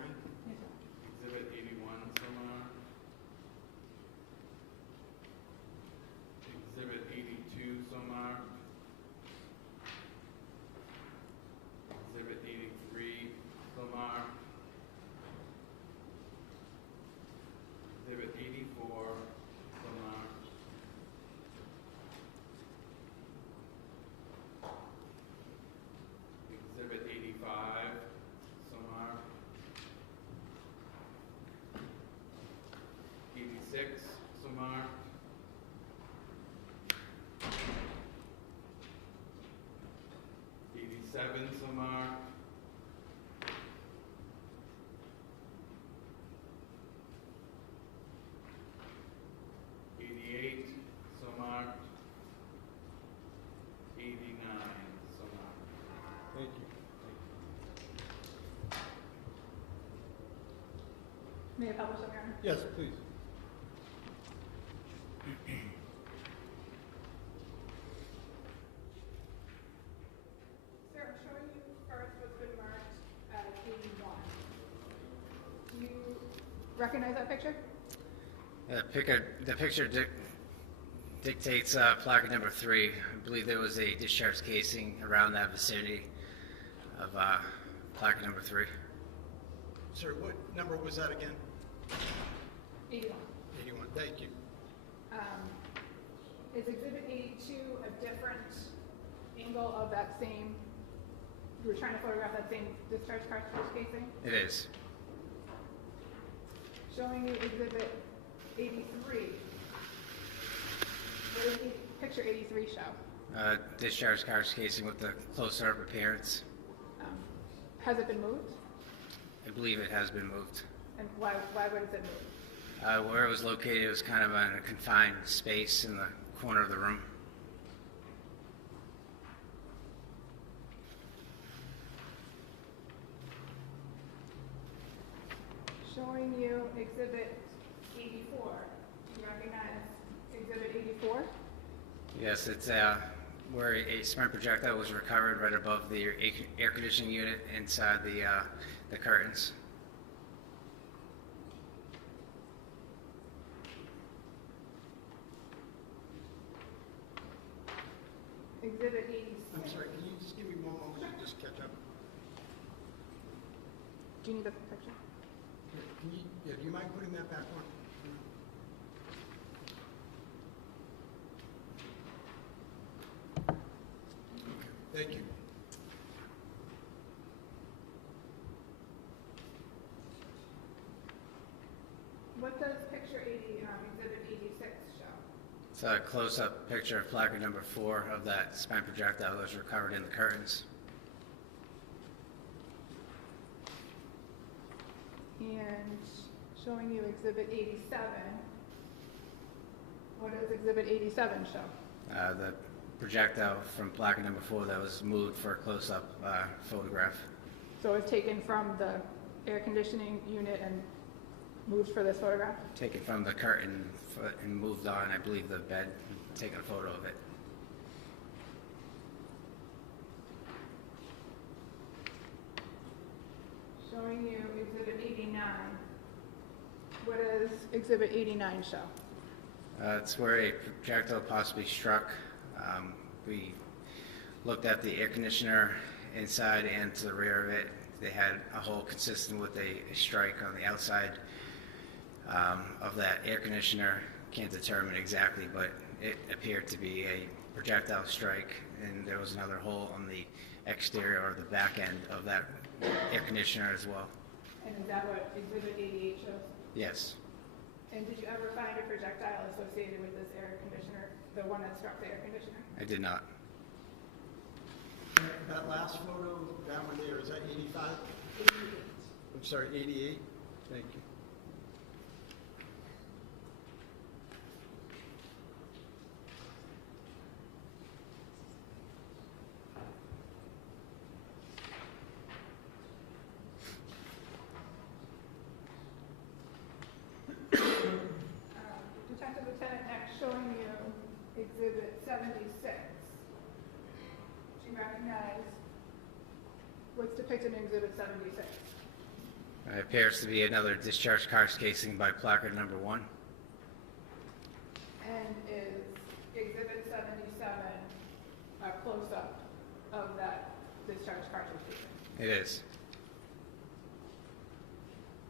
Exhibit 81 somewhere. Exhibit 82 somewhere. Exhibit 83 somewhere. Exhibit 84 somewhere. Exhibit 85 somewhere. 86 somewhere. 87 somewhere. 88 somewhere. 89 somewhere. Thank you. May I publish them, Your Honor? Yes, please. Sir, I'm showing you first what's been marked as 81. Do you recognize that picture? The picture dictates plaque number 3. I believe there was a discharge casing around that vicinity of plaque number 3. Sir, what number was that again? 81. 81, thank you. Is Exhibit 82 a different angle of that same, you were trying to photograph that same discharge cartridge casing? It is. Showing you Exhibit 83. What does picture 83 show? Discharge cartridge casing with the close-up appearance. Has it been moved? I believe it has been moved. And why was it moved? Where it was located, it was kind of in a confined space in the corner of the room. Showing you Exhibit 84. Do you recognize Exhibit 84? Yes, it's where a sprint projectile was recovered right above the air conditioning unit inside the curtains. Exhibit 86. I'm sorry, can you just give me one moment to just catch up? Do you need the picture? Do you mind putting that back on? Thank you. What does picture 80, Exhibit 86 show? It's a close-up picture of placard number 4 of that spent projectile that was recovered in the curtains. And showing you Exhibit 87. What does Exhibit 87 show? The projectile from placard number 4 that was moved for a close-up photograph. So it's taken from the air conditioning unit and moved for this photograph? Taken from the curtain and moved on, I believe, the bed, taken a photo of it. Showing you Exhibit 89. What does Exhibit 89 show? It's where a projectile possibly struck. We looked at the air conditioner inside and to the rear of it. They had a hole consistent with a strike on the outside of that air conditioner. Can't determine exactly, but it appeared to be a projectile strike, and there was another hole on the exterior or the back end of that air conditioner as well. And is that what Exhibit 88 shows? Yes. And did you ever find a projectile associated with this air conditioner, the one that struck the air conditioner? I did not. That last photo, that one there, is that 85? 88. I'm sorry, 88? Thank you. Detective Lieutenant, next showing you Exhibit 76. Do you recognize what's depicted in Exhibit 76? It appears to be another discharged car's casing by placard number 1. And is Exhibit 77 a close-up of that discharged cartridge casing? It is.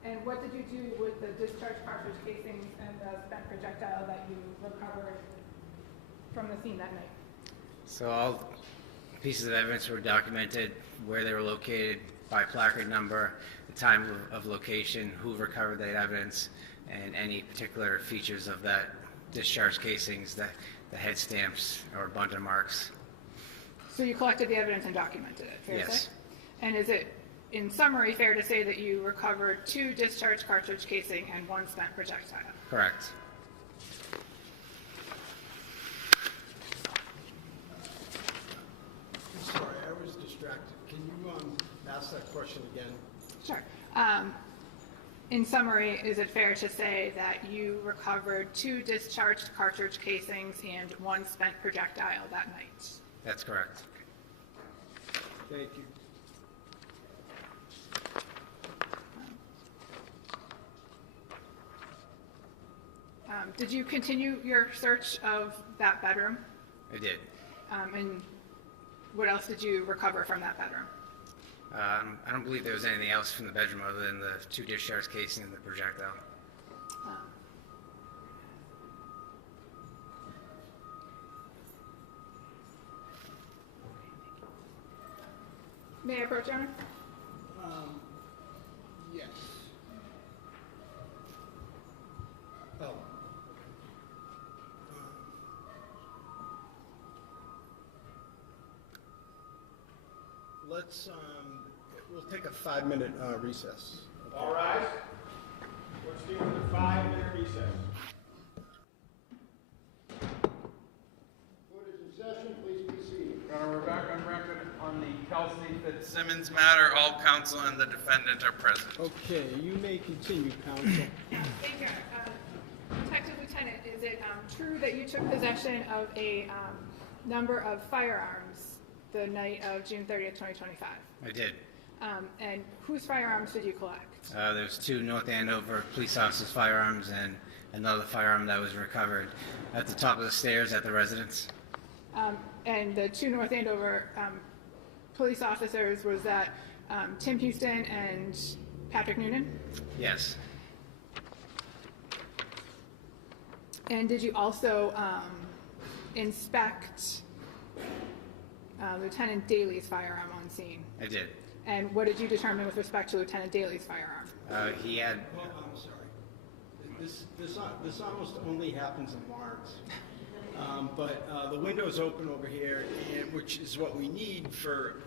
And what did you do with the discharged cartridge casings and the spent projectile that you recovered from the scene that night? So all pieces of evidence were documented, where they were located by placard number, the time of location, who recovered that evidence, and any particular features of that discharge casings, the head stamps or bundle marks. So you collected the evidence and documented it, fair to Yes. say? And is it, in summary, fair to say that you recovered 2 discharged cartridge casing and 1 spent projectile? Correct. I'm sorry, I was distracted. Can you ask that question again? Sure. In summary, is it fair to say that you recovered 2 discharged cartridge casings and 1 spent projectile that night? That's correct. Thank you. Did you continue your search of that bedroom? I did. And what else did you recover from that bedroom? I don't believe there was anything else from the bedroom other than the 2 discharge casing and the projectile. May I approach, Your Honor? Yes. Oh. Let's, We'll take a 5-minute recess. All rise. Let's do a 5-minute recess. Court is in session. Please be seated. Your Honor, we're back on record on the Kelsey Fitzsimmons. Simmons matter, all counsel and the defendant are present. Okay, you may continue, counsel. Thank you. Detective Lieutenant, is it true that you took possession of a number of firearms the night of June 30th, 2025? I did. And whose firearms did you collect? There's 2 North Andover police officers' firearms and another firearm that was recovered at the top of the stairs at the residence. And the 2 North Andover police officers, was that Tim Houston and Patrick Noonan? Yes. And did you also inspect Lieutenant Daly's firearm on scene? I did. And what did you determine with respect to Lieutenant Daly's firearm? He had, Well, I'm sorry. This almost only happens in Lawrence. But the window's open over here, and, which is what we need for,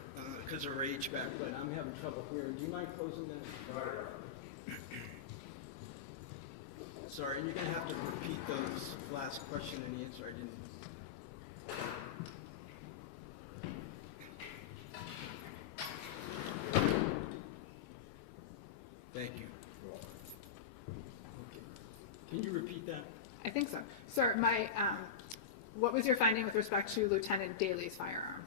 because of our HVAC, but I'm having trouble hearing. Do you mind closing that? Sorry, and you're going to have to repeat those last question and answer. I didn't. Thank you. Okay. Can you repeat that? I think so. Sir, what was your finding with respect to Lieutenant Daly's firearm?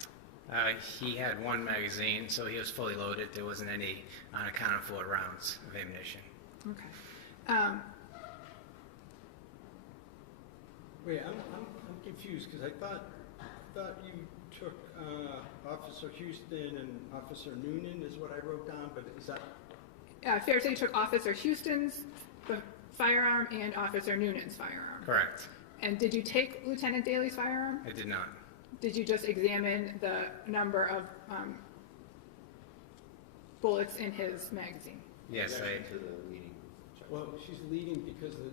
he had 1 magazine, so he was fully loaded. There wasn't any unaccounted for rounds of ammunition. Okay. Wait, I'm confused because I thought you took Officer Houston and Officer Noonan is what I wrote down, but is that? Fair to say you took Officer Houston's firearm and Officer Noonan's firearm? Correct. And did you take Lieutenant Daly's firearm? I did not. Did you just examine the number of bullets in his magazine? Yes, I. To the meeting. Well, she's leading because the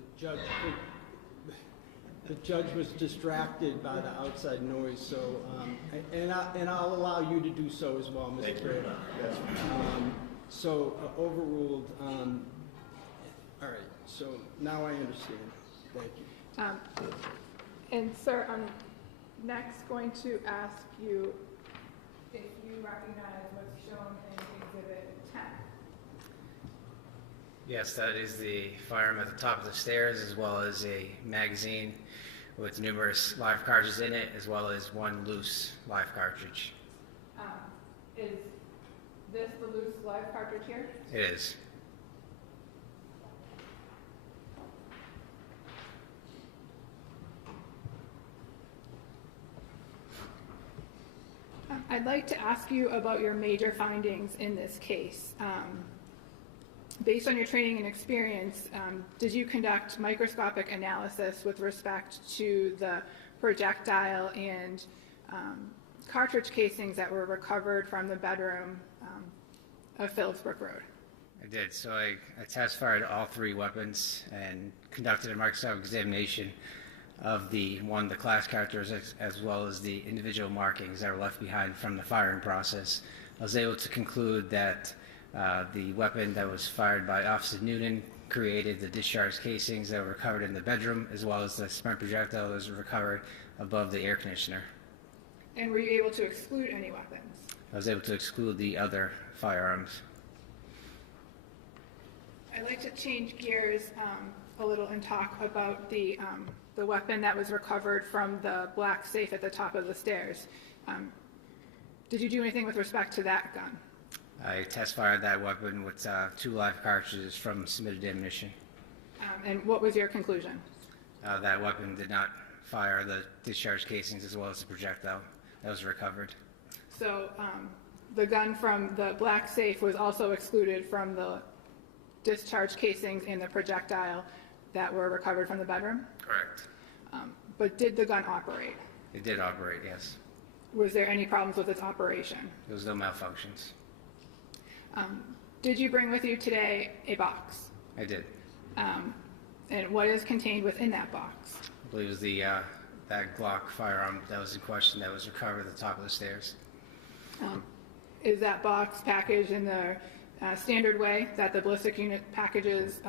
judge was distracted by the outside noise. So, and I'll allow you to do so as well, Mr. Gray. So overruled. All right. So now I understand. Thank you. And sir, I'm next going to ask you if you recognize what's shown in Exhibit 10. Yes, that is the firearm at the top of the stairs, as well as a magazine with numerous live cartridges in it, as well as 1 loose live cartridge. Is this the loose live cartridge here? It is. I'd like to ask you about your major findings in this case. Based on your training and experience, did you conduct microscopic analysis with respect to the projectile and cartridge casings that were recovered from the bedroom of Phillipsbrook Road? I did. So I test fired all 3 weapons and conducted a microscopic examination of the class characteristics as well as the individual markings that were left behind from the firing process. I was able to conclude that the weapon that was fired by Officer Noonan created the discharge casings that were recovered in the bedroom, as well as the spent projectile that was recovered above the air conditioner. And were you able to exclude any weapons? I was able to exclude the other firearms. I'd like to change gears a little and talk about the weapon that was recovered from the black safe at the top of the stairs. Did you do anything with respect to that gun? I test fired that weapon with 2 live cartridges from submitted ammunition. And what was your conclusion? That weapon did not fire the discharge casings as well as the projectile that was recovered. So the gun from the black safe was also excluded from the discharge casings and the projectile that were recovered from the bedroom? Correct. But did the gun operate? It did operate, yes. Was there any problems with its operation? There was no malfunctions. Did you bring with you today a box? I did. And what is contained within that box? I believe it was the that Glock firearm that was in question that was recovered at the top of the stairs. is that box packaged in the standard way that the ballistic unit packages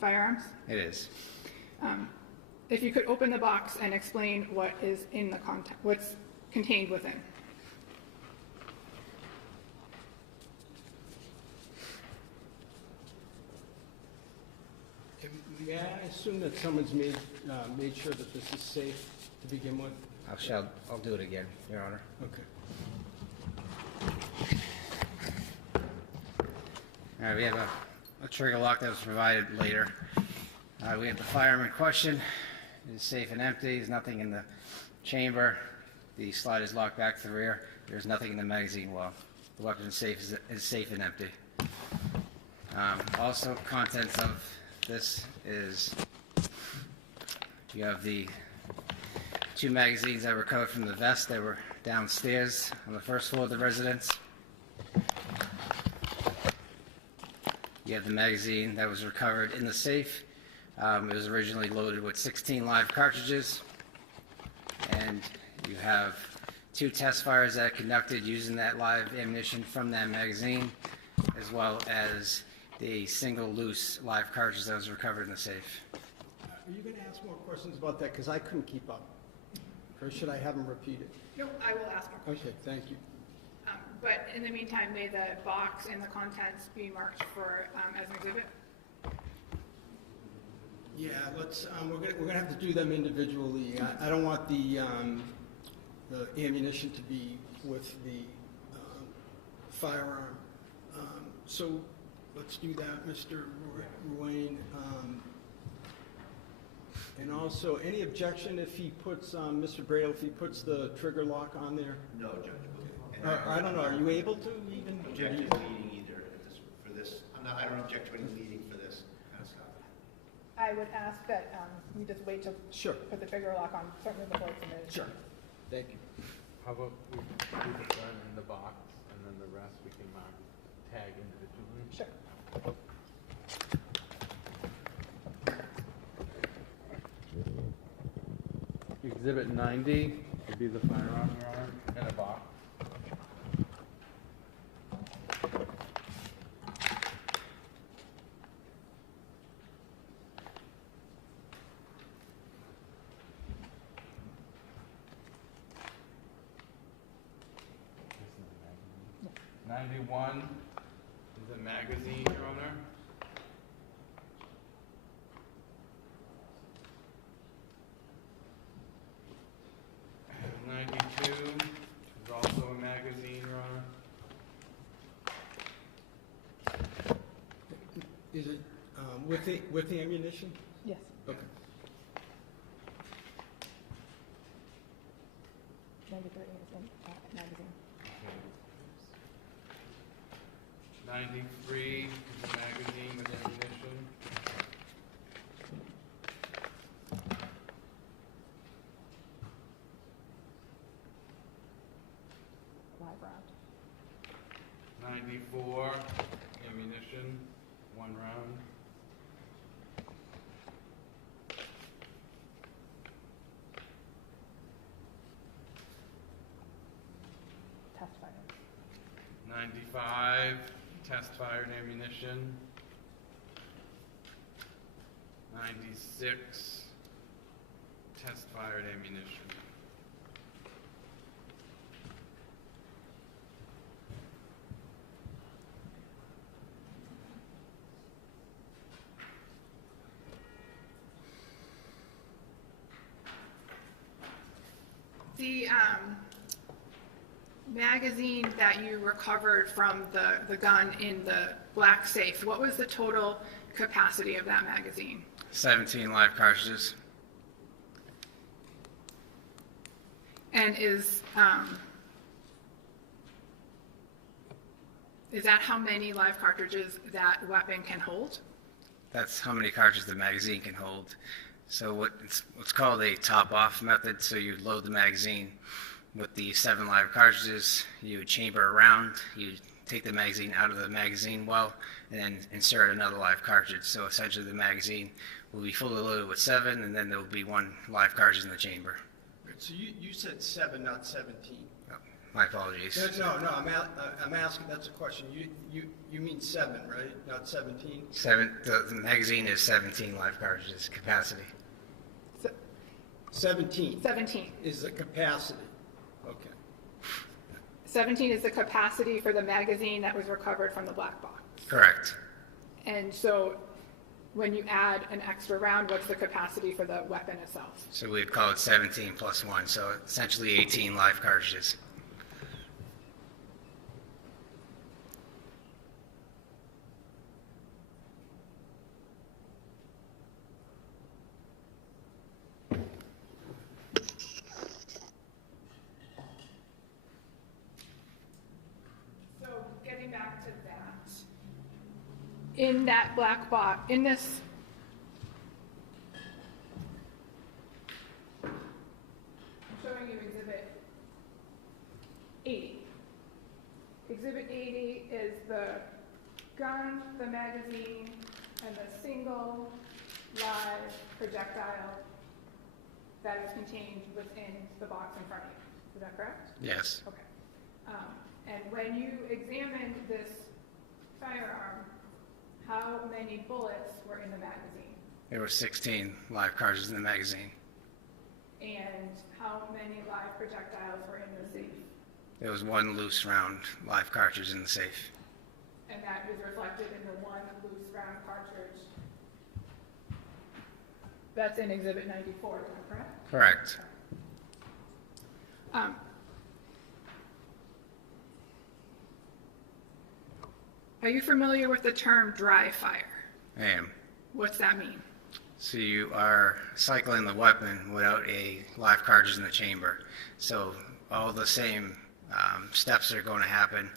firearms? It is. If you could open the box and explain what is in the what's contained within. May I assume that someone's made sure that this is safe to begin with? I'll do it again, Your Honor. Okay. All right, we have a trigger lock that was provided later. We have the firearm in question. It is safe and empty. There's nothing in the chamber. The slide is locked back to the rear. There's nothing in the magazine wall. The weapon is safe and empty. Also, contents of this is you have the 2 magazines that were recovered from the vest that were downstairs on the first floor of the residence. You have the magazine that was recovered in the safe. It was originally loaded with 16 live cartridges. And you have 2 test fires that are conducted using that live ammunition from that magazine, as well as the single loose live cartridge that was recovered in the safe. Are you going to ask more questions about that? Because I couldn't keep up. Or should I have them repeated? No, I will ask a question. Okay, thank you. But in the meantime, may the box and the contents be marked for as an exhibit? Yeah, let's. We're gonna have to do them individually. I don't want the ammunition to be with the firearm. So let's do that, Mr. Ruane. And also, any objection if he puts, Mr. Bradle, if he puts the trigger lock on there? No, Judge. I don't know, are you able to even? Object to leading either for this. I don't object to any leading for this kind of stuff. I would ask that you just wait to Sure. put the trigger lock on, certainly before it's submitted. Sure. Thank you. How about we do the gun in the box, and then the rest we can mark, tag individually? Sure. Exhibit 90 would be the firearm, Your Honor, in a box. This is a magazine. 91 is a magazine, Your Honor. And 92 is also a magazine, Your Honor. Is it with the ammunition? Yes. Okay. 93 is in magazine. 93 is a magazine with ammunition. Live round. 94 ammunition, 1 round. Test fire. 95 test-fired ammunition. 96 test-fired ammunition. The magazine that you recovered from the gun in the black safe, what was the total capacity of that magazine? 17 live cartridges. And is that how many live cartridges that weapon can hold? That's how many cartridges the magazine can hold. So what's called a top-off method. So you load the magazine with the 7 live cartridges, you chamber around, you take the magazine out of the magazine well, and then insert another live cartridge. So essentially the magazine will be fully loaded with 7, and then there will be 1 live cartridge in the chamber. So you said 7, not 17. My apologies. No, I'm asking, that's a question. You mean 7, right? Not 17? The magazine is 17 live cartridges capacity. 17 17. is the capacity. Okay. 17 is the capacity for the magazine that was recovered from the black box. Correct. And so when you add an extra round, what's the capacity for the weapon itself? So we'd call it 17 plus 1, so essentially 18 live cartridges. So getting back to that, in that black box, in this, I'm showing you Exhibit 80. Exhibit 80 is the gun, the magazine, and the single live projectile that is contained within the box in front of you. Is that correct? Yes. Okay. And when you examined this firearm, how many bullets were in the magazine? There were 16 live cartridges in the magazine. And how many live projectiles were in the safe? There was 1 loose round live cartridge in the safe. And that is reflected in the 1 loose round cartridge. That's in Exhibit 94, is that correct? Correct. Are you familiar with the term dry fire? I am. What's that mean? So you are cycling the weapon without a live cartridge in the chamber. So all the same steps are going to happen.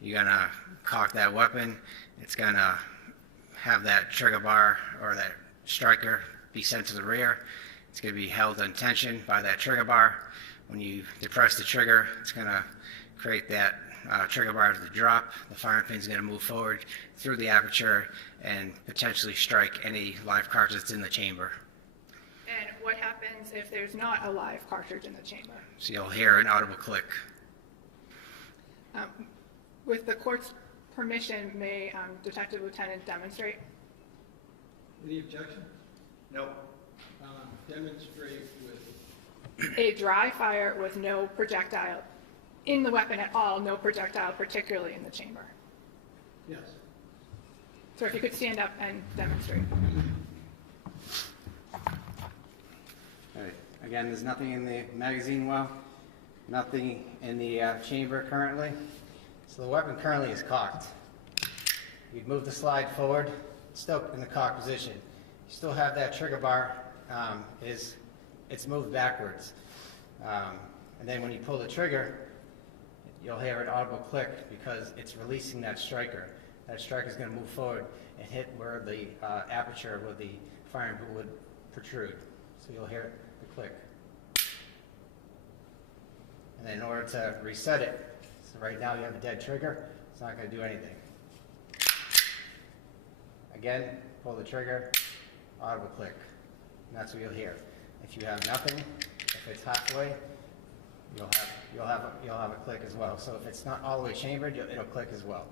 You're going to cock that weapon. It's going to have that trigger bar or that striker be sent to the rear. It's going to be held in tension by that trigger bar. When you depress the trigger, it's going to create that trigger bar to drop. The firing pin is going to move forward through the aperture and potentially strike any live cartridge that's in the chamber. And what happens if there's not a live cartridge in the chamber? So you'll hear an audible click. With the court's permission, may Detective Lieutenant demonstrate? Any objection? No. Demonstrate with... A dry fire with no projectile in the weapon at all, no projectile particularly in the chamber. Yes. So if you could stand up and demonstrate. All right. Again, there's nothing in the magazine well, nothing in the chamber currently. So the weapon currently is cocked. You'd move the slide forward, still in the cocked position. You still have that trigger bar, it's moved backwards. And then when you pull the trigger, you'll hear an audible click because it's releasing that striker. That striker is going to move forward and hit where the aperture where the firing pin would protrude. So you'll hear the click. And then in order to reset it, so right now you have a dead trigger, it's not going to do anything. Again, pull the trigger, audible click. And that's what you'll hear. If you have nothing, if it's halfway, you'll have a click as well. So if it's not all the way chambered, it'll click as well.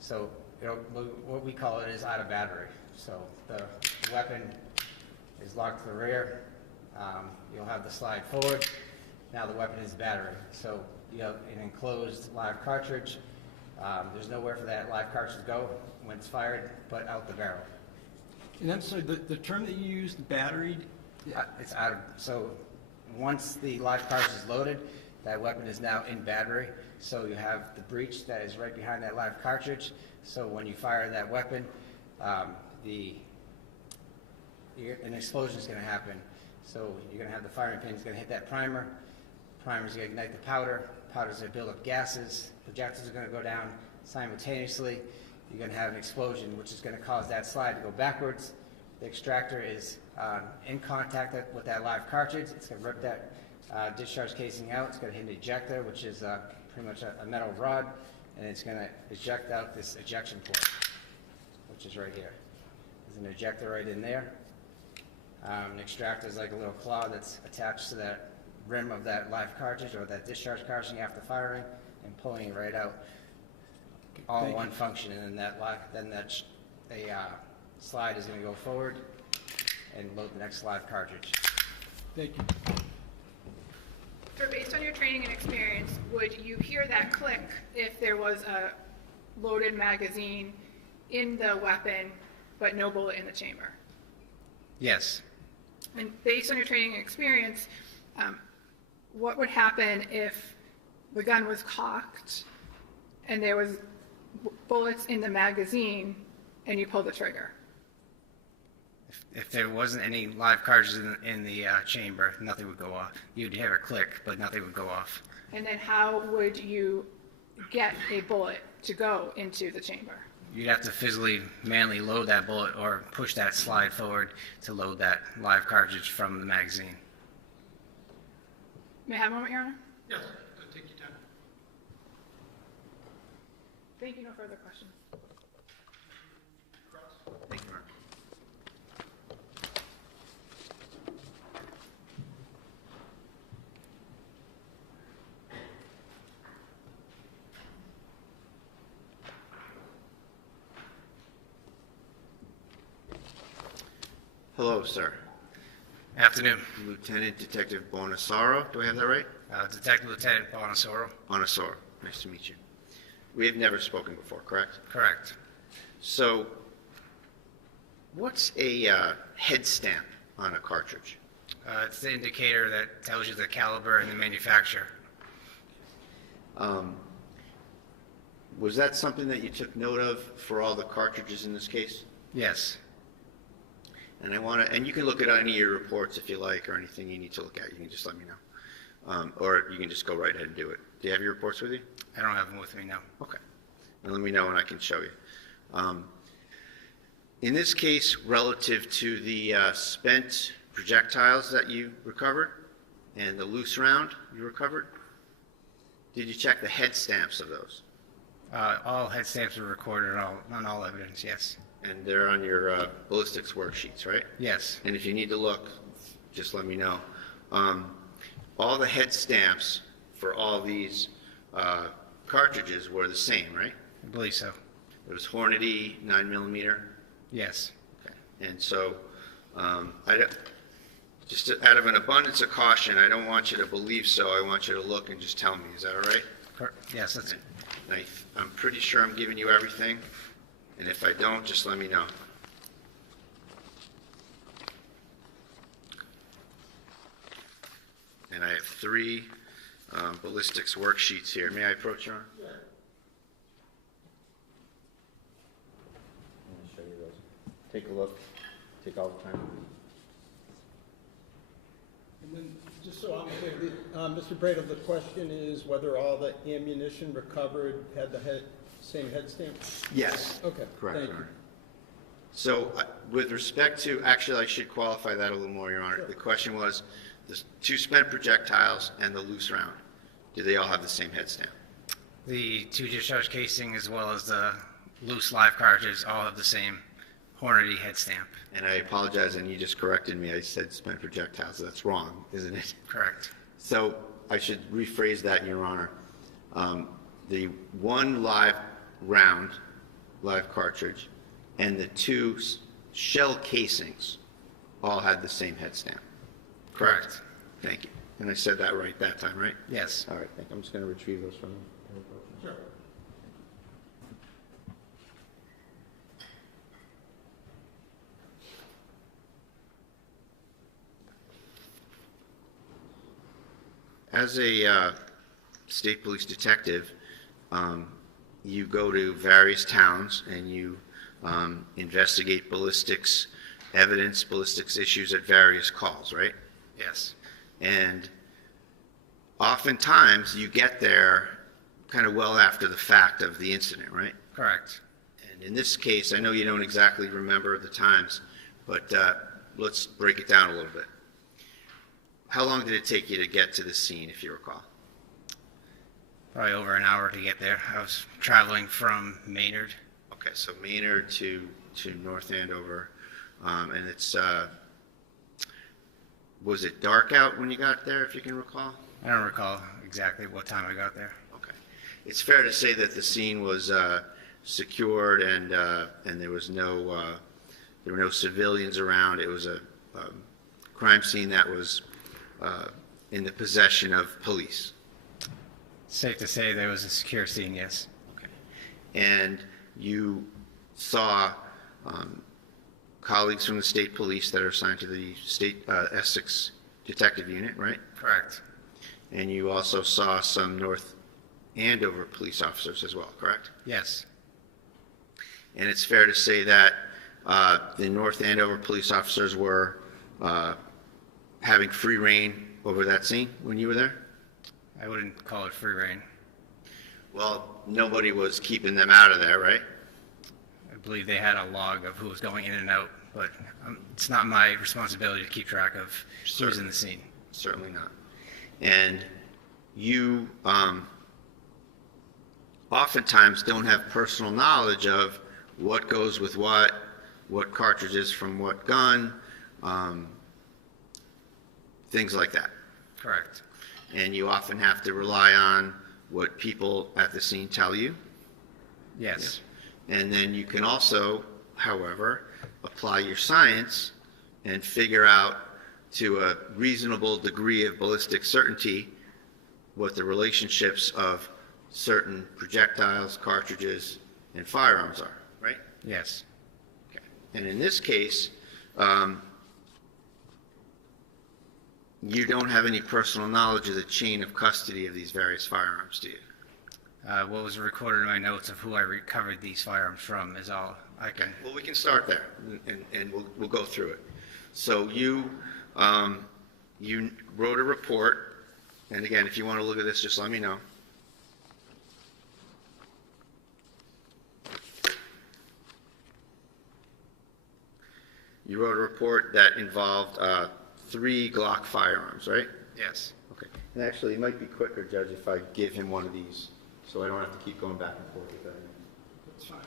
So what we call it is out of battery. So the weapon is locked to the rear. You'll have the slide forward. Now the weapon is battery. So you have an enclosed live cartridge. There's nowhere for that live cartridge to go when it's fired, but out the barrel. And then, so the term that you used, battery? It's out of, so once the live cartridge is loaded, that weapon is now in battery. So you have the breech that is right behind that live cartridge. So when you fire that weapon, an explosion is going to happen. So you're going to have the firing pin is going to hit that primer. Primer is going to ignite the powder. Powder is going to build up gases. Projectors are going to go down simultaneously. You're going to have an explosion, which is going to cause that slide to go backwards. The extractor is in contact with that live cartridge. It's going to rip that discharge casing out. It's going to hit an ejector, which is pretty much a metal rod, and it's going to eject out this ejection port, which is right here. There's an ejector right in there. An extractor is like a little claw that's attached to that rim of that live cartridge or that discharge cartridge after firing and pulling it right out. All in one function, and then slide is going to go forward and load the next live cartridge. Thank you. So based on your training and experience, would you hear that click if there was a loaded magazine in the weapon but no bullet in the chamber? Yes. And based on your training and experience, what would happen if the gun was cocked and there was bullets in the magazine and you pulled the trigger? If there wasn't any live cartridges in the chamber, nothing would go off. You'd hear a click, but nothing would go off. And then how would you get a bullet to go into the chamber? You'd have to physically, manually load that bullet or push that slide forward to load that live cartridge from the magazine. May I have a moment, Your Honor? Yes, take your time. Thank you. No further questions. Thank you, Mark. Hello, sir. Afternoon. Lieutenant Detective Bonasaro, do I have that right? Detective Lieutenant Bonasoro. Bonasaro, nice to meet you. We have never spoken before, correct? Correct. So, what's a head stamp on a cartridge? It's the indicator that tells you the caliber and the manufacturer. Was that something that you took note of for all the cartridges in this case? Yes. And and you can look at any of your reports if you like, or anything you need to look at, you can just let me know. Or you can just go right ahead and do it. Do you have your reports with you? I don't have them with me now. Okay. And let me know and I can show you. In this case, relative to the spent projectiles that you recovered and the loose round you recovered, did you check the head stamps of those? All head stamps were recorded on all evidence, yes. And they're on your ballistics worksheets, right? Yes. And if you need to look, just let me know. All the head stamps for all these cartridges were the same, right? I believe so. It was Hornady 9mm? Yes. Okay. And so, just out of an abundance of caution, I don't want you to believe so. I want you to look and just tell me. Is that all right? Yes, that's it. I'm pretty sure I'm giving you everything. And if I don't, just let me know. And I have 3 ballistics worksheets here. May I approach, Your Honor? Yeah. I'm going to show you those. Take a look. Take all the time. And then, just so I'm clear, Mr. Bradle, the question is whether all the ammunition recovered had the same head stamp? Yes. Okay, Correct, thank Your you. Honor. So with respect to, actually, I should qualify that a little more, Your Honor. Sure. The question was, the 2 spent projectiles and the loose round, do they all have the same head stamp? The 2 discharge casing as well as the loose live cartridges all have the same Hornady head stamp. And I apologize, and you just corrected me. I said spent projectiles. That's wrong, isn't it? Correct. So I should rephrase that, Your Honor. The 1 live round, live cartridge, and the 2 shell casings all had the same head stamp. Correct. Thank you. And I said that right that time, right? Yes. All right, thank you. I'm just going to retrieve those from you. Sure. As a state police detective, you go to various towns and you investigate ballistics evidence, ballistics issues at various calls, right? Yes. And oftentimes you get there kind of well after the fact of the incident, right? Correct. And in this case, I know you don't exactly remember the times, but let's break it down a little bit. How long did it take you to get to the scene, if you recall? Probably over an hour to get there. I was traveling from Maynard. Okay, so Maynard to North Andover, and it's was it dark out when you got there, if you can recall? I don't recall exactly what time I got there. Okay. It's fair to say that the scene was secured and there was there were no civilians around. It was a crime scene that was in the possession of police. Safe to say there was a secure scene, yes. Okay. And you saw colleagues from the state police that are assigned to the state Essex Detective Unit, right? Correct. And you also saw some North Andover police officers as well, correct? Yes. And it's fair to say that the North Andover police officers were having free reign over that scene when you were there? I wouldn't call it free reign. Well, nobody was keeping them out of there, right? I believe they had a log of who was going in and out, but it's not my responsibility to keep track of who's in the scene. Certainly not. And you oftentimes don't have personal knowledge of what goes with what cartridges from what gun, things like that. Correct. And you often have to rely on what people at the scene tell you. Yes. And then you can also, however, apply your science and figure out to a reasonable degree of ballistic certainty what the relationships of certain projectiles, cartridges, and firearms are, right? Yes. Okay. And in this case, you don't have any personal knowledge of the chain of custody of these various firearms, do you? What was recorded in my notes of who I recovered these firearms from is all I can. Well, we can start there, and we'll go through it. So you wrote a report, and again, if you want to look at this, just let me know. You wrote a report that involved 3 Glock firearms, right? Yes. Okay. And actually, it might be quicker, Judge, if I give him one of these, so I don't have to keep going back and forth with that. That's fine.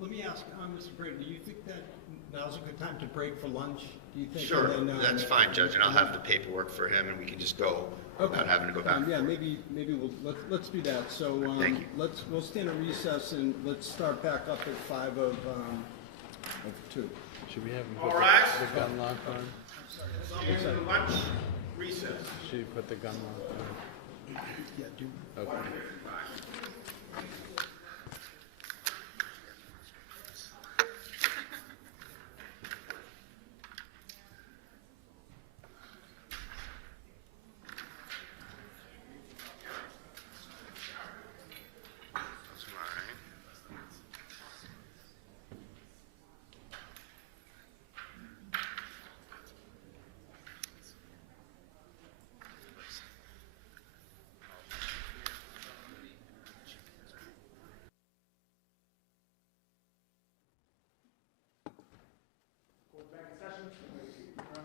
Let me ask, Mr. Brady, do you think that now's a good time to break for lunch? Do you think? Sure, And then, that's fine, Judge, and I'll have the paperwork for him, and we can just go without having to go back. Yeah, maybe let's do that. So Thank you. we'll stand a recess and let's start back up at 5 of 2. Should we have him All put right. the gun lock on? In lunch recess. Should you put the gun lock on? Yeah, do. Okay.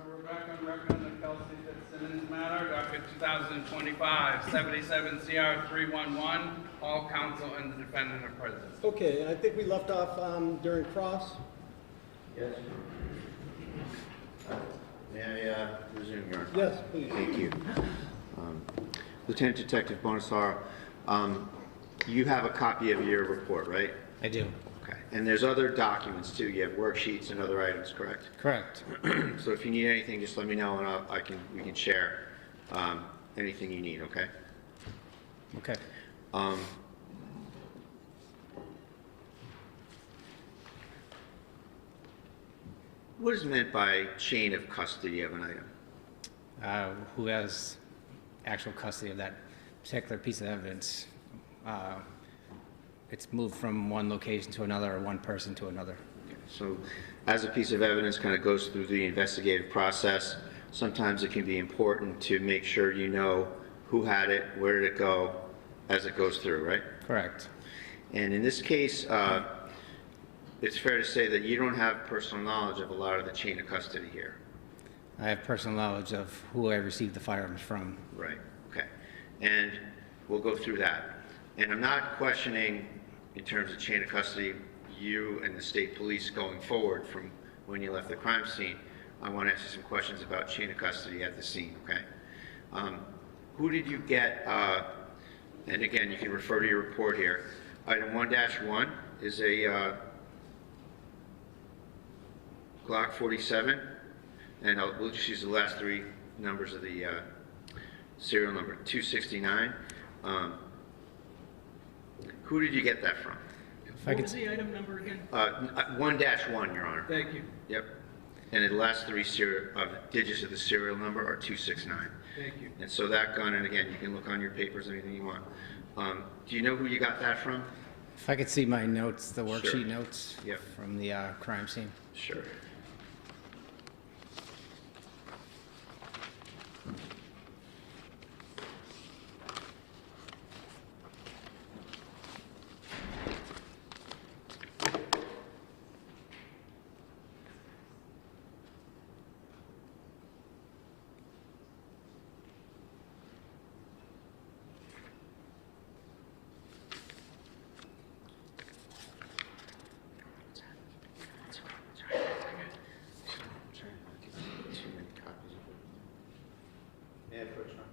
We're back on record on the Kelsey Fitzsimmons matter, docket 2025, 77 CR 311. All counsel and the defendant are present. Okay, and I think we left off during cross. Yes. May I resume, Your Honor? Yes, please. Thank you. Lieutenant Detective Bonasar, you have a copy of your report, right? I do. Okay. And there's other documents too. You have worksheets and other items, correct? Correct. So if you need anything, just let me know, and we can share anything you need. Okay. Okay. What is meant by chain of custody of an item? Who has actual custody of that particular piece of evidence? It's moved from one location to another or one person to another. So as a piece of evidence kind of goes through the investigative process, sometimes it can be important to make sure you know who had it, where did it go, as it goes through, right? Correct. And in this case, it's fair to say that you don't have personal knowledge of a lot of the chain of custody here. I have personal knowledge of who I received the firearms from. Right, okay. And we'll go through that. And I'm not questioning, in terms of chain of custody, you and the state police going forward from when you left the crime scene. I want to ask you some questions about chain of custody at the scene, okay? Who did you get, and again, you can refer to your report here. Item 1-1 is a Glock 47, and we'll just use the last three numbers of the serial number, 269. Who did you get that from? What was the item number again? 1-1, Your Honor. Thank you. Yep. And the last three digits of the serial number are 269. Thank you. And so that gun, and again, you can look on your papers, anything you want. Do you know who you got that from? If I could see my notes, the Sure. worksheet notes Yep. from the crime scene. Sure.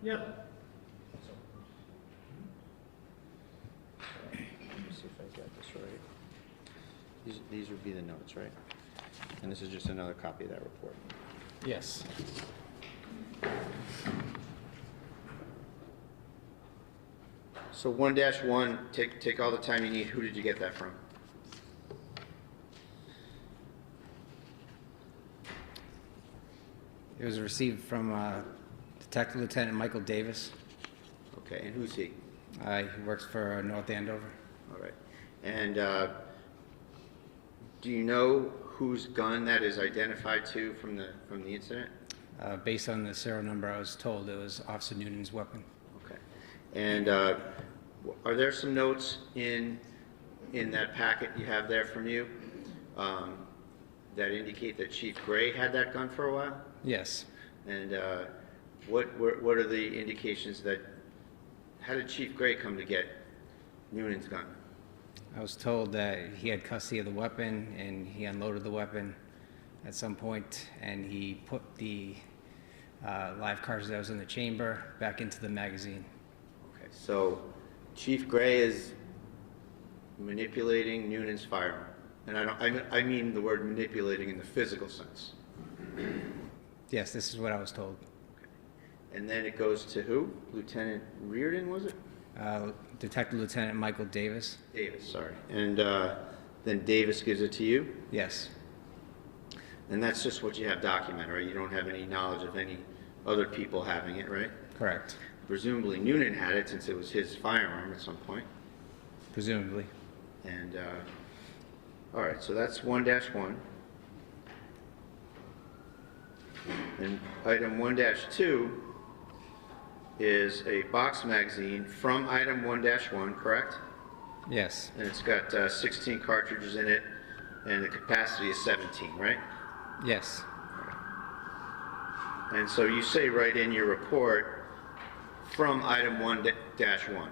Yeah. Let me see if I got this right. These would be the notes, right? And this is just another copy of that report. Yes. So 1-1, take all the time you need. Who did you get that from? It was received from Detective Lieutenant Michael Davis. Okay, and who's he? He works for North Andover. All right. And do you know whose gun that is identified to from the incident? Based on the serial number, I was told it was Officer Noonan's weapon. Okay. And are there some notes in that packet you have there from you that indicate that Chief Gray had that gun for a while? Yes. And what are the indications that, how did Chief Gray come to get Noonan's gun? I was told that he had custody of the weapon and he unloaded the weapon at some point and he put the live cartridge that was in the chamber back into the magazine. Okay, so Chief Gray is manipulating Noonan's firearm. And I mean the word manipulating in the physical sense. Yes, this is what I was told. Okay. And then it goes to who? Lieutenant Reardon, was it? Detective Lieutenant Michael Davis. Davis, sorry. And then Davis gives it to you? Yes. And that's just what you have documented, right? You don't have any knowledge of any other people having it, right? Correct. Presumably Noonan had it since it was his firearm at some point. Presumably. And, all right, so that's 1-1. And item 1-2 is a box magazine from item 1-1, correct? Yes. And it's got 16 cartridges in it, and the capacity is 17, right? Yes. And so you say right in your report, from item 1-1,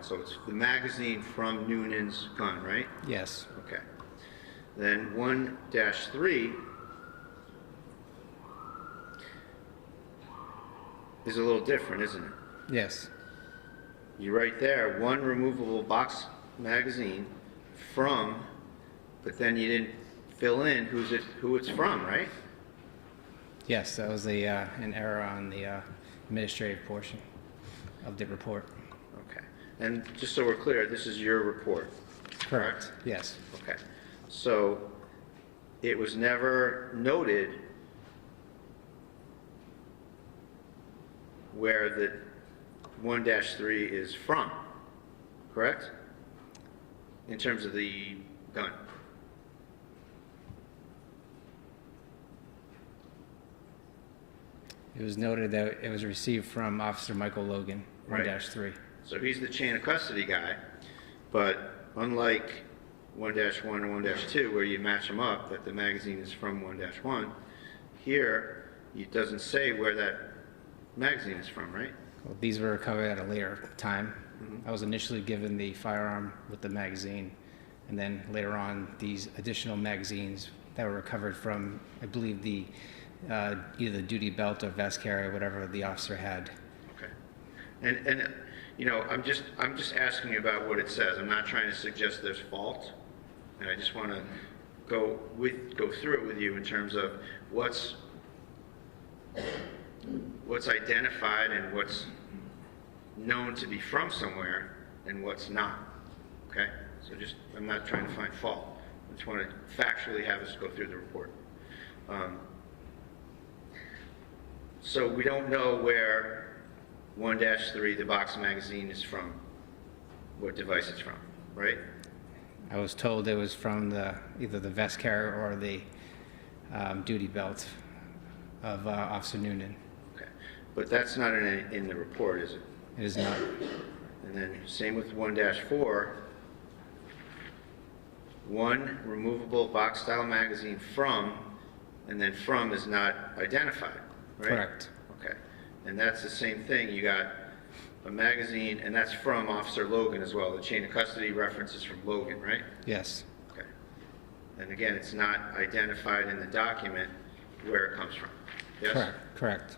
so it's the magazine from Noonan's gun, right? Yes. Okay. Then 1-3 is a little different, isn't it? Yes. You write there, one removable box magazine from, but then you didn't fill in who it's from, right? Yes, that was an error on the administrative portion of the report. Okay. And just so we're clear, this is your report, correct? Yes. Okay. So it was never noted where the 1-3 is from, correct? In terms of the gun. It was noted that it was received from Officer Michael Logan. right? 1-3. So he's the chain of custody guy, but unlike 1-1 and 1-2, where you match them up, that the magazine is from 1-1, here, it doesn't say where that magazine is from, right? Well, these were recovered at a later time. I was initially given the firearm with the magazine, and then later on, these additional magazines that were recovered from, I believe, the either the duty belt or vest carrier, whatever the officer had. Okay. And you know, I'm just asking you about what it says. I'm not trying to suggest there's fault, and I just want to go through it with you in terms of what's identified and what's known to be from somewhere and what's not. Okay? So just, I'm not trying to find fault. I just want to factually have us go through the report. So we don't know where 1-3, the box magazine, is from, what device it's from, right? I was told it was from either the vest carrier or the duty belt of Officer Noonan. Okay. But that's not in the report, is it? It is not. And then same with 1-4, one removable box style magazine from, and then from is not identified, right? Correct. Okay. And that's the same thing. You got a magazine, and that's from Officer Logan as well. The chain of custody reference is from Logan, right? Yes. Okay. And again, it's not identified in the document where it comes from. Yes? Correct. Correct.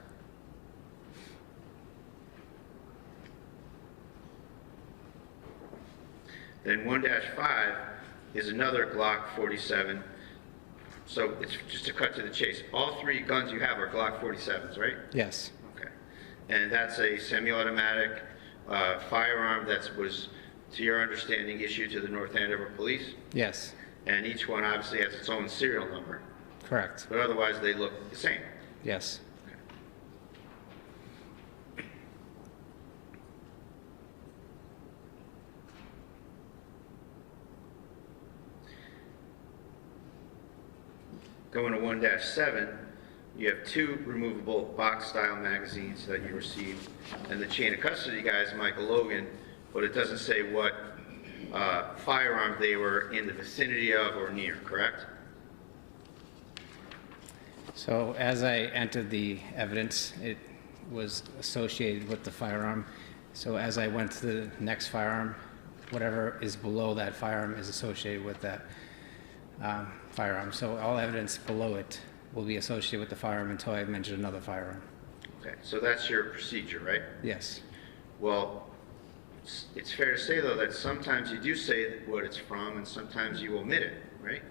Then 1-5 is another Glock 47. So it's just to cut to the chase. All three guns you have are Glock 47s, right? Yes. Okay. And that's a semi-automatic firearm that was, to your understanding, issued to the North Andover Police? Yes. And each one obviously has its own serial number. Correct. But otherwise they look the same. Yes. Going to 1-7, you have two removable box-style magazines that you received, and the chain of custody guy is Michael Logan, but it doesn't say what firearm they were in the vicinity of or near, correct? So as I entered the evidence, it was associated with the firearm. So as I went to the next firearm, whatever is below that firearm is associated with that firearm. So all evidence below it will be associated with the firearm until I mention another firearm. Okay, so that's your procedure, right? Yes. Well, it's fair to say, though, that sometimes you do say what it's from, and sometimes you omit it, right?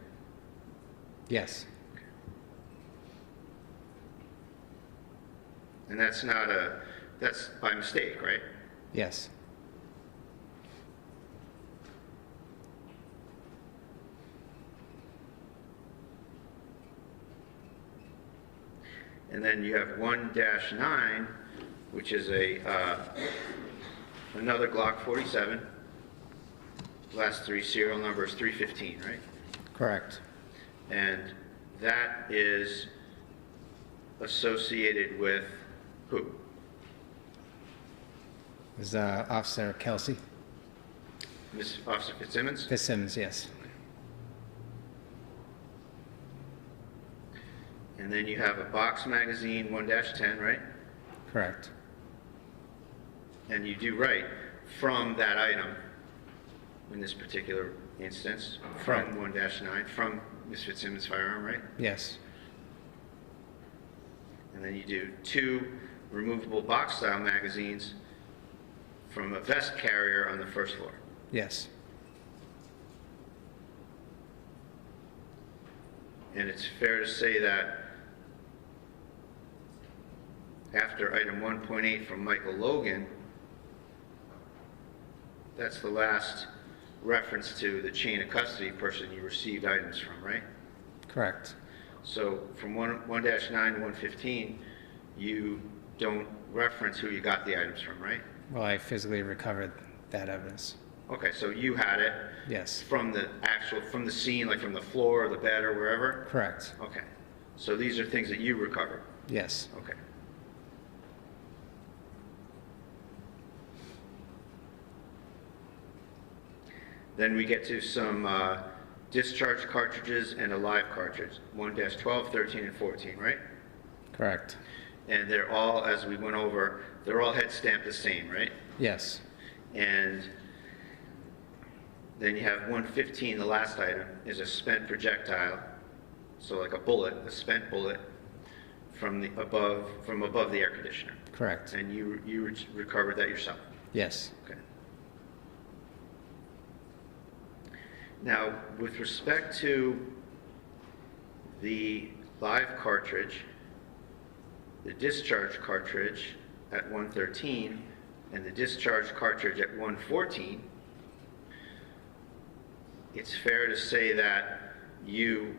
Yes. And that's by mistake, right? Yes. And then you have 1-9, which is another Glock 47. Last three serial number is 315, right? Correct. And that is associated with who? Is Officer Kelsey Miss Officer Fitzsimmons? Fitzsimmons? Yes. And then you have a box magazine 1-10, right? Correct. And you do write from that item in this particular instance, from Correct. 1-9, from Miss Fitzsimmons' firearm, right? Yes. And then you do two removable box style magazines from a vest carrier on the first floor. Yes. And it's fair to say that after item 1.8 from Michael Logan, that's the last reference to the chain of custody person you received items from, right? Correct. So from 1-9 to 115, you don't reference who you got the items from, right? Well, I physically recovered that evidence. Okay, so you had it Yes. from the scene, like from the floor or the bed or wherever? Correct. Okay. So these are things that you recovered? Yes. Okay. Then we get to some discharge cartridges and a live cartridge, 1-12, 13, and 14, right? Correct. And they're all, as we went over, they're all head stamped the same, right? Yes. And then you have 115, the last item, is a spent projectile, so like a bullet, a spent bullet from above the air conditioner. Correct. And you recovered that yourself. Yes. Okay. Now, with respect to the live cartridge, the discharge cartridge at 113 and the discharge cartridge at 114, it's fair to say that you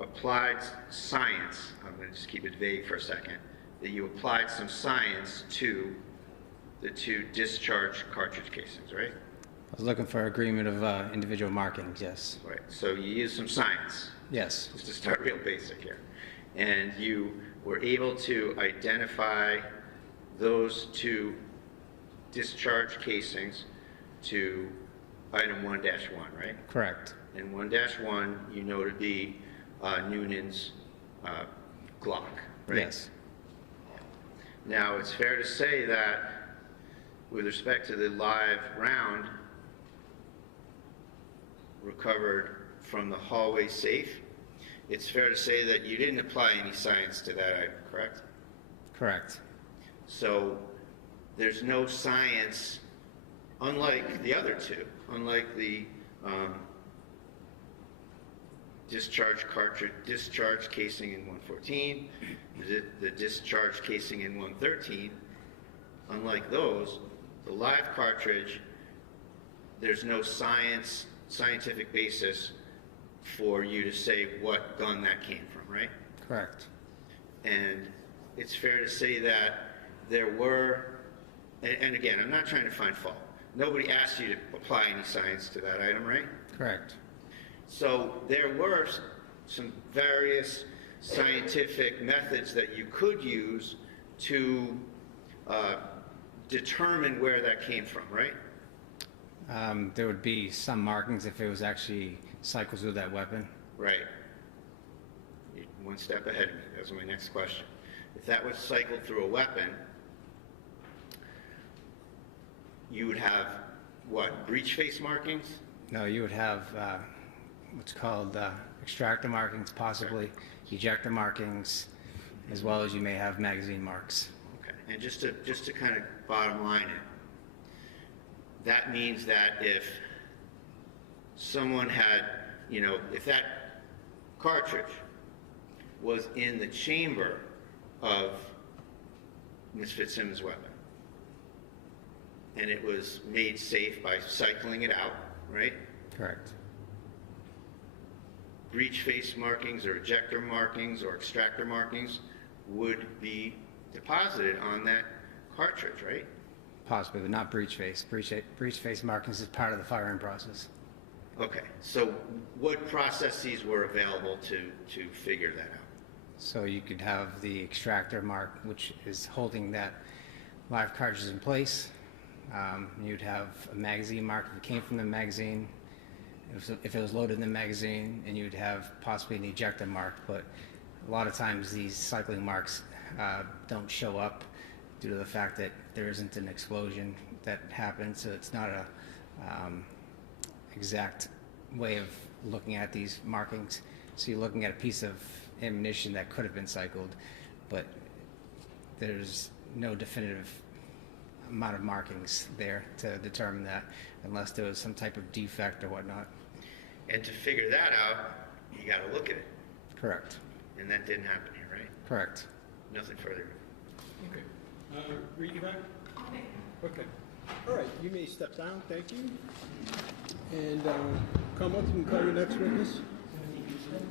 applied science, I'm going to just keep it vague for a second, that you applied some science to the two discharge cartridge casings, right? I was looking for agreement of individual markings, yes. Right, so you used some science. Yes. Just to start real basic here. And you were able to identify those two discharge casings to item 1-1, right? Correct. And 1-1, you know to be Noonan's Glock, right? Yes. Now, it's fair to say that with respect to the live round recovered from the hallway safe, it's fair to say that you didn't apply any science to that item, correct? Correct. So there's no science, unlike the other two, unlike the discharge casing in 114, the discharge casing in 113, unlike those, the live cartridge, there's no scientific basis for you to say what gun that came from, right? Correct. And it's fair to say that there were, and again, I'm not trying to find fault. Nobody asked you to apply any science to that item, right? Correct. So there were some various scientific methods that you could use to determine where that came from, right? There would be some markings if it was actually cycled through that weapon. Right. You're one step ahead of me. That was my next question. If that was cycled through a weapon, you would have, what, breech face markings? No, you would have what's called extractor markings, possibly ejector markings, as well as you may have magazine marks. Okay. And just to kind of bottom line it, that means that if someone had, if that cartridge was in the chamber of Ms. Fitzsimmons' weapon, and it was made safe by cycling it out, right? Correct. Breech face markings or ejector markings or extractor markings would be deposited on that cartridge, right? Possibly, but not breech face. Breech face markings is part of the firing process. Okay, so what processes were available to figure that out? So you could have the extractor mark, which is holding that live cartridge in place. You'd have a magazine mark if it came from the magazine, if it was loaded in the magazine, and you'd have possibly an ejector mark. But a lot of times these cycling marks don't show up due to the fact that there isn't an explosion that happened, so it's not a exact way of looking at these markings. So you're looking at a piece of ammunition that could have been cycled, but there's no definitive amount of markings there to determine that, unless there was some type of defect or whatnot. And to figure that out, you got to look at it. Correct. And that didn't happen here, right? Correct. Nothing further. Okay. Read you back? Okay. All right, you may step down, thank you. And come up and call your next witness. Timothy Houston.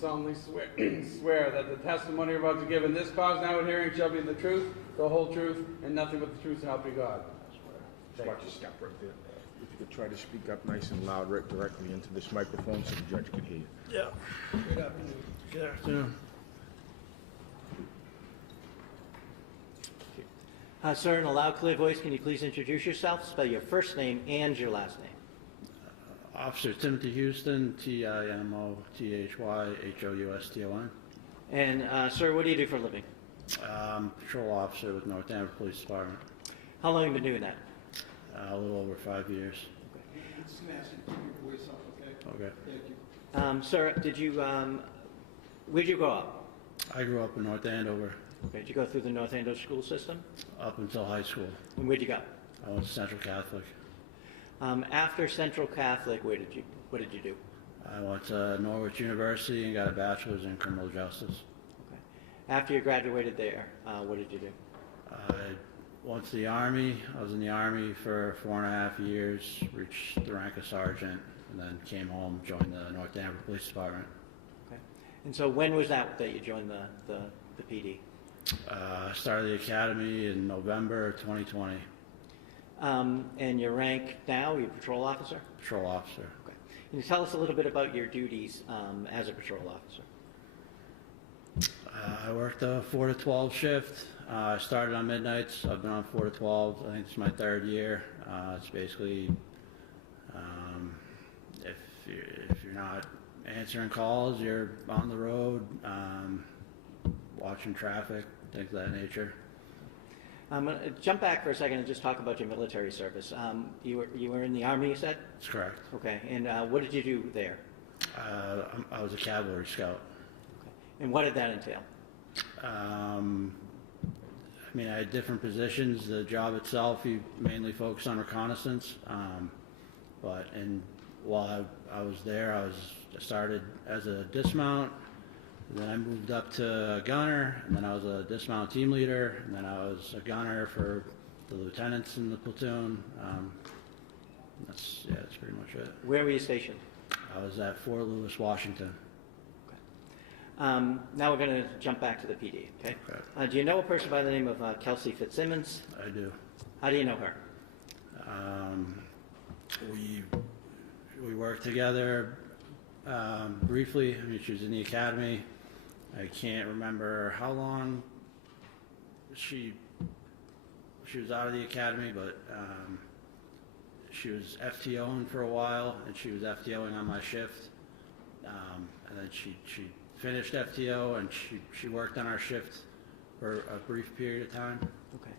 solemnly swear that the testimony you're about to give in this cause now at hearing shall be the truth, the whole truth, and nothing but the truth, so help you God? Watch your step right there. If you could try to speak up nice and loud right directly into this microphone so the judge can hear you. Good afternoon. Good afternoon. Sir, in a loud, clear voice, can you please introduce yourself? Spell your first name and your last name. Officer Timothy Houston, TIMOTHYHOUSTON. And, sir, what do you do for a living? Patrol officer with North Andover Police Department. How long have you been doing that? A little over 5 years. Just gonna ask you to keep your voice up, okay? Okay. Thank you. Sir, where'd you grow up? I grew up in North Andover Okay, did you go through the North Andover school system? up until high school. And where'd you go? I was Central Catholic. After Central Catholic, what did you do? I went to Norwich University and got a bachelor's in criminal justice. Okay. After you graduated there, what did you do? I went to the Army. I was in the Army for 4.5 years, reached the rank of sergeant, and then came home, joined the North Andover Police Department. Okay. And so when was that you joined the PD? Started the academy in November 2020. And your rank now, you're patrol officer? Patrol officer. Okay. Can you tell us a little bit about your duties as a patrol officer? I worked a 4 to 12 shift. I started on midnights. I've been on 4 to 12. I think it's my 3rd year. It's basically if you're not answering calls, you're on the road, watching traffic, things of that nature. I'm going to jump back for a second and just talk about your military service. You were in the Army, you said? That's correct. Okay. And what did you do there? I was a cavalry scout. Okay. And what did that entail? I mean, I had different positions. The job itself, you mainly focused on reconnaissance. While I was there, I started as a dismount. Then I moved up to a gunner, and then I was a dismount team leader, and then I was a gunner for the lieutenants in the platoon. That's pretty much it. Where were you stationed? I was at Fort Lewis, Washington. Now we're going to jump back to the PD, okay? Do you know a person by the name of Kelsey Fitzsimmons? I do. How do you know her? We worked together briefly. I mean, she was in the academy. I can't remember how long she was out of the academy, but she was FTOing for a while, and she was FTOing on my shift. And then she finished FTO, and she worked on our shift for a brief period of time. Okay.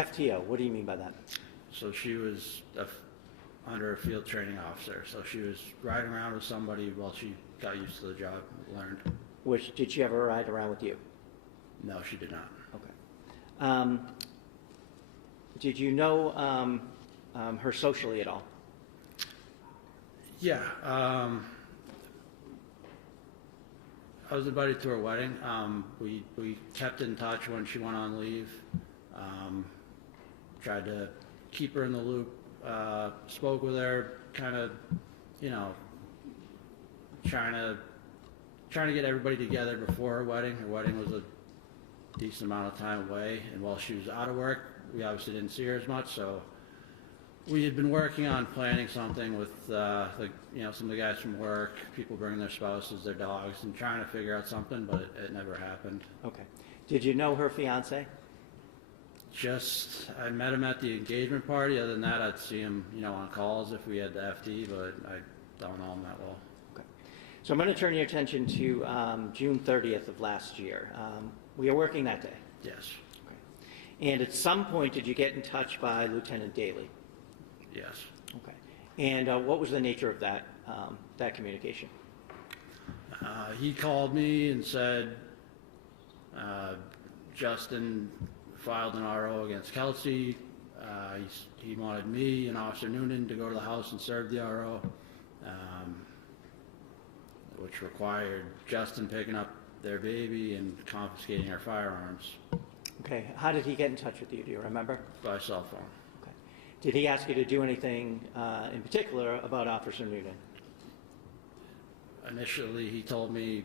FTO, what do you mean by that? So she was under a field training officer. So she was riding around with somebody while she got used to the job, learned. Did she ever ride around with you? No, she did not. Okay. Did you know her socially at all? Yeah. I was invited to her wedding. We kept in touch when she went on leave. Tried to keep her in the loop. Spoke with her, kind of, trying to get everybody together before her wedding. Her wedding was a decent amount of time away, and while she was out of work, we obviously didn't see her as much. So we had been working on planning something with, some of the guys from work, people bringing their spouses, their dogs, and trying to figure out something, but it never happened. Okay. Did you know her fiance? I met him at the engagement party. Other than that, I'd see him, on calls if we had the FD, but I don't know him that well. Okay. So I'm going to turn your attention to June 30th of last year. We were working that day? Yes. Okay. And at some point, did you get in touch by Lieutenant Daly? Yes. Okay. And what was the nature of that communication? He called me and said, Justin filed an RO against Kelsey. He wanted me and Officer Noonan to go to the house and serve the RO, which required Justin picking up their baby and confiscating our firearms. Okay. How did he get in touch with you? Do you remember? By cell phone. Okay. Did he ask you to do anything in particular about Officer Noonan? Initially, he told me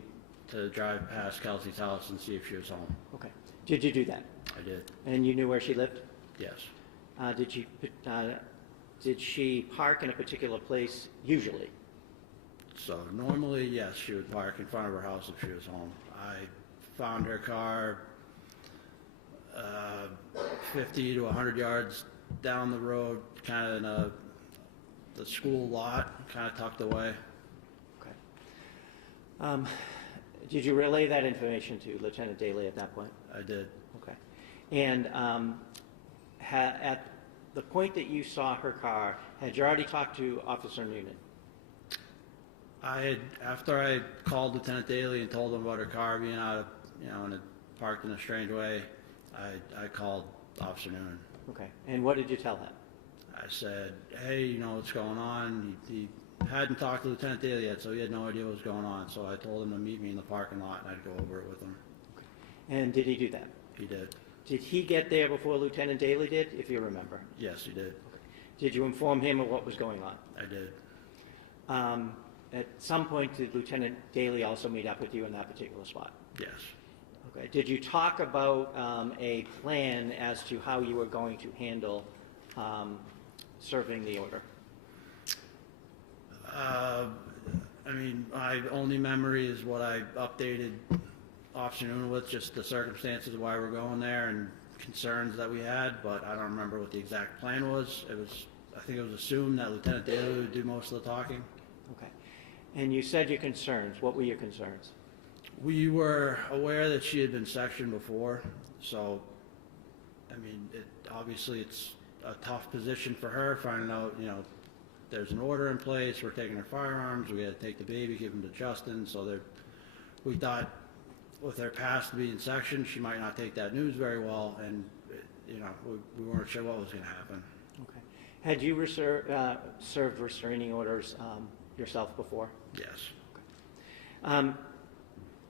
to drive past Kelsey's house and see if she was home. Okay. Did you do that? I did, And you knew where she lived? yes. Did she park in a particular place usually? So normally, yes, she would park in front of her house if she was home. I found her car 50 to 100 yards down the road, kind of in the school lot, kind of tucked away. Okay. Did you relay that information to Lieutenant Daly at that point? I did. Okay. And at the point that you saw her car, had you already talked to Officer Noonan? After I called Lieutenant Daly and told him about her car being out of, and it parked in a strange way, I called Officer Noonan. Okay. And what did you tell him? I said, hey, you know what's going on? He hadn't talked to Lieutenant Daly yet, so he had no idea what was going on. So I told him to meet me in the parking lot, and I'd go over it with him. Okay. And did he do that? He did. Did he get there before Lieutenant Daly did, if you remember? Yes, he did. Did you inform him of what was going on? I did. At some point, did Lieutenant Daly also meet up with you in that particular spot? Yes. Okay. Did you talk about a plan as to how you were going to handle serving the order? I mean, my only memory is what I updated Officer Noonan with, just the circumstances of why we're going there and concerns that we had, but I don't remember what the exact plan was. I think it was assumed that Lieutenant Daly would do most of the talking. Okay. And you said your concerns. What were your concerns? We were aware that she had been sectioned before, so, I mean, obviously it's a tough position for her, finding out, there's an order in place, we're taking her firearms, we had to take the baby, give him to Justin, so we thought with her past being sectioned, she might not take that news very well, and, we weren't sure what was going to happen. Okay. Had you served restraining orders yourself before? Yes. Okay.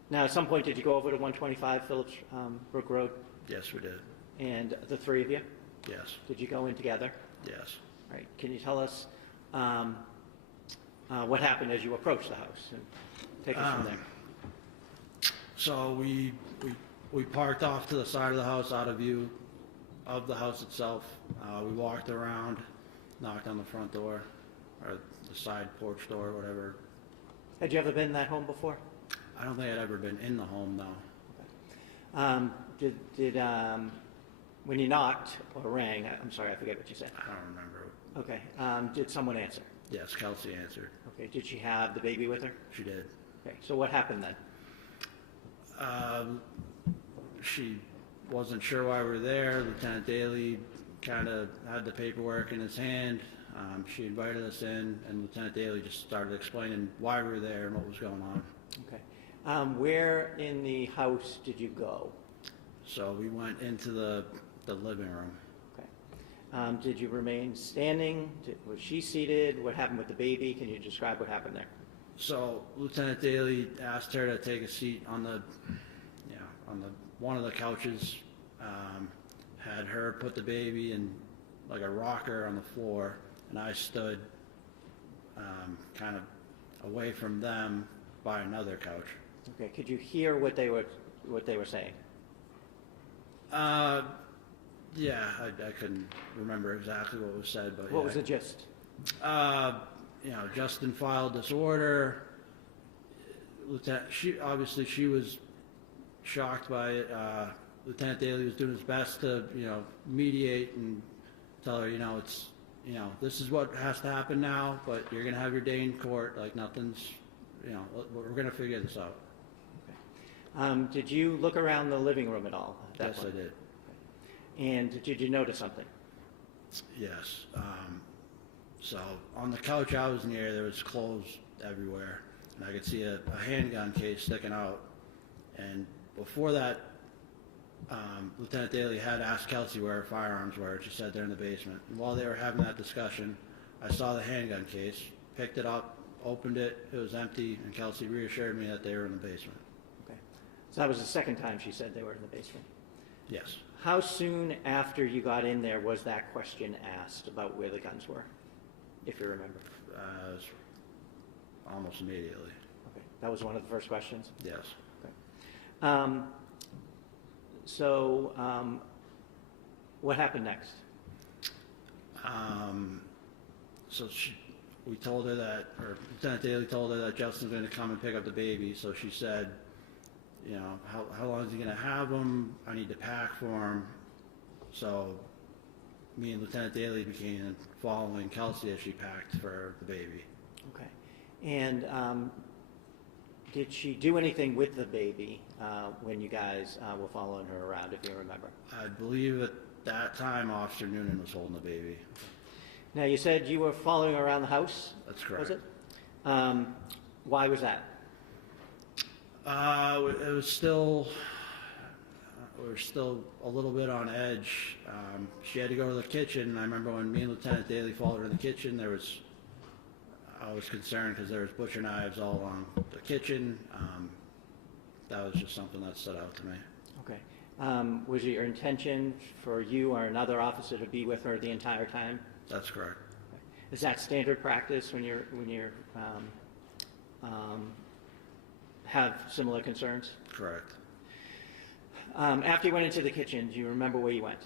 Now, at some point, did you go over to 125 Phillips Brook Road? Yes, we did. And the three of you? Yes. Did you go in together? Yes. All right. Can you tell us what happened as you approached the house? And take us from there. So we parked off to the side of the house, out of view of the house itself. We walked around, knocked on the front door, or the side porch door, whatever. Had you ever been in that home before? I don't think I'd ever been in the home, no. Okay. When you knocked or rang, I'm sorry, I forget what you said. I don't remember. Okay. Did someone answer? Yes, Kelsey answered. Okay. Did she have the baby with her? She did. Okay. So what happened then? She wasn't sure why we were there. Lieutenant Daly kind of had the paperwork in his hand. She invited us in, and Lieutenant Daly just started explaining why we were there and what was going on. Okay. Where in the house did you go? So we went into the living room. Okay. Did you remain standing? Was she seated? What happened with the baby? Can you describe what happened there? So Lieutenant Daly asked her to take a seat on one of the couches. Had her put the baby in like a rocker on the floor, and I stood kind of away from them by another couch. Okay. Could you hear what they were saying? Yeah, I couldn't remember exactly what was said, but What was the gist? Justin filed this order. She was shocked by it. Lieutenant Daly was doing his best to, mediate and tell her, this is what has to happen now, but you're going to have your day in court. Like nothing's, we're going to figure this out. Okay. Did you look around the living room at all? At that Yes, point? I did. Okay. And did you notice something? Yes. So on the couch I was near, there was clothes everywhere, and I could see a handgun case sticking out. And before that, Lieutenant Daly had asked Kelsey where her firearms were, and she said they're in the basement. And while they were having that discussion, I saw the handgun case, picked it up, opened it, it was empty, and Kelsey reassured me that they were in the basement. Okay. So that was the second time she said they were in the basement? Yes. How soon after you got in there was that question asked about where the guns were, if you remember? Almost immediately. Okay. That was one of the first questions? Yes. What happened next? So we told her that, or Lieutenant Daly told her that Justin's going to come and pick up the baby. So she said, you know, how long is he going to have him? I need to pack for him. So me and Lieutenant Daly began following Kelsey as she packed for the baby. Okay. And did she do anything with the baby when you guys were following her around, if you remember? I believe at that time Officer Noonan was holding the baby. Now, you said you were following her around the house? That's correct. Was it? Why was that? It was still, we were still a little bit on edge. She had to go to the kitchen. I remember when me and Lieutenant Daly followed her in the kitchen, I was concerned because there was butcher knives all along the kitchen. That was just something that stood out to me. Okay. Was it your intention for you or another officer to be with her the entire time? That's correct. Okay. Is that standard practice when you're have similar concerns? Correct. After you went into the kitchen, do you remember where you went?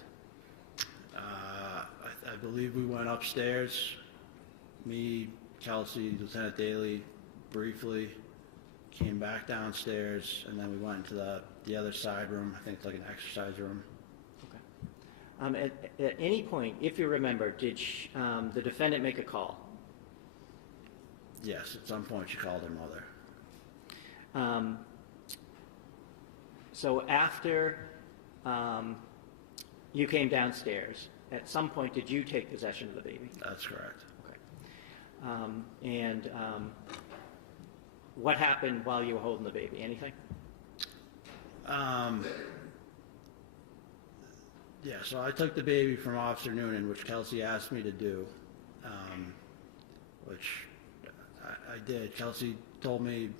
I believe we went upstairs. Me, Kelsey, Lieutenant Daly, briefly came back downstairs, and then we went into the other side room. I think it's like an exercise room. Okay. At any point, if you remember, did the defendant make a call? Yes, at some point she called her mother. So after you came downstairs, at some point did you take possession of the baby? That's correct. Okay. What happened while you were holding the baby? Anything? Yeah, so I took the baby from Officer Noonan, which Kelsey asked me to do, which I did. Kelsey told me,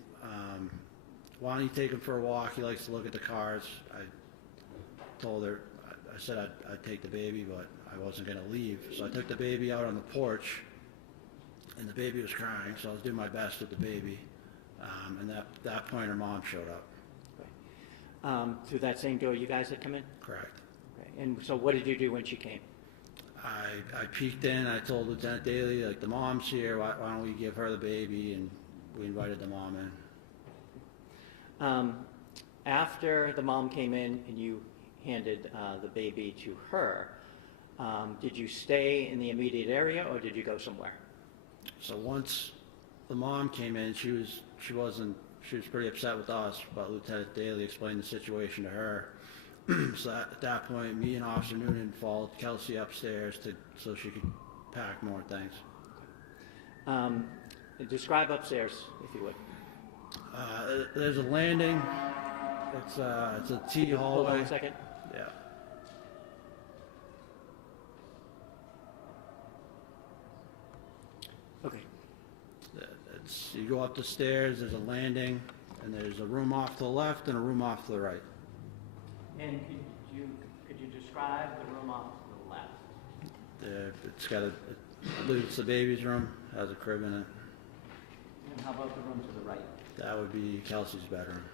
why don't you take him for a walk? He likes to look at the cars. I told her, I said I'd take the baby, but I wasn't going to leave. So I took the baby out on the porch, and the baby was crying, so I was doing my best with the baby. And at that point, her mom showed up. Okay. Through that same door you guys had come in? Correct. Okay. And so what did you do when she came? I peeked in. I told Lieutenant Daly, like, the mom's here. Why don't we give her the baby? And we invited the mom in. After the mom came in and you handed the baby to her, did you stay in the immediate area or did you go somewhere? So once the mom came in, she was pretty upset with us, but Lieutenant Daly explained the situation to her. So at that point, me and Officer Noonan followed Kelsey upstairs so she could pack more things. Describe upstairs, if you would. There's a landing. It's a T hallway. Hold on a second. Yeah. Okay. You go up the stairs, there's a landing, and there's a room off to the left and a room off to the right. And could you describe the room off to the left? It's got I believe it's the baby's room, has a crib in it. And how about the room to the right? That would be Kelsey's bedroom.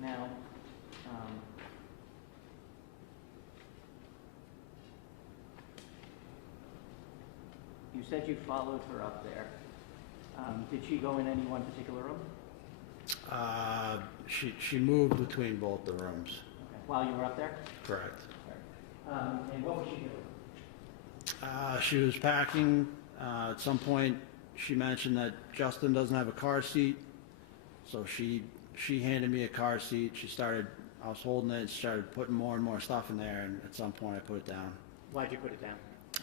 Now, you said you followed her up there. Did she go in any one particular room? She moved between both the rooms. Okay. While you were up there? Correct. And what was she doing? She was packing. At some point, she mentioned that Justin doesn't have a car seat, so she handed me a car seat. I was holding it, and started putting more and more stuff in there, and at some point I put it down. Why'd you put it down?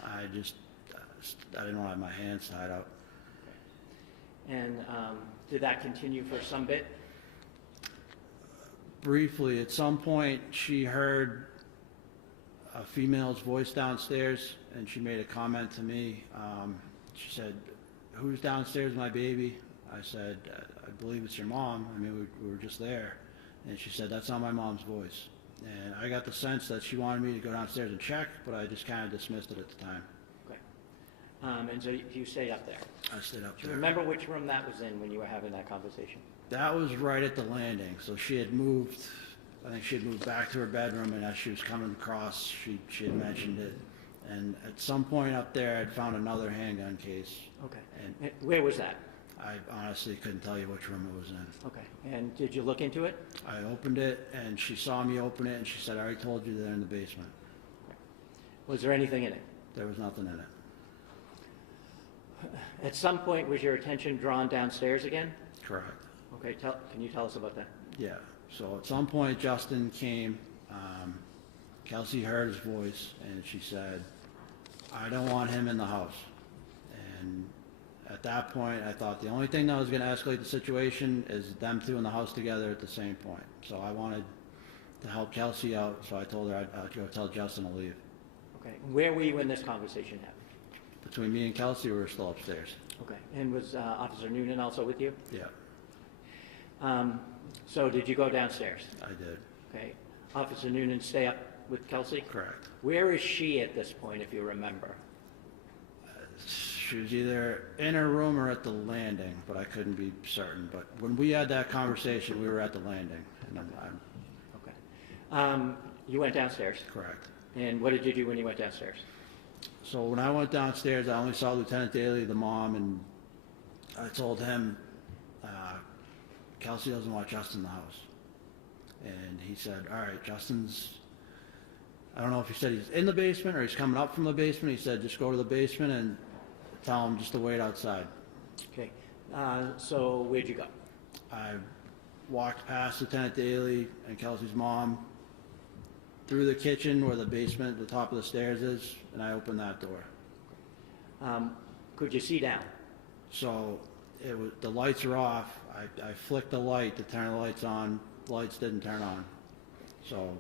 I didn't want to have my hands tied up. Okay. And did that continue for some bit? Briefly, at some point, she heard a female's voice downstairs, and she made a comment to me. She said, "Who's downstairs with my baby?" I said, "I believe it's your mom. I mean, we were just there." And she said, "That's not my mom's voice." And I got the sense that she wanted me to go downstairs and check, but I just kind of dismissed it at the time. Okay. And so you stayed up there. I stayed up Do you there. remember which room that was in when you were having that conversation? That was right at the landing, so she had moved, I think she had moved back to her bedroom, and as she was coming across, she had mentioned it. And at some point up there, I'd found another handgun case. Okay. And And where was that? I honestly couldn't tell you which room it was in. Okay. And did you look into it? I opened it, and she saw me open it, and she said, I already told you they're in the basement. Was there anything in it? There was nothing in it. At some point, was your attention drawn downstairs again? Correct. Okay, can you tell us about that? Yeah, so at some point, Justin came, Kelsey heard his voice, and she said, I don't want him in the house. And at that point, I thought the only thing that was gonna escalate the situation is them two in the house together at the same point. So I wanted to help Kelsey out, so I told her I'd go tell Justin to leave. Okay. Where were you when this conversation happened? Between me and Kelsey, we were still upstairs. Okay. And was Officer Noonan also with you? Yeah, So did you go downstairs? I did, Okay. Officer Noonan stay up with Kelsey? correct. Where is she at this point, if you remember? She was either in her room or at the landing, but I couldn't be certain. But when we had that conversation, we were at the landing, and I'm Okay. You went downstairs? correct. And what did you do when you went downstairs? So when I went downstairs, I only saw Lieutenant Daly, the mom, and I told him, Kelsey doesn't want Justin in the house. And he said, all right, Justin's, I don't know if he said he's in the basement or he's coming up from the basement. He said, just go to the basement and tell him just to wait outside. Okay. So where'd you go? I walked past Lieutenant Daly and Kelsey's mom through the kitchen where the basement, the top of the stairs is, and I opened that door. Could you see down? So it was, the lights are off. I flicked the light to turn the lights on. Lights didn't turn on. So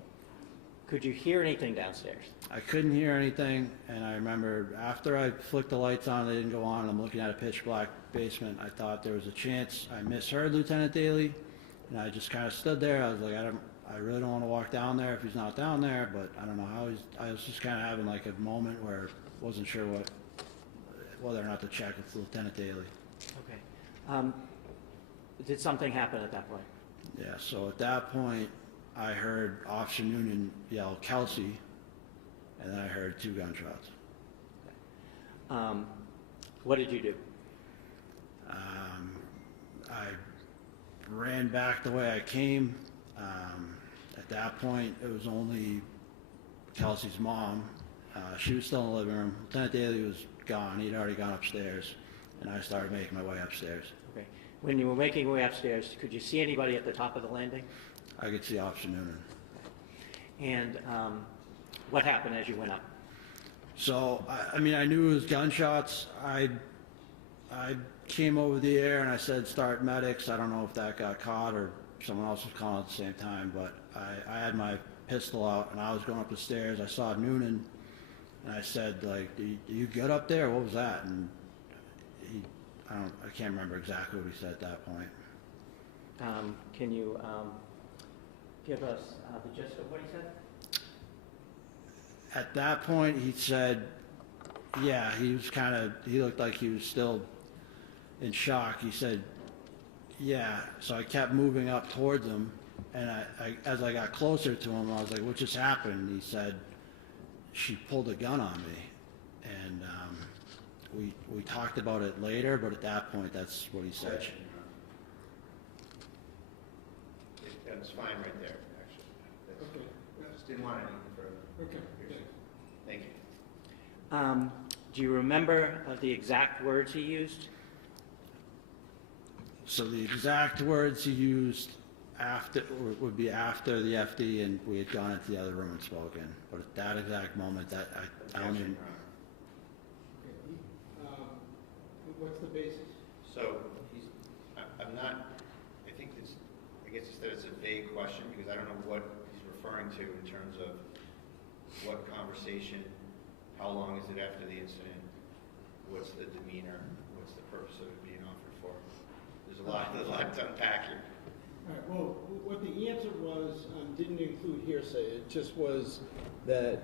Could you hear anything downstairs? I couldn't hear anything, and I remember after I flicked the lights on, they didn't go on, and I'm looking at a pitch black basement, I thought there was a chance I misheard Lieutenant Daly, and I just kind of stood there. I was like, I really don't want to walk down there if he's not down there, but I don't know how I was just kind of having like a moment where I wasn't sure whether or not to check with Lieutenant Daly. Okay. Did something happen at that point? Yeah, so at that point, I heard Officer Noonan yell, Kelsey, and then I heard 2 gunshots. What did you do? I ran back the way I came. At that point, it was only Kelsey's mom. She was still in the living room. Lieutenant Daly was gone. He'd already gone upstairs, and I started making my way upstairs. Okay. When you were making your way upstairs, could you see anybody at the top of the landing? I could see Officer Noonan. And what happened as you went up? So, I mean, I knew it was gunshots. I came over the air and I said, start medics. I don't know if that got caught or someone else was calling at the same time, but I had my pistol out and I was going up the stairs. I saw Noonan and I said, like, do you get up there? What was that? And I can't remember exactly what he said at that point. Can you give us the gist of what he said? At that point, he said, yeah, he looked like he was still in shock. He said, yeah. So I kept moving up towards him, and as I got closer to him, I was like, what just happened? He said, she pulled a gun on me. And we talked about it later, but at that point, that's what he said. That's fine right there, actually. Okay. Just didn't want anything further. Okay. Thank you. Do you remember the exact words he used? So the exact words he used would be after the FD and we had gone into the other room and spoken. But at that exact moment, that I don't even. What's the basis? So I'm not, I guess it's a vague question because I don't know what he's referring to in terms of what conversation, how long is it after the incident, what's the demeanor, what's the purpose of it being offered for. There's a lot to unpack here. All right, well, what the answer was didn't include hearsay. It just was that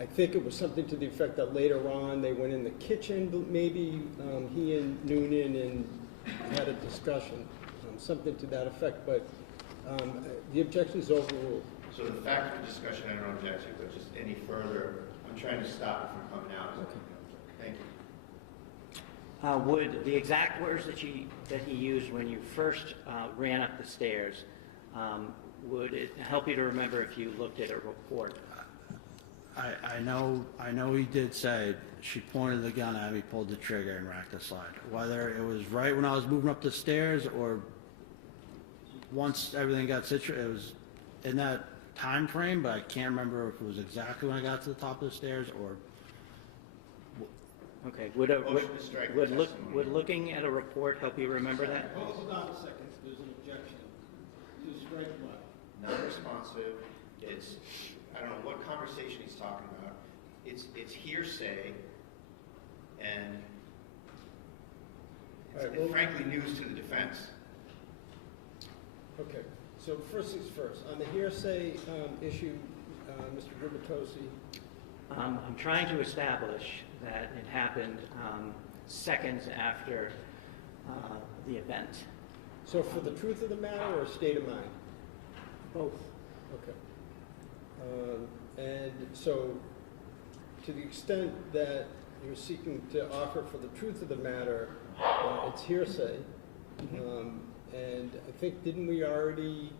I think it was something to the effect that later on they went in the kitchen, maybe he and Noonan and had a discussion, something to that effect, but the objection is overruled. So the fact of the discussion, I don't object to, but just any further, I'm trying to stop it from coming out. Okay. Thank you. Would the exact words that he used when you first ran up the stairs, would it help you to remember if you looked at a report? I know he did say she pointed the gun at me, pulled the trigger, and racked the slide. Whether it was right when I was moving up the stairs or once everything got situated, it was in that time frame, but I can't remember if it was exactly when I got to the top of the stairs or. Okay, Motion to strike the testimony. would looking at a report help you remember that? Hold on a second, there's an objection. To strike what? Non-responsive, it's, I don't know what conversation he's talking about. It's hearsay, and All right, it's well- frankly news to the defense. Okay, so first things first, on the hearsay issue, Mr. Gubitosi, I'm trying to establish that it happened seconds after the event. so for the truth of the matter or state of mind? Both. Okay. And so, to the extent that you're seeking to offer for the truth of the matter, it's hearsay. And I think, didn't we already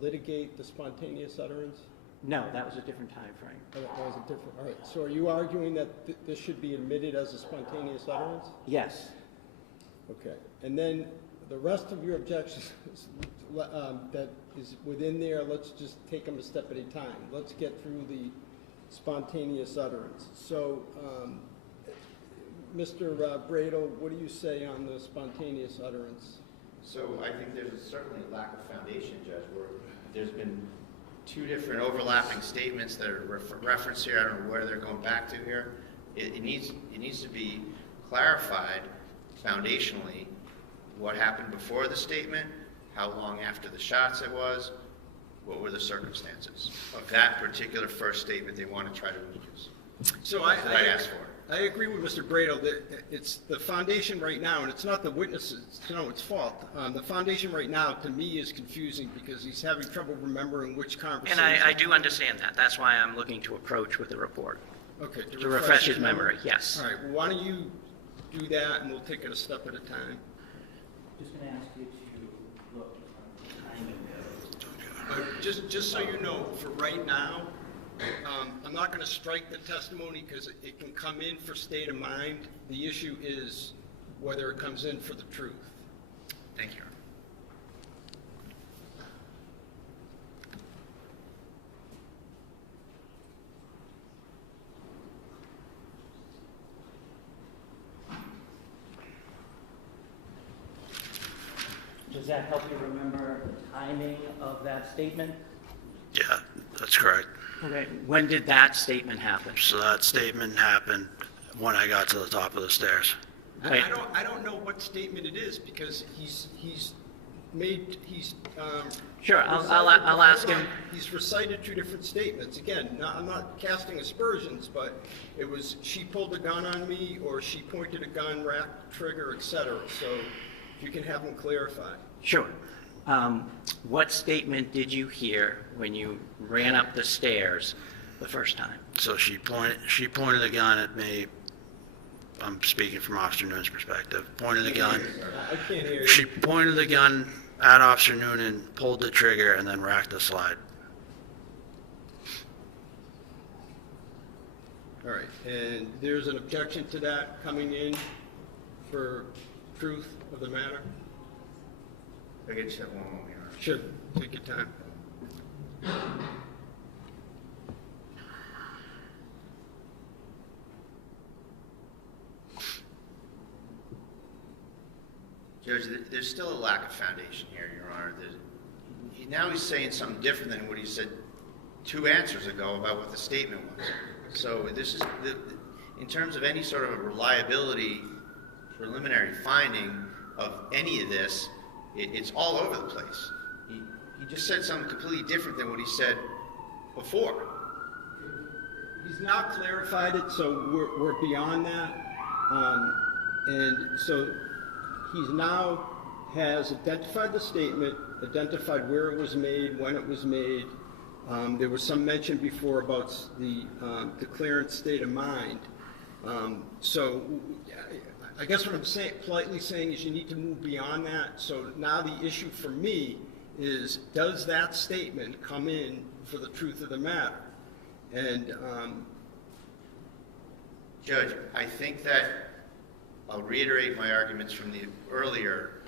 litigate the spontaneous utterance? No, that was a different time frame. Oh, that was a different, all right. So are you arguing that this should be admitted as a spontaneous utterance? Yes. Okay. And then the rest of your objections that is within there, let's just take them a step at a time. Let's get through the spontaneous utterance. So, Mr. Bradel, what do you say on the spontaneous utterance? So I think there's certainly a lack of foundation, Judge, where there's been two different overlapping statements that are referenced here. I don't know where they're going back to here. It needs to be clarified foundationally what happened before the statement, how long after the shots it was, what were the circumstances of that particular first statement they want to try to use. So That's what I asked for. I agree with Mr. Bradel that it's the foundation right now, and it's not the witnesses, it's fault. The foundation right now, to me, is confusing because he's having trouble remembering which conversation. And I do understand that. That's why I'm looking to approach with the report. Okay. To refresh his memory, yes. All right, well, why don't you do that, and we'll take it a step at a time. Just going to ask you to look at the timing. Just so you know, for right now, I'm not going to strike the testimony because it can come in for state of mind. The issue is whether it comes in for the truth. Thank you. Does that help you remember the timing of that statement? Yeah, that's correct. Okay. When did that statement happen? So that statement happened when I got to the top of the stairs. Wait. I don't know what statement it is because he's Sure, I'll ask him. He's recited two different statements. Again, I'm not casting aspersions, but it was she pulled a gun on me or she pointed a gun, racked the trigger, etc. So if you can have him clarify. Sure. What statement did you hear when you ran up the stairs the first time? So she pointed the gun at me. I'm speaking from Officer Noonan's perspective. Pointed the gun. I can't hear you. She pointed the gun at Officer Noonan, pulled the trigger, and then racked the slide. All right, and there's an objection to that coming in for truth of the matter? I can just have one moment here. Sure, take your time. Judge, there's still a lack of foundation here, Your Honor. Now he's saying something different than what he said 2 answers ago about what the statement was. So this is, in terms of any sort of a reliability preliminary finding of any of this, it's all over the place. He just said something completely different than what he said before. he's now clarified it, so we're beyond that. And so he's now has identified the statement, identified where it was made, when it was made. There was some mention before about the declarant state of mind. So I guess what I'm politely saying is you need to move beyond that. So now the issue for me is, does that statement come in for the truth of the matter? And Judge, I think that I'll reiterate my arguments from the earlier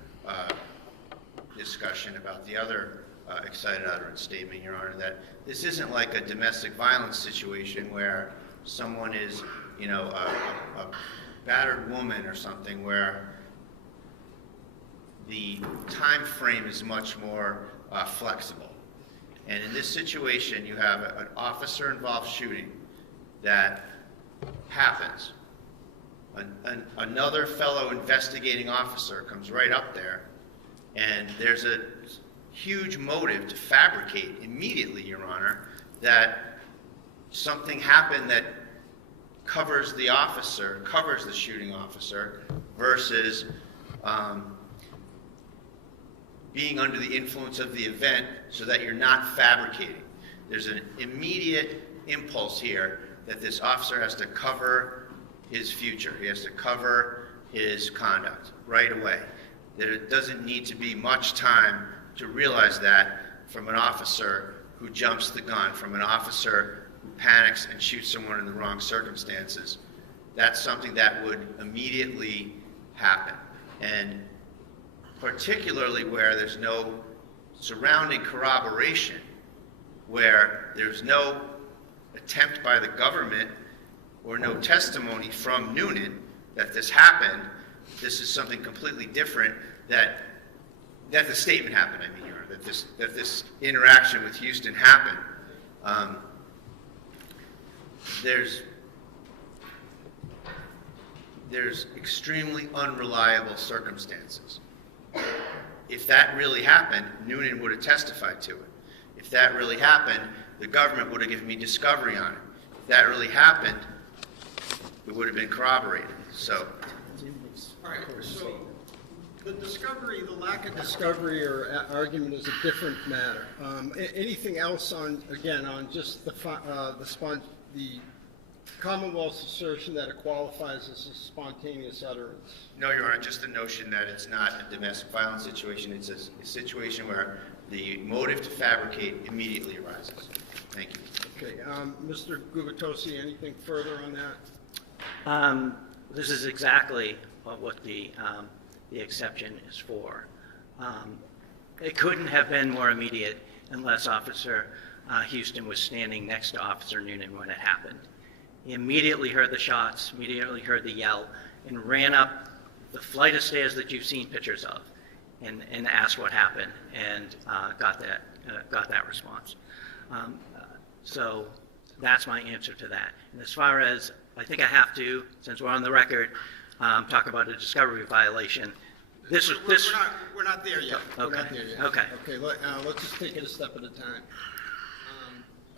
discussion about the other excited utterance statement, Your Honor, that this isn't like a domestic violence situation where someone is, you know, a battered woman or something, where the time frame is much more flexible. And in this situation, you have an officer-involved shooting that happens. Another fellow investigating officer comes right up there, and there's a huge motive to fabricate immediately, Your Honor, that something happened that covers the officer, covers the shooting officer, versus being under the influence of the event so that you're not fabricating. There's an immediate impulse here that this officer has to cover his future. He has to cover his conduct right away. There doesn't need to be much time to realize that from an officer who jumps the gun, from an officer who panics and shoots someone in the wrong circumstances. That's something that would immediately happen. And particularly where there's no surrounding corroboration, where there's no attempt by the government or no testimony from Noonan that this happened. This is something completely different, that the statement happened, I mean, Your Honor, that this interaction with Houston happened. There's extremely unreliable circumstances. If that really happened, Noonan would have testified to it. If that really happened, the government would have given me discovery on it. If that really happened, it would have been corroborated. So, all right, so the discovery, the lack of discovery or argument is a different matter. Anything else on, again, on just the Commonwealth's assertion that it qualifies as a spontaneous utterance? no, Your Honor, just the notion that it's not a domestic violence situation. It's a situation where the motive to fabricate immediately arises. Thank you. Okay, Mr. Gubitosi, anything further on that? This is exactly what the exception is for. It couldn't have been more immediate unless Officer Houston was standing next to Officer Noonan when it happened. He immediately heard the shots, immediately heard the yell, and ran up the flight of stairs that you've seen pictures of, and asked what happened, and got that response. So that's my answer to that. And as far as, I think I have to, since we're on the record, talk about a discovery violation. We're not there yet. Okay. We're not there yet. Okay. Okay, let's just take it a step at a time.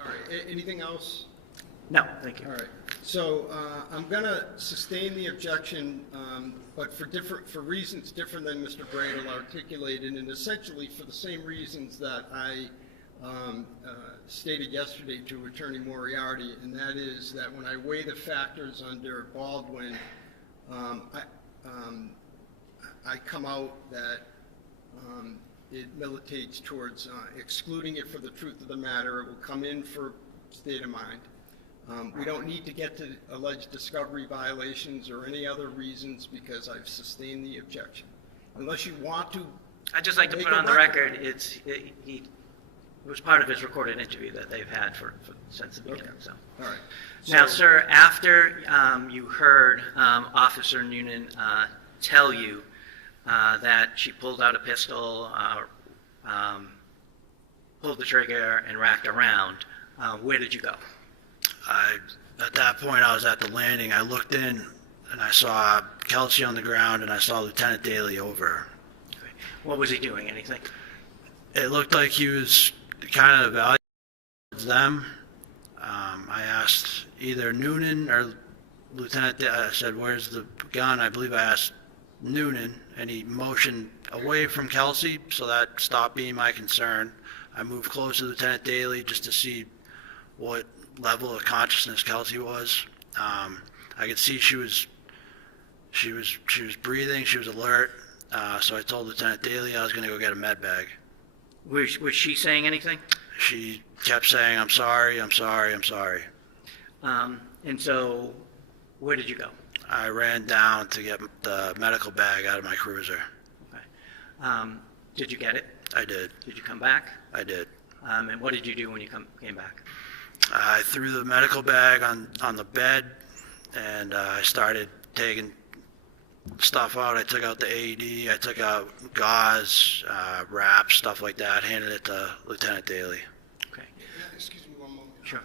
All right, anything else? No, thank you. All right, so I'm going to sustain the objection, but for reasons different than Mr. Bradle articulated, and essentially for the same reasons that I stated yesterday to Attorney Moriarty, and that is that when I weigh the factors under Baldwin, I come out that it militates towards excluding it for the truth of the matter. It will come in for state of mind. We don't need to get to alleged discovery violations or any other reasons because I've sustained the objection. Unless you want to. I'd just like to put on the record, it was part of his recorded interview that they've had since the beginning. Okay. So. All right. Now, sir, after you heard Officer Noonan tell you that she pulled out a pistol, pulled the trigger, and racked around, where did you go? At that point, I was at the landing. I looked in, and I saw Kelsey on the ground, and I saw Lieutenant Daly over. Okay. What was he doing? Anything? It looked like he was kind of evaluating them. I asked either Noonan or Lieutenant, I said, where's the gun? I believe I asked Noonan, and he motioned away from Kelsey, so that stopped being my concern. I moved close to Lieutenant Daly just to see what level of consciousness Kelsey was. I could see she was breathing, she was alert, so I told Lieutenant Daly I was going to go get a med bag. Was she saying anything? She kept saying, I'm sorry, I'm sorry, I'm sorry. And so, where did you go? I ran down to get the medical bag out of my cruiser. Okay. Did you get it? I did. Did you come back? I did. And what did you do when you came back? I threw the medical bag on the bed, and I started taking stuff out. I took out the AED, I took out gauze, wraps, stuff like that, handed it to Lieutenant Daly. Okay. Excuse me one moment. Sure.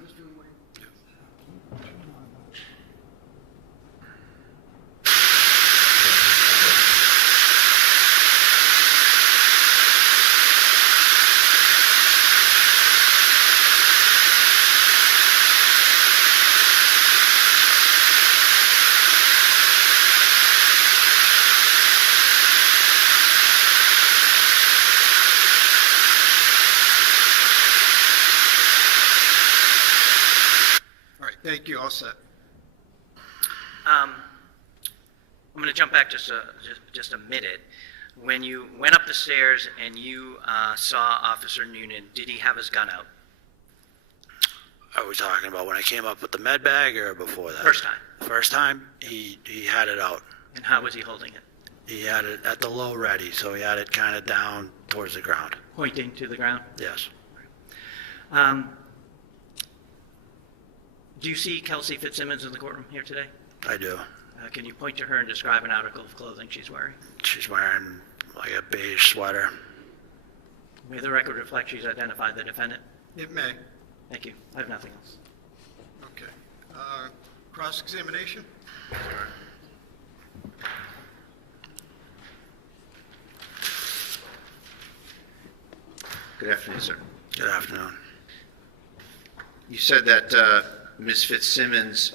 Thank you, all set. I'm going to jump back just a minute. When you went up the stairs and you saw Officer Noonan, did he have his gun out? Are we talking about when I came up with the med bag or before that? First time. First time, he had it out. And how was he holding it? He had it at the low ready, so he had it kind of down towards the ground. Pointing to the ground? Yes. Do you see Kelsey Fitzsimmons in the courtroom here today? I do. Can you point to her and describe an article of clothing she's wearing? She's wearing like a beige sweater. May the record reflect she's identified the defendant? It may. Thank you. I have nothing else. Okay. Cross-examination? Good afternoon, sir. Good afternoon. You said that Ms. Fitzsimmons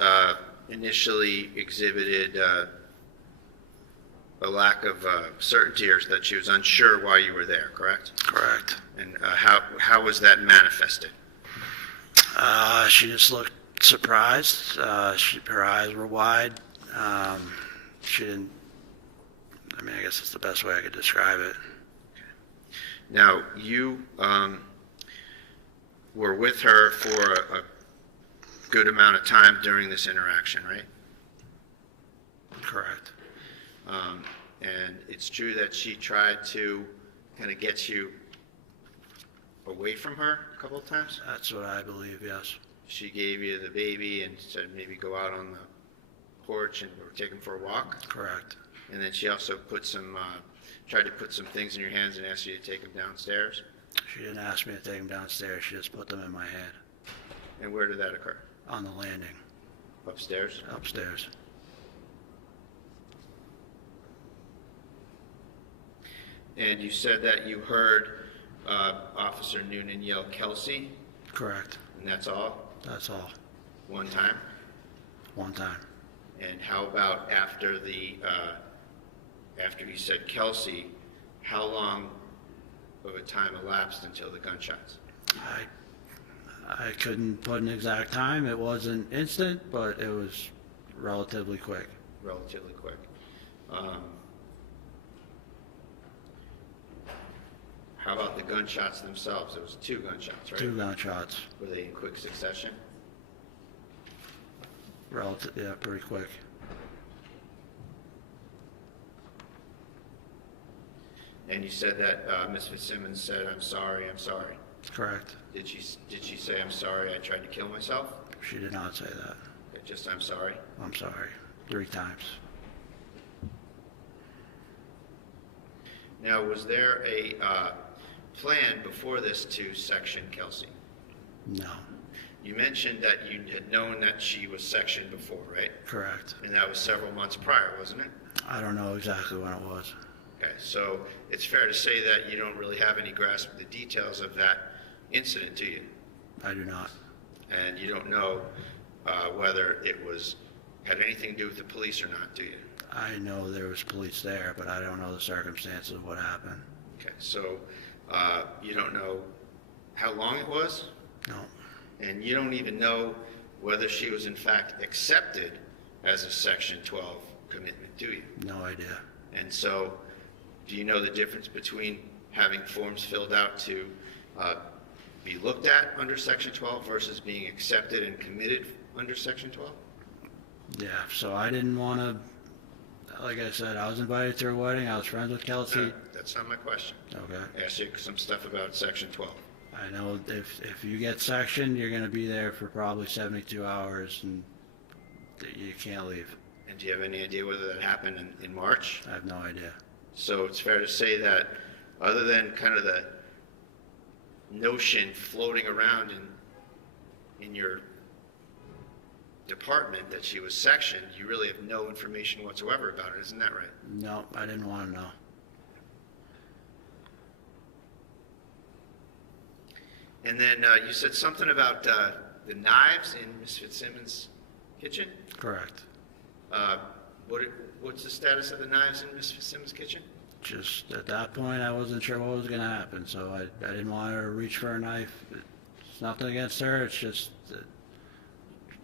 initially exhibited a lack of certainty, or that she was unsure why you were there, correct? Correct. And how was that manifested? She just looked surprised. Her eyes were wide. She didn't, I guess that's the best way I could describe it. Now, you were with her for a good amount of time during this interaction, right? Correct. And it's true that she tried to kind of get you away from her a couple of times? That's what I believe, yes. She gave you the baby and said maybe go out on the porch and take him for a walk? Correct. And then she also tried to put some things in your hands and asked you to take them downstairs? She didn't ask me to take them downstairs. She just put them in my hand. And where did that occur? On the landing. Upstairs? Upstairs. And you said that you heard Officer Noonan yell, "Kelsey"? Correct. And that's all? That's all. One time? One time. And how about after after he said Kelsey, how long of a time elapsed until the gunshots? I couldn't put an exact time. It wasn't instant, but it was relatively quick. Relatively quick. How about the gunshots themselves? It was 2 gunshots, right? 2 gunshots. Were they in quick succession? Yeah, pretty quick. And you said that Ms. Fitzsimmons said, "I'm sorry, I'm sorry." Correct. Did she say, "I'm sorry, I tried to kill myself"? She did not say that. Just, "I'm sorry"? I'm sorry. 3 times. Now, was there a plan before this to section Kelsey? No. You mentioned that you had known that she was sectioned before, right? Correct. And that was several months prior, wasn't it? I don't know exactly when it was. Okay, so it's fair to say that you don't really have any grasp of the details of that incident, do you? I do not. And you don't know whether it had anything to do with the police or not, do you? I know there was police there, but I don't know the circumstances of what happened. Okay, so you don't know how long it was? No. And you don't even know whether she was in fact accepted as a Section 12 commitment, do you? No idea. And so, do you know the difference between having forms filled out to be looked at under Section 12 versus being accepted and committed under Section 12? Yeah, so I didn't want to, like I said, I was invited to her wedding. I was friends with Kelsey. No, that's not my question. Okay. I asked you some stuff about Section 12. I know if you get sectioned, you're going to be there for probably 72 hours, and you can't leave. And do you have any idea whether that happened in March? I have no idea. So it's fair to say that other than kind of the notion floating around in your department that she was sectioned, you really have no information whatsoever about it, isn't that right? No, I didn't want to know. And then you said something about the knives in Ms. Fitzsimmons' kitchen? Correct. What's the status of the knives in Ms. Fitzsimmons' kitchen? Just at that point, I wasn't sure what was going to happen, so I didn't want her to reach for a knife. It's nothing against her. It's just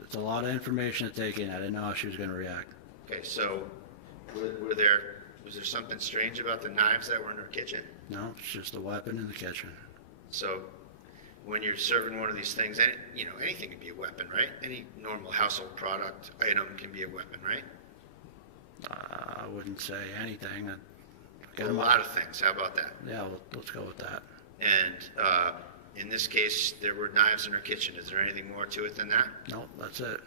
it's a lot of information to take in. I didn't know how she was going to react. Okay, so was there something strange about the knives that were in her kitchen? No, it's just a weapon in the kitchen. So when you're serving one of these things, anything can be a weapon, right? Any normal household product item can be a weapon, right? I wouldn't say anything. A lot of things. How about that? Yeah, let's go with that. And in this case, there were knives in her kitchen. Is there anything more to it than that? No, that's it.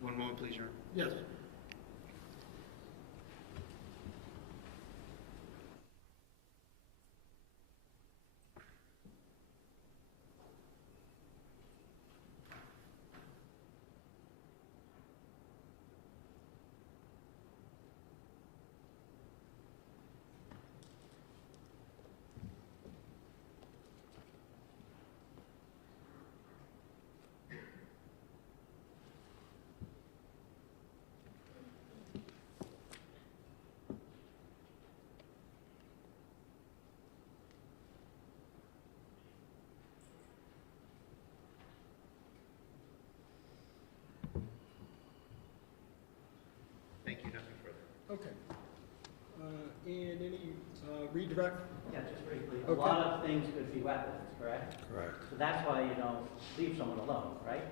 One moment, please, Your Honor. Yes. Thank you. Nothing further. Okay. And any redirect? Yeah, just briefly. A Okay. lot of things could be weapons, correct? Correct. So that's why you don't leave someone alone, right?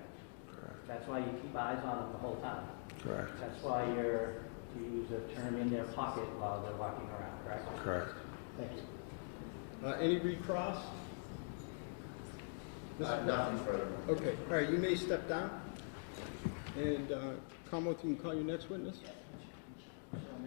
Correct. That's why you keep eyes on them the whole time. Correct. That's why you're, to use a term, in their pocket while they're walking around, correct? Correct. Thank you. Any recross? Nothing further. Okay, all right, you may step down. And Commonwealth, you can call your next witness. Michelle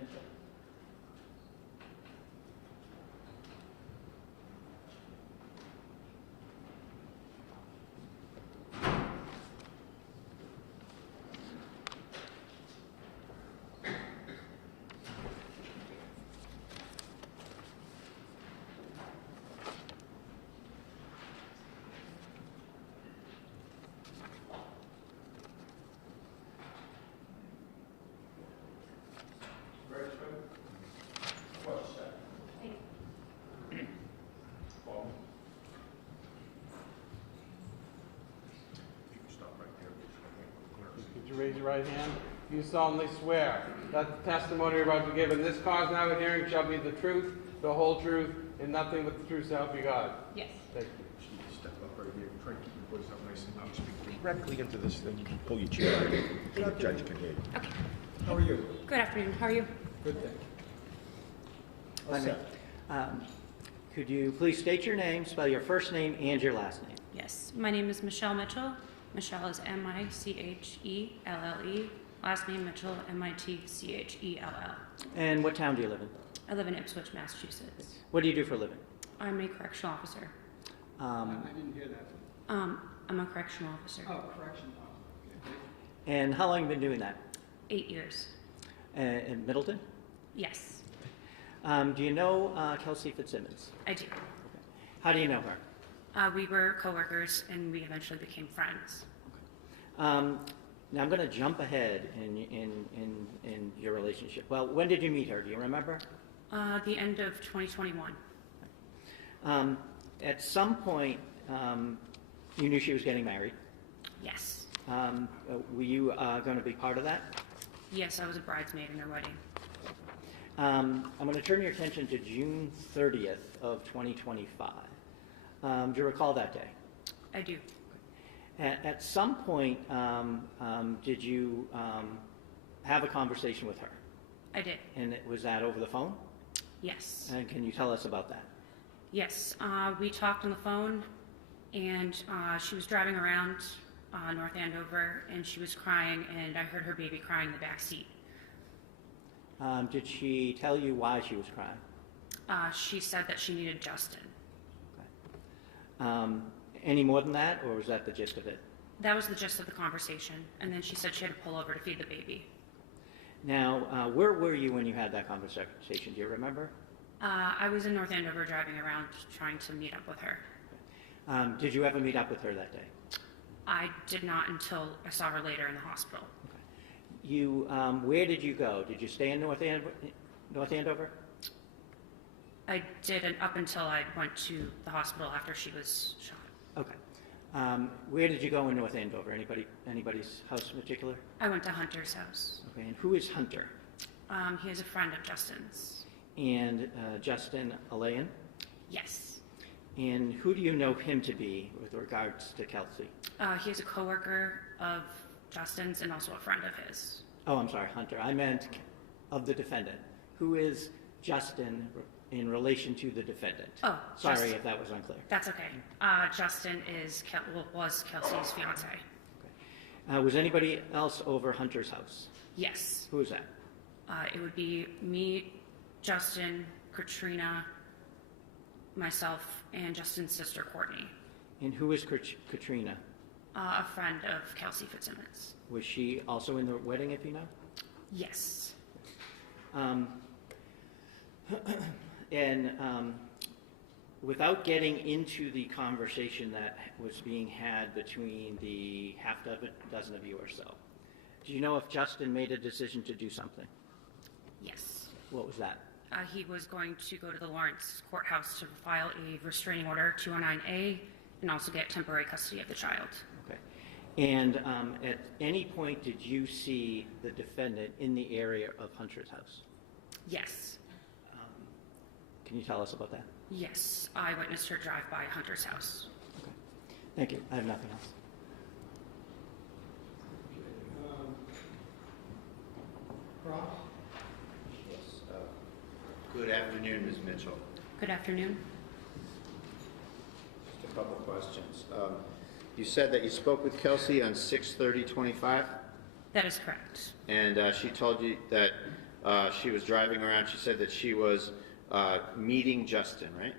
Mitchell. Could you raise your right hand? You solemnly swear that the testimony you're about to give in this cause now at hearing shall be the truth, the whole truth, and nothing but the truth so help you God. Yes. Thank you. Step up right here. Try to keep your voice up nice and loud. Speak directly into this thing. Pull your chair out. So the judge can hear you. Okay. How are you? Good afternoon. How are you? Good, thank you. All Hi, set. ma'am. Could you please state your name, spell your first name and your last name? Yes. My name is Michelle Mitchell. Michelle is M-I-C-H-E-L-L-E. Last name Mitchell, M-I-T-C-H-E-L-L. And what town do you live in? I live in Ipswich, Massachusetts. What do you do for a living? I'm a correctional officer. I didn't hear that. I'm a correctional officer. Oh, correction officer. And how long have you been doing that? 8 years. In Middleton? Yes, Do you know Kelsey Fitzsimmons? I do. How do you know her? We were coworkers and we eventually became friends. Now I'm going to jump ahead in your relationship. Well, when did you meet her? Do you remember? The end of 2021. At some point, you knew she was getting married. Yes. Were you going to be part of that? Yes, I was a bridesmaid in their wedding. I'm going to turn your attention to June 30th of 2025. Do you recall that day? I do. At some point, did you have a conversation with her? I did. And was that over the phone? Yes. And can you tell us about that? Yes. We talked on the phone and she was driving around North Andover and she was crying and I heard her baby crying in the back seat. Did she tell you why she was crying? She said that she needed Justin. Any more than that, or was that the gist of it? That was the gist of the conversation. And then she said she had to pull over to feed the baby. Now, where were you when you had that conversation? Do you remember? I was in North Andover driving around trying to meet up with her. Did you ever meet up with her that day? I did not until I saw her later in the hospital. You, where did you go? Did you stay in North Andover? I did up until I went to the hospital after she was shot. Okay. Where did you go in North Andover? Anybody's house in particular? I went to Hunter's house. Okay, and who is Hunter? He is a friend of Justin's. And Justin Aylaian? Yes. And who do you know him to be with regards to Kelsey? He is a coworker of Justin's and also a friend of his. Oh, I'm sorry, Hunter. I meant of the defendant. Who is Justin in relation to the defendant? Oh, sorry if that was unclear. That's okay. Justin was Kelsey's fiance. Okay. Was anybody else over Hunter's house? Yes. Who was that? It would be me, Justin, Katrina, myself, and Justin's sister, Courtney. And who is Katrina? A friend of Kelsey Fitzsimmons. Was she also in the wedding, if you know? Yes. And without getting into the conversation that was being had between the half dozen of you or so, do you know if Justin made a decision to do something? Yes. What was that? He was going to go to the Lawrence courthouse to file a restraining order 209A and also get temporary custody of the child. Okay. And at any point did you see the defendant in the area of Hunter's house? Yes. Can you tell us about that? Yes. I witnessed her drive by Hunter's house. Okay. Thank you. I have nothing else. Ross? Yes. Good afternoon, Ms. Mitchell. Good afternoon. Just a couple questions. You said that you spoke with Kelsey on 6/30/25, That is correct. and she told you that she was driving around. She said that she was meeting Justin, right?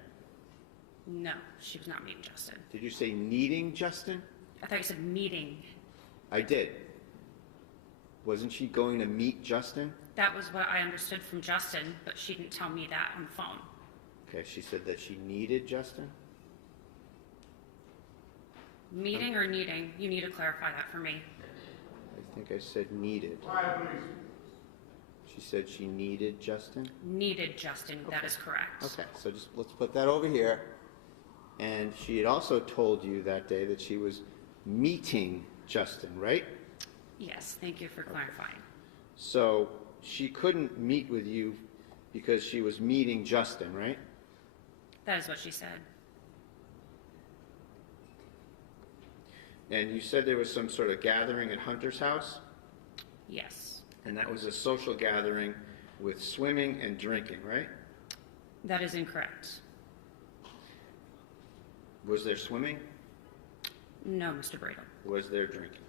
No, she was not meeting Justin. Did you say needing Justin? I thought you said meeting. I did. Wasn't she going to meet Justin? That was what I understood from Justin, but she didn't tell me that on the phone. Okay, she said that she needed Justin? Meeting or needing? You need to clarify that for me. I think I said needed. Quiet, please. She said she needed Justin? Needed Justin, that is correct. Okay, so just let's put that over here. And she had also told you that day that she was meeting Justin, right? Yes, thank you for clarifying. So she couldn't meet with you because she was meeting Justin, right? That is what she said. And you said there was some sort of gathering at Hunter's house? Yes, And that was a social gathering with swimming and drinking, right? that is incorrect. Was there swimming? No, Mr. Bradle. Was there drinking?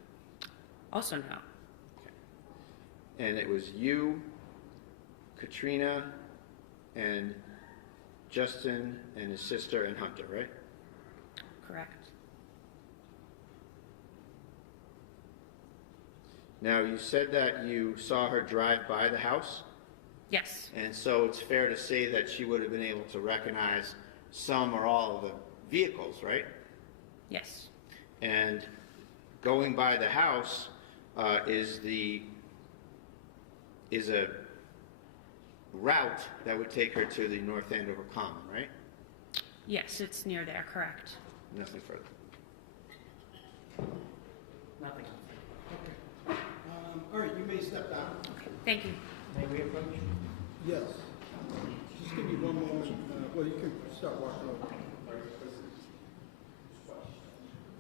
Also no. And it was you, Katrina, and Justin and his sister and Hunter, right? Correct. Now, you said that you saw her drive by the house, Yes, and so it's fair to say that she would have been able to recognize some or all of the vehicles, right? yes, And going by the house is a route that would take her to the North Andover Common, right? yes, it's near there, correct. Nothing further. Nothing. All right, you may step down. Thank you. May we approach? Yes. Just give me one moment. Well, you can start walking over.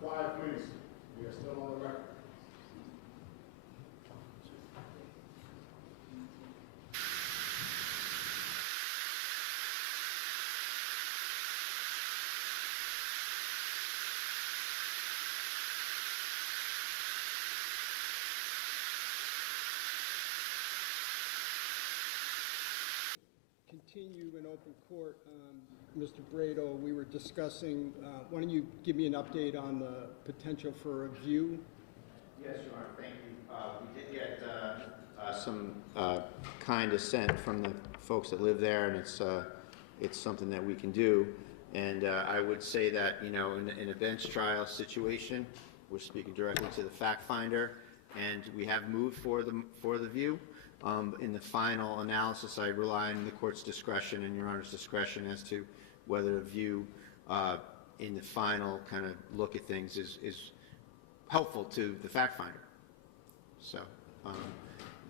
Quiet, please. We are still on the record. Continue in open court. Mr. Brado, we were discussing, why don't you give me an update on the potential for a view? Yes, Your Honor, thank you. We did get some kind assent from the folks that live there, and it's something that we can do. And I would say that, you know, in a bench trial situation, we're speaking directly to the fact finder, and we have moved for the view. In the final analysis, I rely on the court's discretion and Your Honor's discretion as to whether a view in the final kind of look at things is helpful to the fact finder. So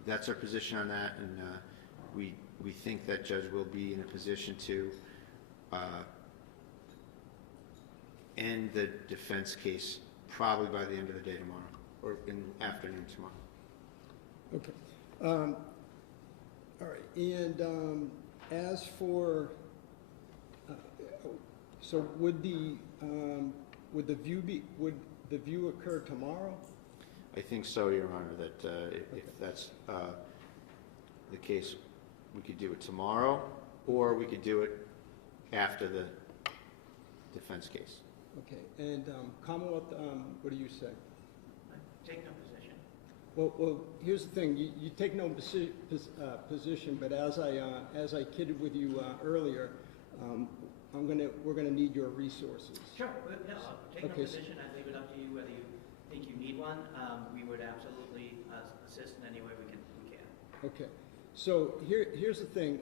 that's our position on that, and we think that judge will be in a position to end the defense case probably by the end of the day tomorrow, or in the afternoon tomorrow. Okay. All right, and as for, so would the view occur tomorrow? I think so, Your Honor, that if that's the case, we could do it tomorrow, or we could do it after the defense case. Okay, and Commonwealth, what do you say? Take no position. Well, here's the thing. You take no position, but as I kidded with you earlier, we're gonna need your resources. Sure, no, I'll take no Okay, position. I leave it up to you whether you think you need one. We would absolutely assist in any way we can. Okay, so here's the thing.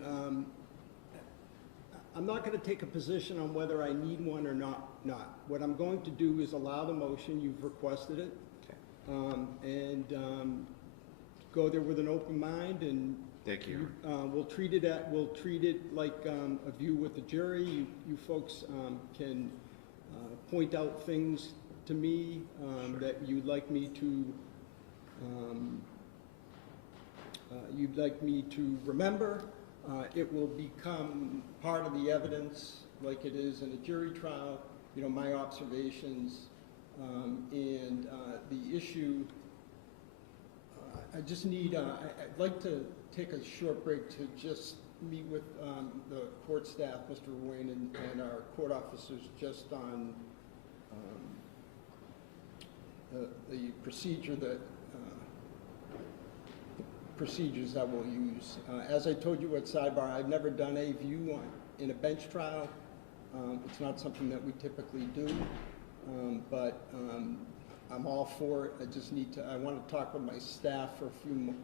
I'm not going to take a position on whether I need one or not. What I'm going to do is allow the motion. You've requested it, and go there with an open mind. And thank you. We'll treat it like a view with the jury. You folks can point out things to me that you'd like me to remember. It will become part of the evidence like it is in a jury trial, you know, my observations, and the issue. I just need, I'd like to take a short break to just meet with the court staff, Mr. Wayne, and our court officers just on the procedures that we'll use. As I told you at sidebar, I've never done a view in a bench trial. It's not something that we typically do, but I'm all for it. I want to talk with my staff for a few,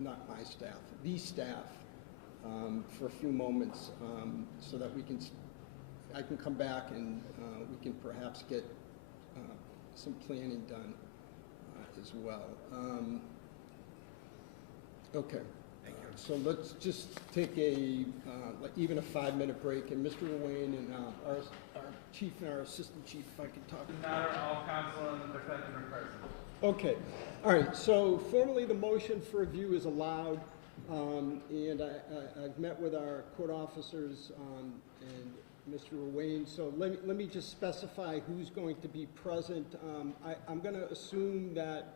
not my staff, the staff, for a few moments, so that I can come back and we can perhaps get some planning done as well. Okay. So let's just take even a 5-minute break, and Mr. Wayne and our chief and our assistant chief, if I could talk. The matter, all counsel and the defendant are present. Okay. All right. So formally, the motion for review is allowed, and I've met with our court officers and Mr. Wayne. So let me just specify who's going to be present. I'm going to assume that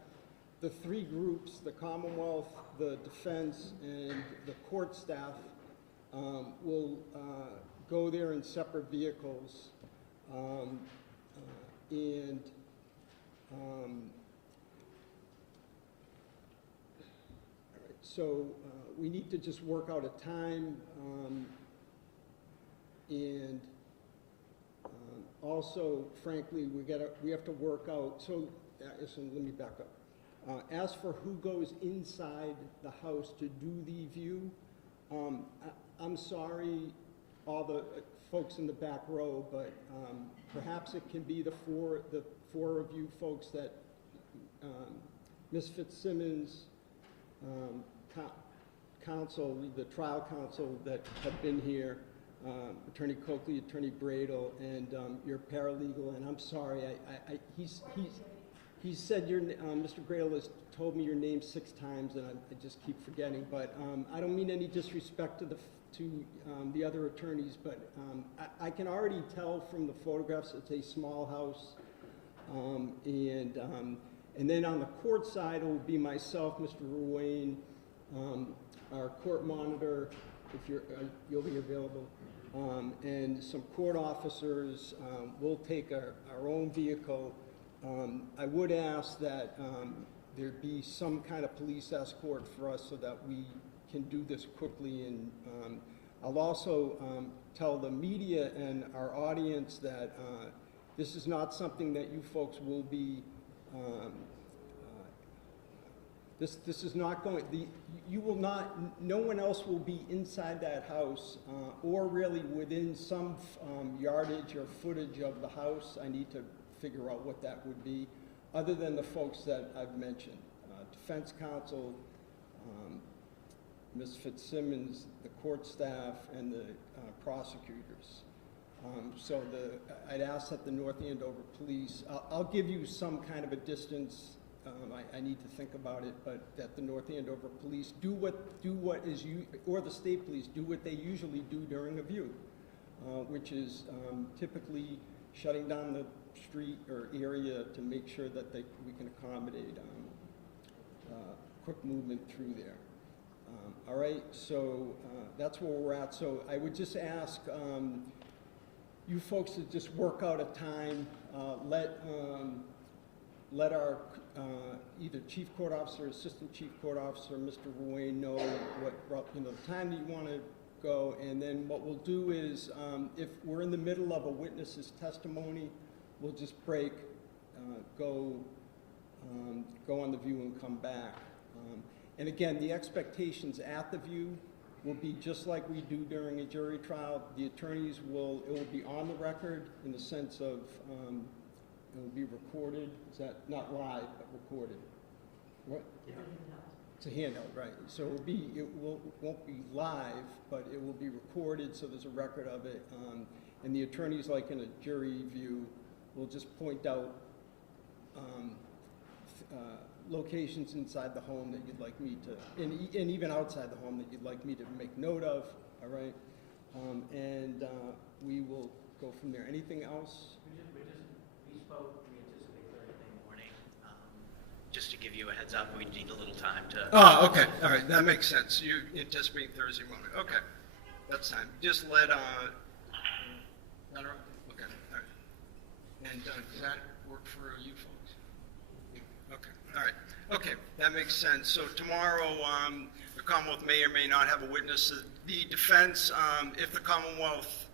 the three groups, the Commonwealth, the defense, and the court staff, will go there in separate vehicles. So we need to just work out a time, and also, frankly, we have to work out. So let me back up. As for who goes inside the house to do the view, I'm sorry, all the folks in the back row, but perhaps it can be the four of you folks that Ms. Fitzsimmons, counsel, the trial counsel that have been here, Attorney Coakley, Attorney Bradle, and your paralegal. And I'm sorry, he said your Mr. Bradle has told me your name 6 times, and I just keep forgetting. But I don't mean any disrespect to the other attorneys, but I can already tell from the photographs it's a small house, and then on the court side it will be myself, Mr. Ruane, our court monitor, if you'll be available, and some court officers. We'll take our own vehicle. I would ask that there be some kind of police escort for us so that we can do this quickly. And I'll also tell the media and our audience that this is not something that you folks will be this is not going, you will not, no one else will be inside that house or really within some yardage or footage of the house. I need to figure out what that would be, other than the folks that I've mentioned. Defense counsel, Ms. Fitzsimmons, the court staff, and the prosecutors. So I'd ask that the North Andover police, I'll give you some kind of a distance. I need to think about it, but that the North Andover police do what is or the state police do what they usually do during a view, which is typically shutting down the street or area to make sure that we can accommodate quick movement through there. All right, so that's where we're at. So I would just ask you folks to just work out a time. Let our either chief court officer, assistant chief court officer, Mr. Ruane know the time that you want to go, and then what we'll do is if we're in the middle of a witness's testimony, we'll just break, go on the view and come back. And again, the expectations at the view will be just like we do during a jury trial. The attorneys it will be on the record in the sense of it will be recorded. Is that not live, but recorded? What? It's a handout, right? So it won't be live, but it will be recorded, so there's a record of it. And the attorneys, like in a jury view, will just point out locations inside the home that you'd like me to, and even outside the home that you'd like me to make note of. All right, and we will go from there. Anything else? We spoke. We anticipate Thursday morning. Just to give you a heads up, we need a little time to. Oh, okay. All right, that makes sense. You anticipate Thursday morning. Okay, that's time. Just let her. Okay. All right. And does that work for you folks? Okay. All right. Okay, that makes sense. So tomorrow, the Commonwealth may or may not have a witness. The defense, if the Commonwealth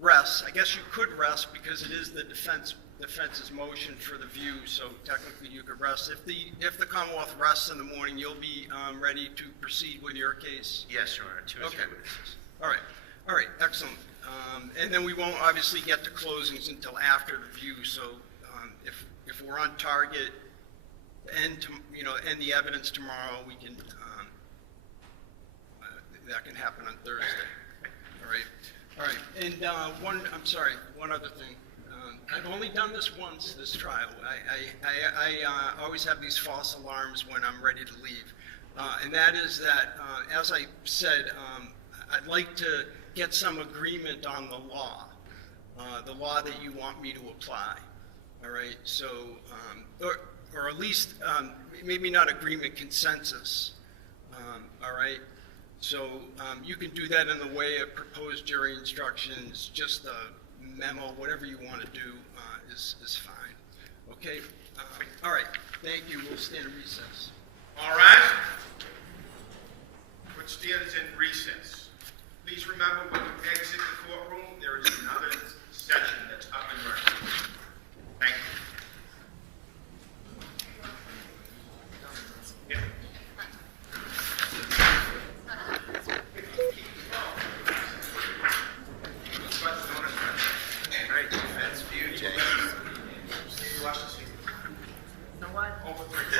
rests, I guess you could rest because it is the defense's motion for the view. So technically, you could rest. If the Commonwealth rests in the morning, you'll be ready to proceed with your case. Yes, Your Honor. 2 or 3 witnesses. All right. All right. Excellent. And then we won't obviously get to closings until after the view. So if we're on target, end the evidence tomorrow, we can. That can happen on Thursday. All right. All right. And one other thing. I've only done this once, this trial. I always have these false alarms when I'm ready to leave, and that is that, as I said, I'd like to get some agreement on the law that you want me to apply. All right. So, or at least maybe not agreement, consensus. All right. So you can do that in the way of proposed jury instructions, just a memo, whatever you want to do is fine. Okay. All right. Thank you. We'll stand in recess. All right. stands in recess. Please remember, when you exit the courtroom, there is another session that's up and running. Thank you. Yeah. Great defense for you, Jay. Watch the scene. You know what? Over 3.